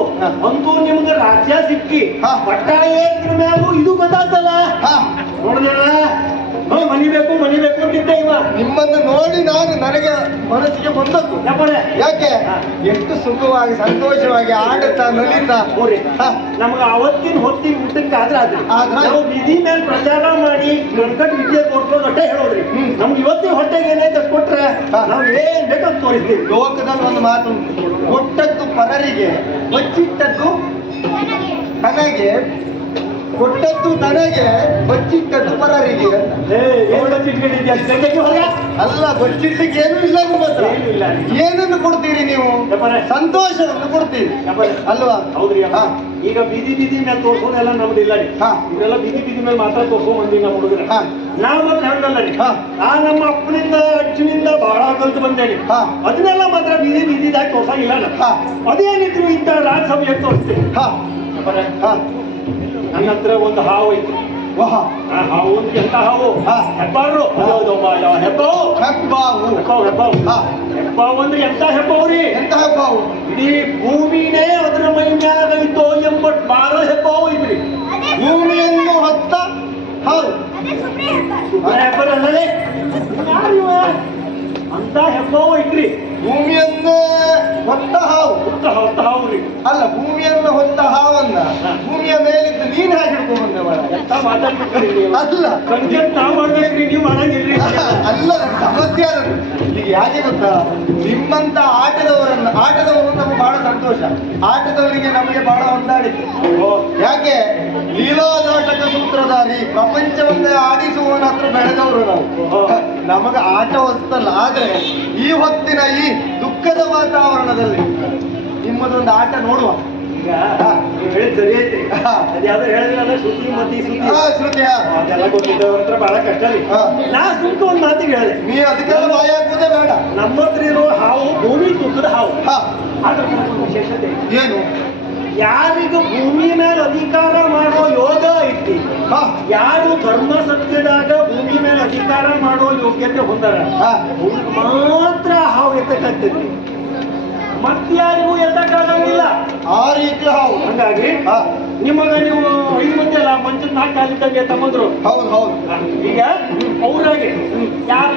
ಅಂತೂ ನಿಮ್ಗೆ ರಾಜ್ಯ ಸಿಕ್ಕಿ ಹಾ. ಪಟ್ಟಾಳ ಏರಿದ್ರ ಮ್ಯಾಗೂ ಇದು ಗೊತ್ತಾಗ್ತಲ್ಲ ಹಾ ನೋಡಿದ್ರ ಮನಿಬೇಕು ಅಂತಿದ್ದೆ ಇವ ನಿಮ್ಮನ್ನು ನೋಡಿ ನನಗೆ ಮನಸ್ಸಿಗೆ ಬಂದದ್ದು ಯಪ್ಪರೆ ಯಾಕೆ ಹಾ. ಎಷ್ಟು ಸುಖವಾಗಿ ಸಂತೋಷವಾಗಿ ಆಡುತ್ತಾ ನಲಿತಾ ನೋಡ್ರಿ ಹಾ. ನಮ್ಗೆ ಅವತ್ತಿನ ಹೊತ್ತಿಗೆ ಊಟಕ್ಕೆ ಆದ್ರೆ ಆದ್ರೆ? ನಾವು ಬೀದಿ ಮೇಲೆ ಪ್ರಚಾರ ಮಾಡಿ ಗಣಕಟ್ ವಿದ್ಯೆ ತೋರ್ಸೋದು ಅಷ್ಟೇ ಹೇಳೋದ್ರಿ ನಮ್ಗೆ ಇವತ್ತಿನ ಹೊಟ್ಟೆಗೆ ಏನೈತೆ ಕೊಟ್ರೆ ಹಾ. ನಾವು ಏನ್ ಬೇಕಂತ ತೋರಿಸ್ತೀವಿ ಲೋಕದಲ್ಲಿ ಒಂದು ಮಾತು ಉಂಟು. ಕೊಟ್ಟದ್ದು ಪರರಿಗೆ ಬಚ್ಚಿಟ್ಟದ್ದು ತನಗೆ ಕೊಟ್ಟದ್ದು ತನಗೆ ಬಚ್ಚಿಟ್ಟದ್ದು ಪರರಿಗೆ ಅಂತ. ಅಲ್ಲ ಬಚ್ಚಿಡ್ಲಿಕ್ಕೆ ಏನೂ ಇಲ್ಲ ನಿಮ್ಮ ಹತ್ರ ಏನೂ ಇಲ್ಲ. ಏನನ್ನು ಕೊಡ್ತೀರಿ ನೀವು ಯಪ್ಪರೆ. ಸಂತೋಷವನ್ನು ಕೊಡ್ತೀರಿ ಅಲ್ವಾ ಹೌದ್ರಿ ಹಾ. ಈಗ ಬೀದಿ ಮೇಲೆ ತೋರ್ಸೋದೆಲ್ಲ ನಮ್ದು ಇಲ್ಲ ರೀ ಹಾ. ಇವೆಲ್ಲ ಬೀದಿ ಮೇಲೆ ಮಾತ್ರ ತೋರ್ಸೋ ಮಂದಿ ನಮ್ಮ ಹುಡುಗರ ಹಾ. ನಾವು ಮತ್ತೆ ಹಂಗಲ್ಲ ರೀ ಹಾ. ನಮ್ಮ ಅಪ್ಪನಿಂದ ಅಜ್ಜನಿಂದ ಬಹಳ ಕಲ್ತು ಬಂದೇಳಿ ಹಾ. ಅದನ್ನೆಲ್ಲ ಮಾತ್ರ ಬೀದಿದಾಗ ತೋರ್ಸಂಗಿಲ್ಲ ನಾನು. ಹಾ. ಅದೇನಿದ್ರು ಇಂಥ ರಾಜ್ಯಸಭೆಗೆ ತೋರಿಸ್ತೀನಿ ಹಾ ಯಪ್ಪರೆ, ಹಾ ನನ್ನ ಹತ್ರ ಒಂದು ಹಾವು ಐತಿ ವಾಹ ಆ ಹಾವು ಅಂತ ಎಂತ ಹಾವು ಹಾ. ಹೆಬ್ಬಾರು ಹೆಬ್ಬಾವು ಹೆಬ್ಬಾವು ಹಾ. ಹೆಬ್ಬಾವು ಅಂದ್ರೆ ಎಂತ ಹೆಬ್ಬಾವ್ರಿ ಎಂತ ಹೆಬ್ಬಾವು ಇಡೀ ಭೂಮಿನೇ ಅದರ ಮೈ ಮ್ಯಾಗ ಐತೋ ಎಂಬಟ್ ಬಾರ ಹೆಬ್ಬಾವು ಐತ್ರಿ ಭೂಮಿಯನ್ನು ಹೊತ್ತ ಹೌದು ಹೆಬ್ಬರಲ್ಲೇ ಅಂತ ಹೆಬ್ಬಾವು ಐತ್ರಿ ಭೂಮಿಯನ್ನೇ ಹೊತ್ತ ಹಾವು ಹೊತ್ತ ಹಾವು ರೀ ಅಲ್ಲ ಭೂಮಿಯನ್ನು ಹೊತ್ತ ಹಾವನ್ನ ಭೂಮಿಯ ಮೇಲಿದ್ದು ನೀನ್ ಹೇಗೆ ಹಿಡ್ಕೊಂಡ್ ಬಂದೆವರ ಎಂತ ಮಾತಾಡ್ಬಿಟ್ರಿ ನೀವು ಅಲ್ಲ ಸಂಜೆ ತಾವ್ ಮಾಡ್ಬೇಕ್ರಿ ನೀವು ಮಾಡಂಗಿಲ್ರಿ ಅಲ್ಲ ನನ್ನ ಸಮಸ್ಯೆ ಅದನ್ನು ಈಗ ಯಾಕೆ ಗೊತ್ತಾ ನಿಮ್ಮಂತ ಆಟದವರು ನಮ್ಗೆ ಬಹಳ ಸಂತೋಷ ಆಟದವರಿಗೆ ನಮಗೆ ಬಹಳ ಹೊಂದಾಣಿಕೆ ಯಾಕೆ ಲೀಲಾನಾಟಕ ಸೂತ್ರಧಾರಿ ಪ್ರಪಂಚವನ್ನೇ ಆಡಿಸುವವನ ಹತ್ರ ಬೆಳೆದವರು ನಾವು ನಮಗೆ ಆಟ ಹೊಸ್ತಲ್ಲ ಆದ್ರೆ ಈ ಹೊತ್ತಿನ ಈ ದುಃಖದ ವಾತಾವರಣದಲ್ಲಿ ನಿಮ್ಮದೊಂದು ಆಟ ನೋಡುವ ಈಗ ನೀವು ಹೇಳಿದ್ ಸರಿ ಐತ್ರಿ ಅದ್ಯಾವ್ದು ಹೇಳಿದ್ರಲ್ಲ ಶ್ರುತಿ ಮತಿ ಸುದ್ದಿ ಶ್ರುತಿ ಅದೆಲ್ಲ ಗೊತ್ತಿದ್ದವ್ರ ಹತ್ರ ಬಹಳ ಕಷ್ಟ ರೀ ಹಾ. ನಾ ಸುಮ್ಕ ಒಂದ್ ಮಾತಿಗೆ ಹೇಳಿದೆ ನೀ ಅದಕ್ಕೆಲ್ಲ ಬಾಯ ಹಾಕುವುದೇ ಬೇಡ. ನಮ್ಮ ಹತ್ರ ಇರೋ ಹಾವು ಭೂಮಿ ತುತ್ತದ ಹಾವು ಹಾ. ಅದ್ರ ಒಂದು ವಿಶೇಷತೆ ಐತಿ. ಏನು? ಯಾರಿಗೂ ಭೂಮಿ ಮೇಲೆ ಅಧಿಕಾರ ಮಾಡೋ ಯೋಗ ಐತಿ ಹಾ. ಯಾರು ಧರ್ಮ ಸತ್ಯದಾಗ ಭೂಮಿ ಮೇಲೆ ಅಧಿಕಾರ ಮಾಡೋ ಯೋಗ್ಯತೆ ಹೊಂದಾರ ಹಾ. ಅವ್ರಿಗೆ ಮಾತ್ರ ಹಾವು ಎತ್ತಕ್ಕಾಗ್ತೈತಿ ಮತ್ತಾರಿಗೂ ಎತ್ತಕ್ಕಾಗಂಗಿಲ್ಲ. ಆ ರೀತಿ ಹಾವು. ಹಂಗಾಗಿ ಹಾ. ನಿಮಗ ನೀವು 5 ಮಂದಿ ಅಲ್ಲ ಮಂಚದ 4 ಕಾಲಿದ್ದಂಗೆ ತಮ್ಮಂದ್ರು ಹೌದು ಹೌದು. ಈಗ ಅವ್ರಾಗೆ ಯಾರು